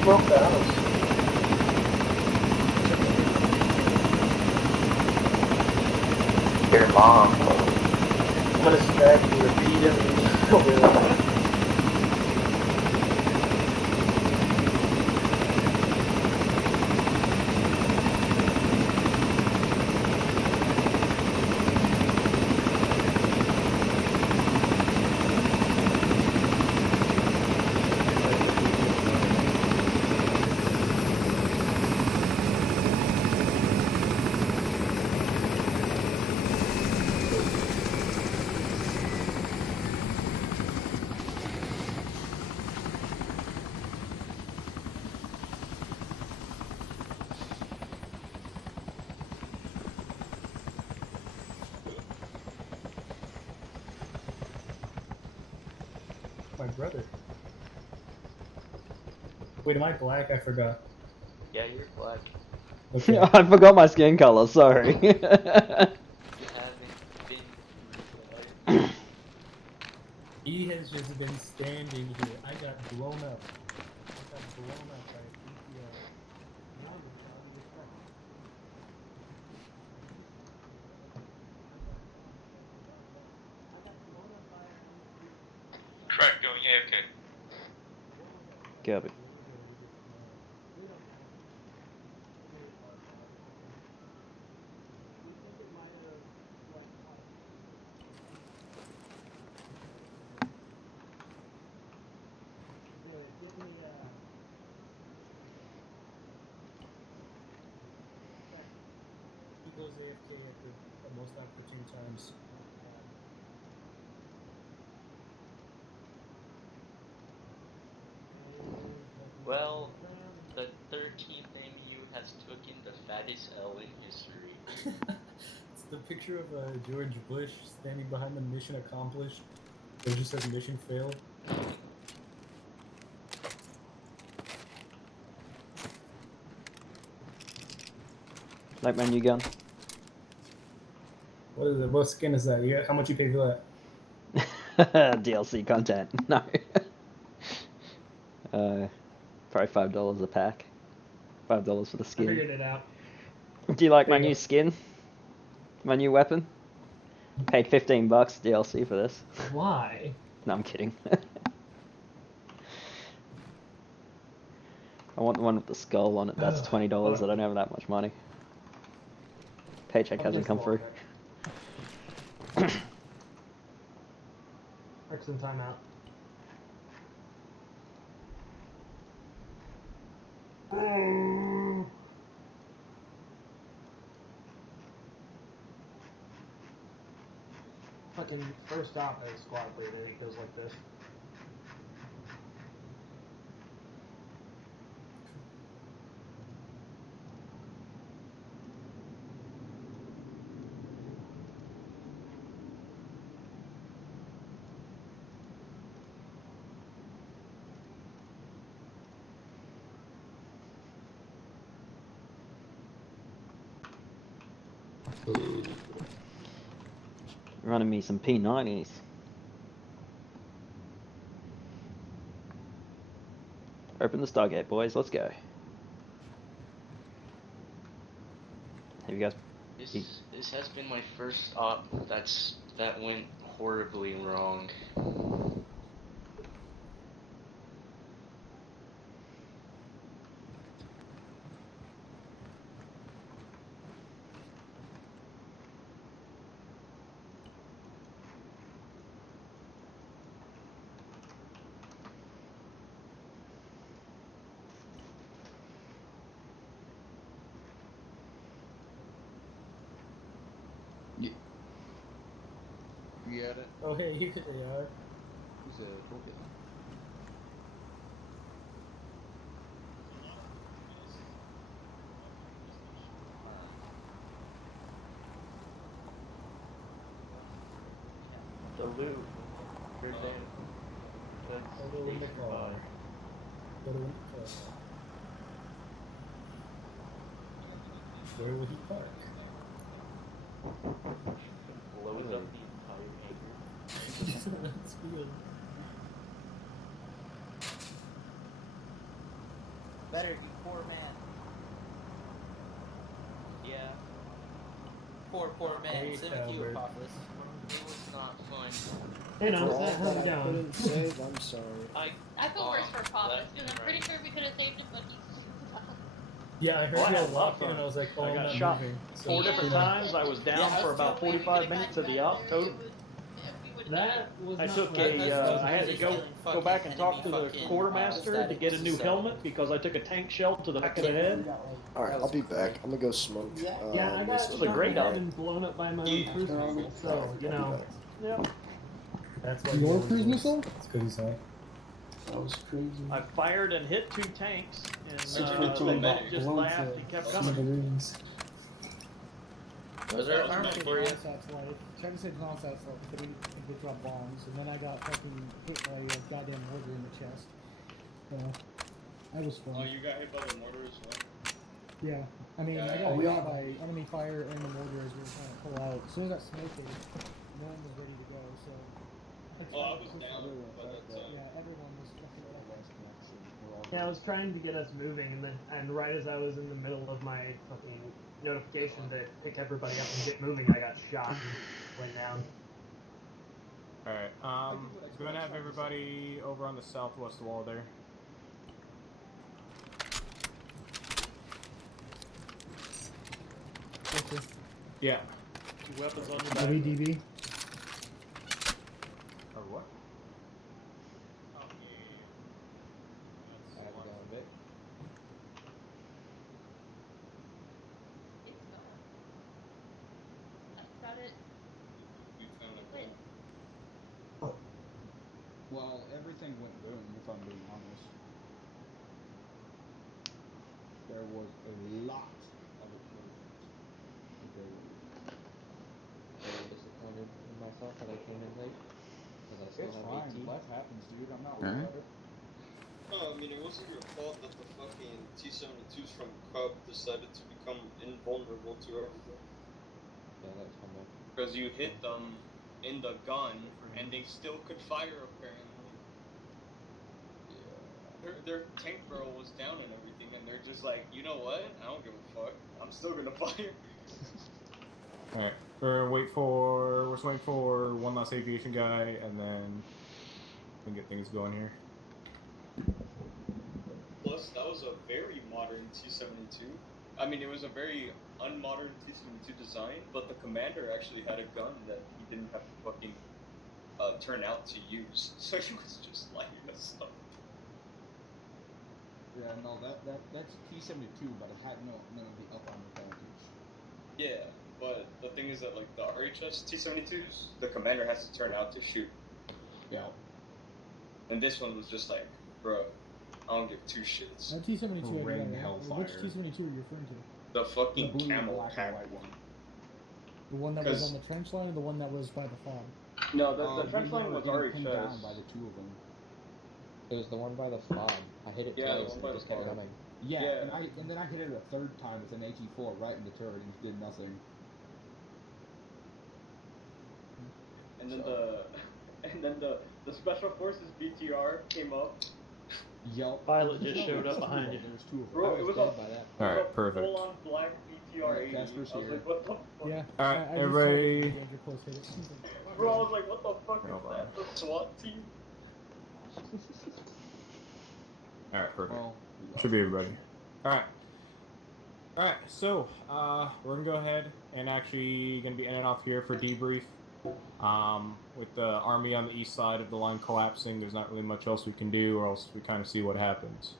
Broke the house. Your mom. I'm gonna stack you repeatedly. My brother. Wait, am I black? I forgot. Yeah, you're black. Okay. I forgot my skin color, sorry. You haven't been through He has just been standing here. I got blown up. I got blown up by a PPL. Krek going AFK. Copy. He goes AFK at the most opportune times. Well, the 13th MEU has taken the fattest L in history. It's the picture of George Bush standing behind the mission accomplished. It just says mission failed. Light menu gun. What is it? What skin is that? How much you pay for that? DLC content. No. Probably $5 a pack. $5 for the I skin. figured it out. Do you like my new skin? My new weapon? Paid $15 DLC for this. Why? No, I'm kidding. I want the one with the skull on it. That's $20. I don't have that much money. Paycheck hasn't come through. Excellent timeout. Fucking first stop as squad leader, it goes like this. Running me some P90s. Open the Stargate, boys. Let's go. Have you guys? This has been my first op that went horribly wrong. You got it? Oh, hey, here they are. Who's a toolkit? The loot. Here's Go in the car. Go in the car. Where would he park? Blows up the entire hangar. That's good. Better be poor man. Yeah. Poor man. Hey, Same with you, Albert. Apophis. It was not fun. Hey, no, For all how's it that I going? couldn't save, I'm sorry. I feel worse for Poppins because I'm pretty sure we could have saved him, but he's. Yeah, I heard Well, I you had all a lot of walking and I fun. was like, oh, I I'm got not shot moving. So, 4 different times. I was down for about 45 minutes of the op total. That was I not took right. I had to go back and talk to the quartermaster to get a new helmet because I took a tank shell to the back of the head. Alright, I'll be back. I'm gonna go smoke. Yeah, I got this was a great shot op. and blown up by my own cruise missile, so, you know. Yeah. That's why Your you cruise always- missile? It's because he's high. That was crazy. I fired and hit 2 tanks, and Super they both just laughed and kept coming. Those are armed for you. Travis said nonsense like 3 individual bombs, and then I got fucking hit by a goddamn mortar in the chest. So, that was fun. Oh, you got hit by the mortar as well? Yeah, I mean, I got hit by enemy fire and the mortar as we were trying to pull out. As soon as that smoke hit, no one was ready to go, so... Oh, I was down. Yeah, I was trying to get us moving, and right as I was in the middle of my fucking notification to pick everybody up and get moving, I got shot and went down. Alright, we're gonna have everybody over on the southwest wall there. Okay. Yeah. Weapons on your back. WDB. Or what? I have a gun bit. It's gone. I got it. You found a Wait. gun. Well, everything went boom, if I'm being honest. There was a lot of explosions. Very disappointed in myself that I came in late. Because I still have 18. Life happens, dude. I'm not worried about it. No, I mean, it wasn't your fault that the fucking T-72s from Cub decided to become invulnerable to everything. Yeah, that was fun though. Because you hit them in the gun, and they still could fire, apparently. Yeah. Their tank barrel was down and everything, and they're just like, you know what? I don't give a fuck. I'm still gonna fire. Alright, we're just waiting for one last aviation guy, and then we can get things going here. Plus, that was a very modern T-72. I mean, it was a very unmodern T-72 design, but the commander actually had a gun that he didn't have to fucking turn out to use, so he was just lighting us up. Yeah, no, that's T-72, but it had none of the up armor penalties. Yeah, but the thing is that, like, the RHS T-72s, the commander has to turn out to shoot. Yeah. And this one was just like, bro, I don't give two shits. That T-72 Ring I got, hellfire. which T-72 are you referring to? The fucking blue, camel black, pack and white one. The one that was on the trench line or the one that was by the fog? No, the trench line was already pinned down RHS. by the two of them. It was the one by the fog. I hit it Yeah, the twice one and by it the just kept fog. coming. Yeah, and then I hit it a third time with an AT-4 right in the turret and it did nothing. And then the special forces BTR came up. Yup. Pilot just showed up behind you. There's two of them. Bro, it was a Alright, perfect. full-on black BTR 80. I was Casper's here. like, what the fuck? Yeah. Alright, I just everybody. saw Andrew Close hit it. Bro, I was like, what the fuck is that? The SWAT team? Alright, perfect. Well, Should be everybody. Alright. Alright, so, we're gonna go ahead and actually gonna be ending off here for debrief. With the army on the east side of the line collapsing, there's not really much else we can do, or else we kind of see what happens.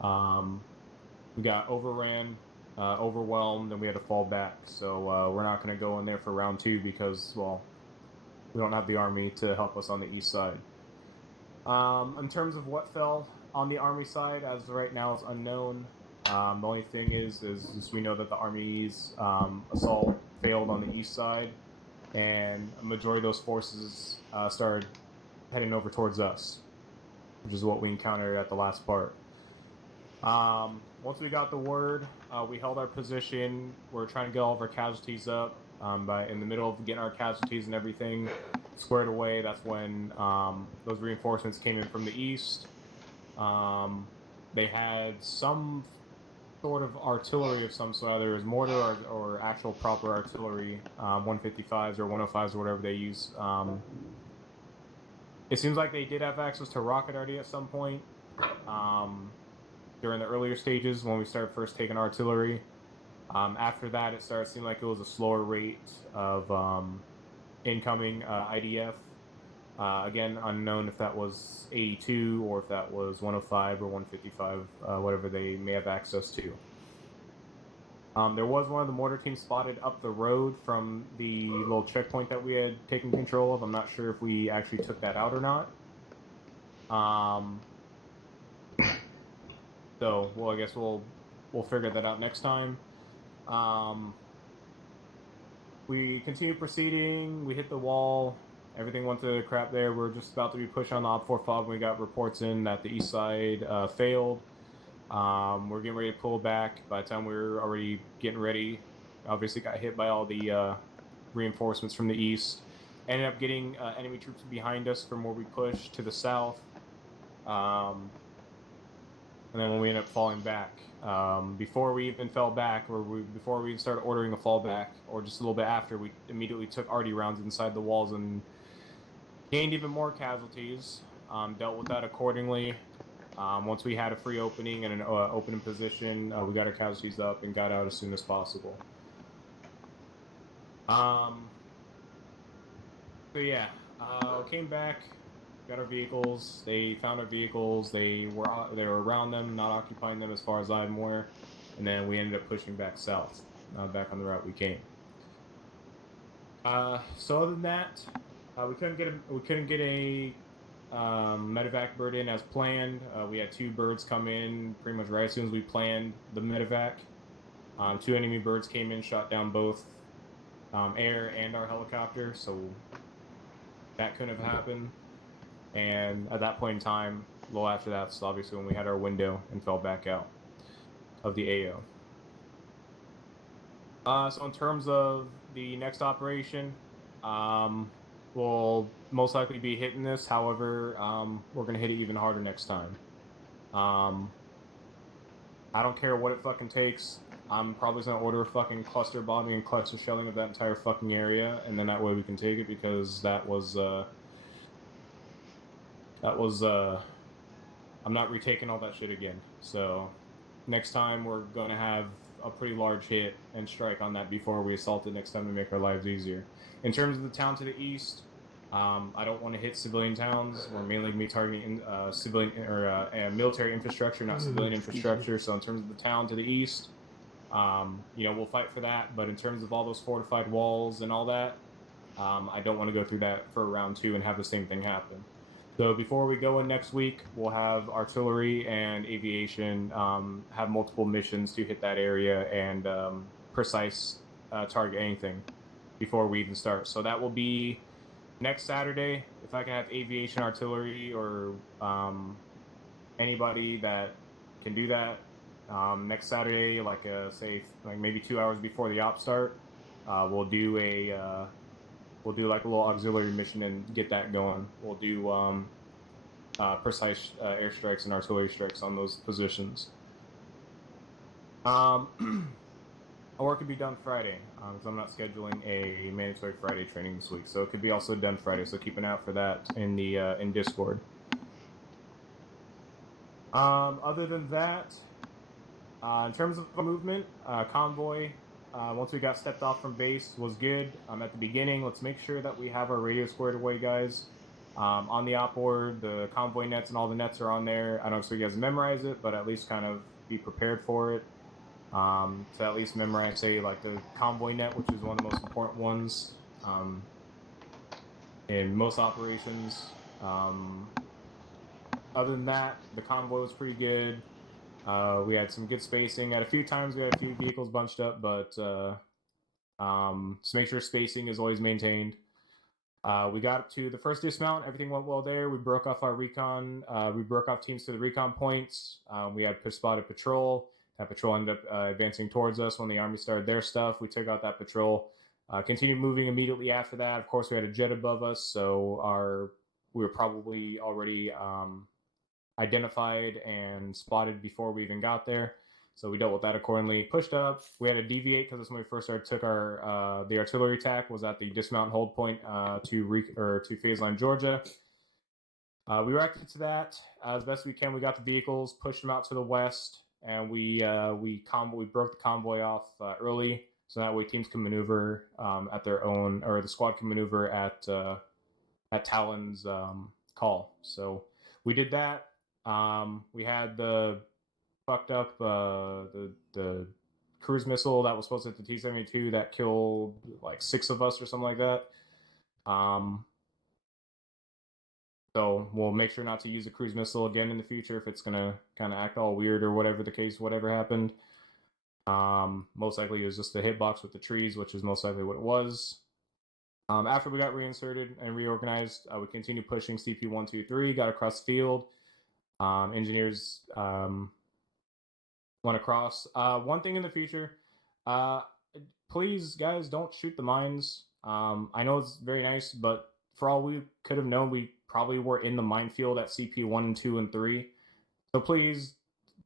We got overran, overwhelmed, and we had to fall back. So we're not going to go in there for round 2 because, well, we don't have the army to help us on the east side. In terms of what fell on the army side, as of right now, is unknown. The only thing is we know that the army's assault failed on the east side, and a majority of those forces started heading over towards us, which is what we encountered at the last part. Once we got the word, we held our position. We're trying to get all of our casualties up. In the middle of getting our casualties and everything squared away, that's when those reinforcements came in from the east. They had some sort of artillery of some sort, either it was mortar or actual proper artillery, 155s or 105s or whatever they use. It seems like they did have access to rocketry at some point during the earlier stages when we started first taking artillery. After that, it started seeming like it was a slower rate of incoming IDF. Again, unknown if that was 82 or if that was 105 or 155, whatever they may have access to. There was one of the mortar teams spotted up the road from the little checkpoint that we had taken control of. I'm not sure if we actually took that out or not. So, well, I guess we'll figure that out next time. We continued proceeding. We hit the wall. Everything went to crap there. We're just about to be pushed on the Op 4 FOB when we got reports in that the east side failed. We're getting ready to pull back. By the time we were already getting ready, obviously got hit by all the reinforcements from the east. Ended up getting enemy troops behind us from where we pushed to the south. and then when we ended up falling back, before we even fell back, or before we even started ordering a fallback, or just a little bit after, we immediately took arty rounds inside the walls and gained even more casualties. Dealt with that accordingly. Once we had a free opening and an opening position, we got our casualties up and got out as soon as possible. So yeah, came back, got our vehicles. They found our vehicles. They were around them, not occupying them as far as I'm aware, and then we ended up pushing back south, back on the route we came. So other than that, we couldn't get a medevac bird in as planned. We had 2 birds come in pretty much right as soon as we planned the medevac. 2 enemy birds came in, shot down both air and our helicopter, so that couldn't have happened. And at that point in time, a little after that, so obviously when we had our window and fell back out of the AO. So in terms of the next operation, we'll most likely be hitting this. However, we're gonna hit it even harder next time. I don't care what it fucking takes. I'm probably gonna order a fucking cluster bombing and cluster shelling of that entire fucking area, and then that way we can take it, because that was I'm not retaking all that shit again. So next time we're gonna have a pretty large hit and strike on that before we assault it next time to make our lives easier. In terms of the town to the east, I don't want to hit civilian towns. We're mainly going to be targeting civilian or military infrastructure, not civilian infrastructure. So in terms of the town to the east, we'll fight for that. But in terms of all those fortified walls and all that, I don't want to go through that for round 2 and have the same thing happen. So before we go in next week, we'll have artillery and aviation have multiple missions to hit that area and precise target anything before we even start. So that will be next Saturday. If I can have aviation, artillery, or anybody that can do that, next Saturday, say maybe 2 hours before the op start, we'll do like a little auxiliary mission and get that going. We'll do precise airstrikes and artillery strikes on those positions. Or it could be done Friday, because I'm not scheduling a mandatory Friday training this week, so it could be also done Friday. So keep an eye out for that in the in Discord. Other than that, in terms of movement, convoy, once we got stepped off from base, was good. At the beginning, let's make sure that we have our radio squared away, guys. On the op board, the convoy nets and all the nets are on there. I don't expect you guys to memorize it, but at least kind of be prepared for it. To at least memorize, say, like the convoy net, which is one of the most important ones in most operations. Other than that, the convoy was pretty good. We had some good spacing. At a few times, we had a few vehicles bunched up, but so make sure spacing is always maintained. We got up to the first dismount. Everything went well there. We broke off our recon. We broke off teams to the recon points. We had spotted patrol. That patrol ended up advancing towards us when the Army started their stuff. We took out that patrol. Continued moving immediately after that. Of course, we had a jet above us, so we were probably already identified and spotted before we even got there. So we dealt with that accordingly. Pushed up. We had to deviate because that's when we first started. Took our the artillery attack was at the dismount and hold point to phase line Georgia. We reacted to that as best we can. We got the vehicles, pushed them out to the west, and we broke the convoy off early, so that way teams can maneuver at their own, or the squad can maneuver at Talon's call. So we did that. We had the fucked up the cruise missile that was supposed to hit the T-72 that killed like 6 of us or something like that. So we'll make sure not to use a cruise missile again in the future if it's gonna kind of act all weird or whatever the case, whatever happened. Most likely it was just the hitbox with the trees, which is most likely what it was. After we got reinserted and reorganized, we continued pushing CP-123, got across the field. Engineers went across. One thing in the future, please, guys, don't shoot the mines. I know it's very nice, but for all we could have known, we probably were in the minefield at CP 1, 2, and 3. So please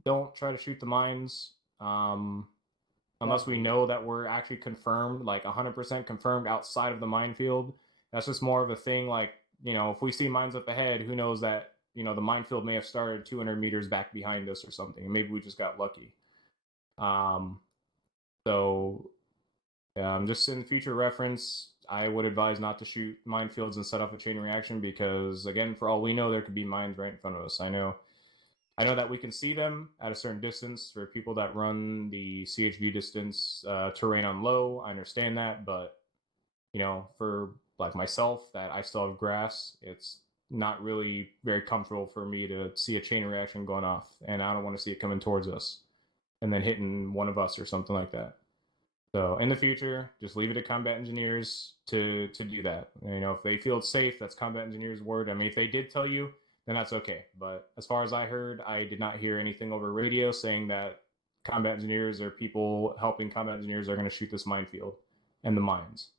don't try to shoot the mines. Unless we know that we're actually confirmed, like 100% confirmed outside of the minefield. That's just more of a thing, like, you know, if we see mines up ahead, who knows that, you know, the minefield may have started 200 meters back behind us or something. Maybe we just got lucky. Just in future reference, I would advise not to shoot minefields and set off a chain reaction because, again, for all we know, there could be mines right in front of us. I know that we can see them at a certain distance for people that run the CHV distance terrain on low. I understand that, but, you know, for like myself, that I still have grass, it's not really very comfortable for me to see a chain reaction going off, and I don't want to see it coming towards us and then hitting one of us or something like that. So in the future, just leave it to combat engineers to do that. You know, if they feel it's safe, that's combat engineers' word. I mean, if they did tell you, then that's okay. But as far as I heard, I did not hear anything over radio saying that combat engineers or people helping combat engineers are going to shoot this minefield and the mines.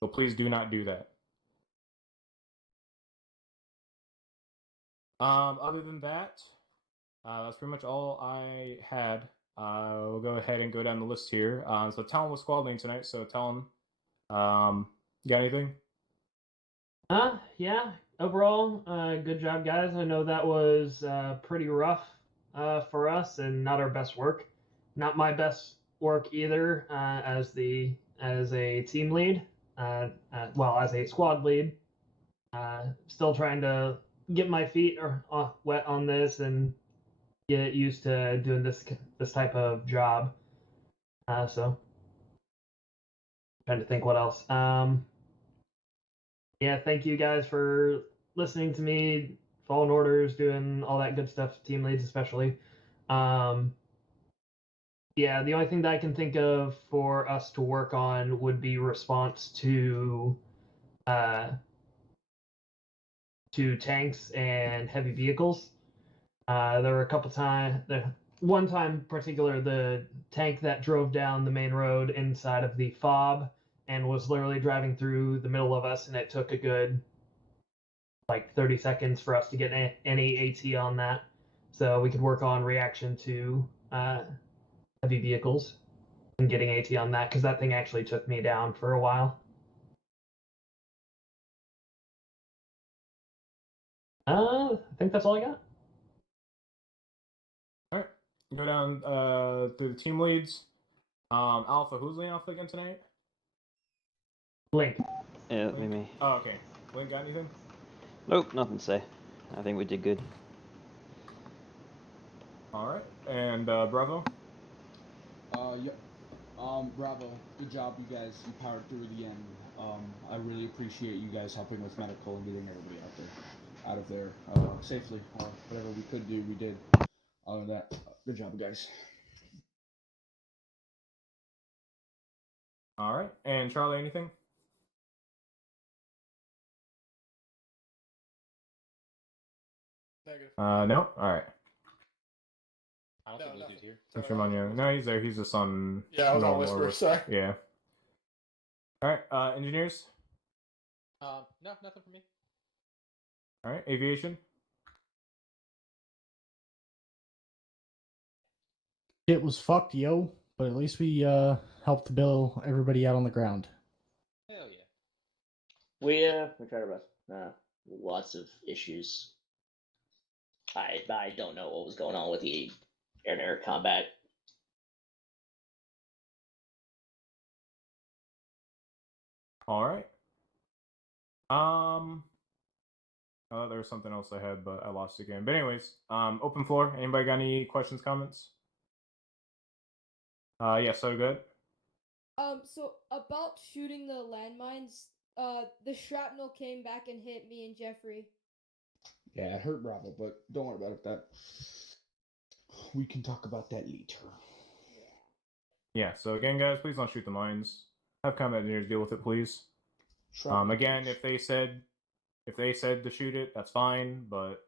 So please do not do that. Other than that, that's pretty much all I had. We'll go ahead and go down the list here. So Talon was squad lane tonight. So Talon, you got anything? Yeah. Overall, good job, guys. I know that was pretty rough for us and not our best work. Not my best work either as a team lead. As a squad lead. Still trying to get my feet wet on this and get used to doing this type of job. So trying to think what else. Yeah, thank you guys for listening to me, following orders, doing all that good stuff, team leads especially. Yeah, the only thing that I can think of for us to work on would be response to tanks and heavy vehicles. There were a couple times. One time in particular, the tank that drove down the main road inside of the fob and was literally driving through the middle of us, and it took a good 30 seconds for us to get any AT on that, so we could work on reaction to heavy vehicles and getting AT on that, because that thing actually took me down for a while. I think that's all I got. All right, go down through the team leads. Alpha, who's leading Alpha again tonight? Link. Yeah, me. Oh, okay. Link, got anything? Nope, nothing to say. I think we did good. All right, and Bravo. Yep. Bravo. Good job, you guys. You powered through the end. I really appreciate you guys helping with medical and getting everybody out of there safely. Whatever we could do, we did. Other than that, good job, guys. All right, and Charlie, anything? Negative. No. All right. I don't think Lucy's here. No, he's there. He's just on. Yeah, I was on Whisper. Sorry. Yeah. All right, engineers. No, nothing for me. All right, aviation. It was fucked, yo, but at least we helped bail everybody out on the ground. Hell yeah. We tried our best. Lots of issues. I don't know what was going on with the air-to-air combat. All right. There was something else I had, but I lost it again. But anyways, open floor. Anybody got any questions, comments? Yeah, so good. So about shooting the landmines, the shrapnel came back and hit me and Jeffrey. Yeah, it hurt Bravo, but don't worry about it. That we can talk about that later. Yeah. So again, guys, please don't shoot the mines. Have combat engineers deal with it, please. Again, if they said to shoot it, that's fine. But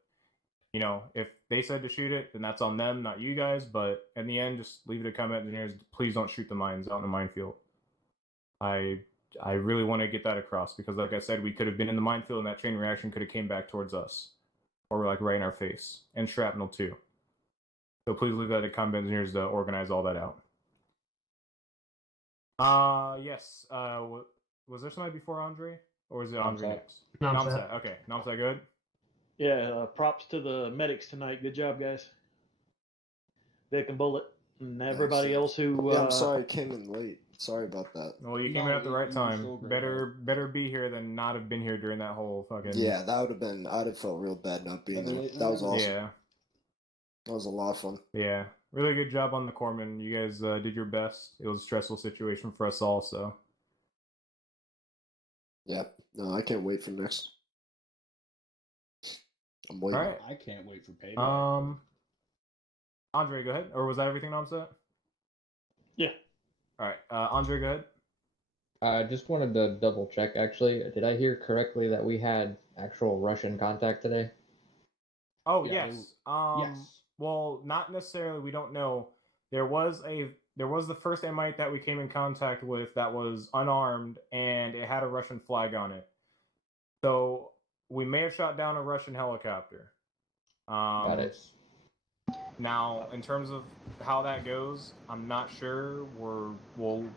you know, if they said to shoot it, then that's on them, not you guys. But in the end, just leave it to combat engineers. Please don't shoot the mines out in the minefield. I really want to get that across because, like I said, we could have been in the minefield and that chain reaction could have came back towards us, or like right in our face, and shrapnel too. So please leave that to combat engineers to organize all that out. Yes. Was there somebody before Andre? Or was it Andre Namsat. next? Namsat. Okay. Namsat, good? Yeah, props to the medics tonight. Good job, guys. Vic and Bullet, and everybody else who. Yeah, I'm sorry I came in late. Sorry about that. Well, you came in at the right time. Better be here than not have been here during that whole fucking... Yeah, that would have been... I'd have felt real bad not being there. That was awesome. Yeah. That was a lot of fun. Yeah. Really good job on the corpsman. You guys did your best. It was a stressful situation for us all, so... Yeah. No, I can't wait for next. I'm waiting. All right. I can't wait for payback. Andre, go ahead. Or was that everything I'm set? Yeah. All right. Andre, go ahead. I just wanted to double check. Actually, did I hear correctly that we had actual Russian contact today? Oh Yeah, yes. yes. Well, not necessarily. We don't know. There was the first Emite that we came in contact with that was unarmed and it had a Russian flag on it. So we may have shot down a Russian helicopter. Got it. Now, in terms of how that goes, I'm not sure.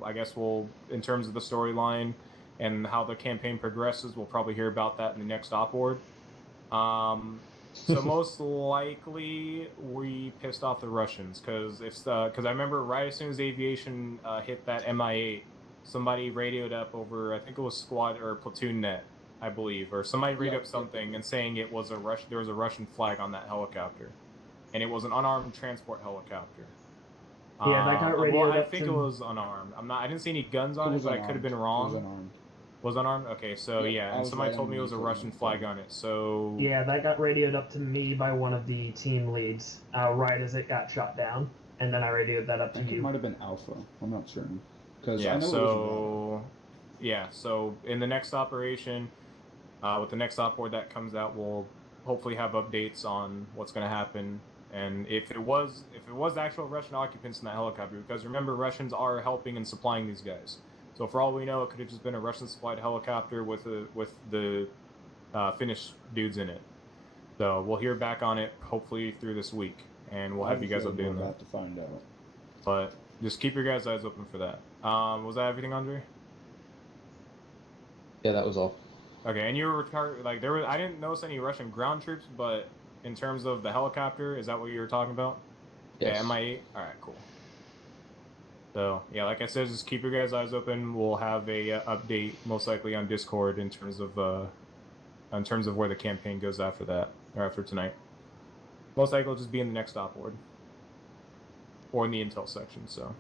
I guess we'll, in terms of the storyline and how the campaign progresses, we'll probably hear about that in the next op board. So most likely we pissed off the Russians because I remember right as soon as aviation hit that MI8, somebody radioed up over, I think it was squad or platoon net, I believe, or somebody radioed up something and saying it was there was a Russian flag on that helicopter. And it was an unarmed transport helicopter. Yeah, that got radioed well, I up think to... it was unarmed. I didn't see any guns on it, but I could have been wrong. It was unarmed. Was unarmed? Okay, so yeah, and somebody told me it was a Russian flag on it. So Yeah, that got radioed up to me by one of the team leads right as it got shot down, and then I radioed that up to I think you. it might have been Alpha. I'm not certain. yeah, I know so in the next operation, with the next op board that comes out, we'll hopefully have updates on what's going to happen. And if it was actual Russian occupants in that helicopter, because remember, Russians are helping and supplying these guys. So for all we know, it could have just been a Russian-supplied helicopter with the Finnish dudes in it. So we'll hear back on it hopefully through this week, and we'll have you guys updated on that. To find out. But just keep your guys' eyes open for that. Was that everything, Andre? Yeah, that was all. Okay, and you were like I didn't notice any Russian ground troops, but in terms of the helicopter, is that what you were talking about? Yes. Yeah, MI8? Alright, cool. So, yeah, like I said, just keep your guys' eyes open. We'll have a update, most likely on Discord, in terms of where the campaign goes after that, or after tonight. Most likely it'll just be in the next op board. Or in the intel section, so.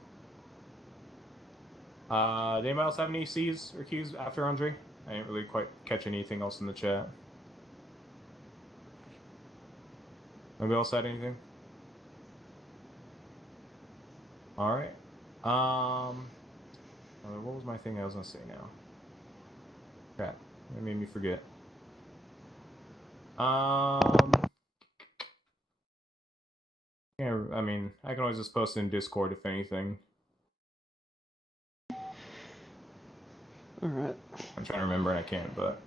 Did anybody else have any C's or Q's after Andre? I didn't really quite catch anything else in the chat. Nobody else had anything? Alright. What was my thing I was gonna say now? Crap. That made me forget. Yeah, I mean, I can always just post it in Discord if anything. Alright. I'm trying to remember and I can't, but...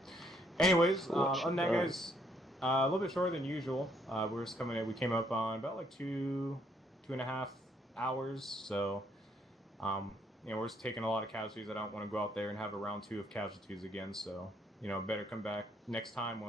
Anyways, other than that, guys, a little bit shorter than usual. We're just coming in. We came up on about like 2.5 hours, so... we're just taking a lot of casualties. I don't want to go out there and have a round 2 of casualties again, so, better come back next time when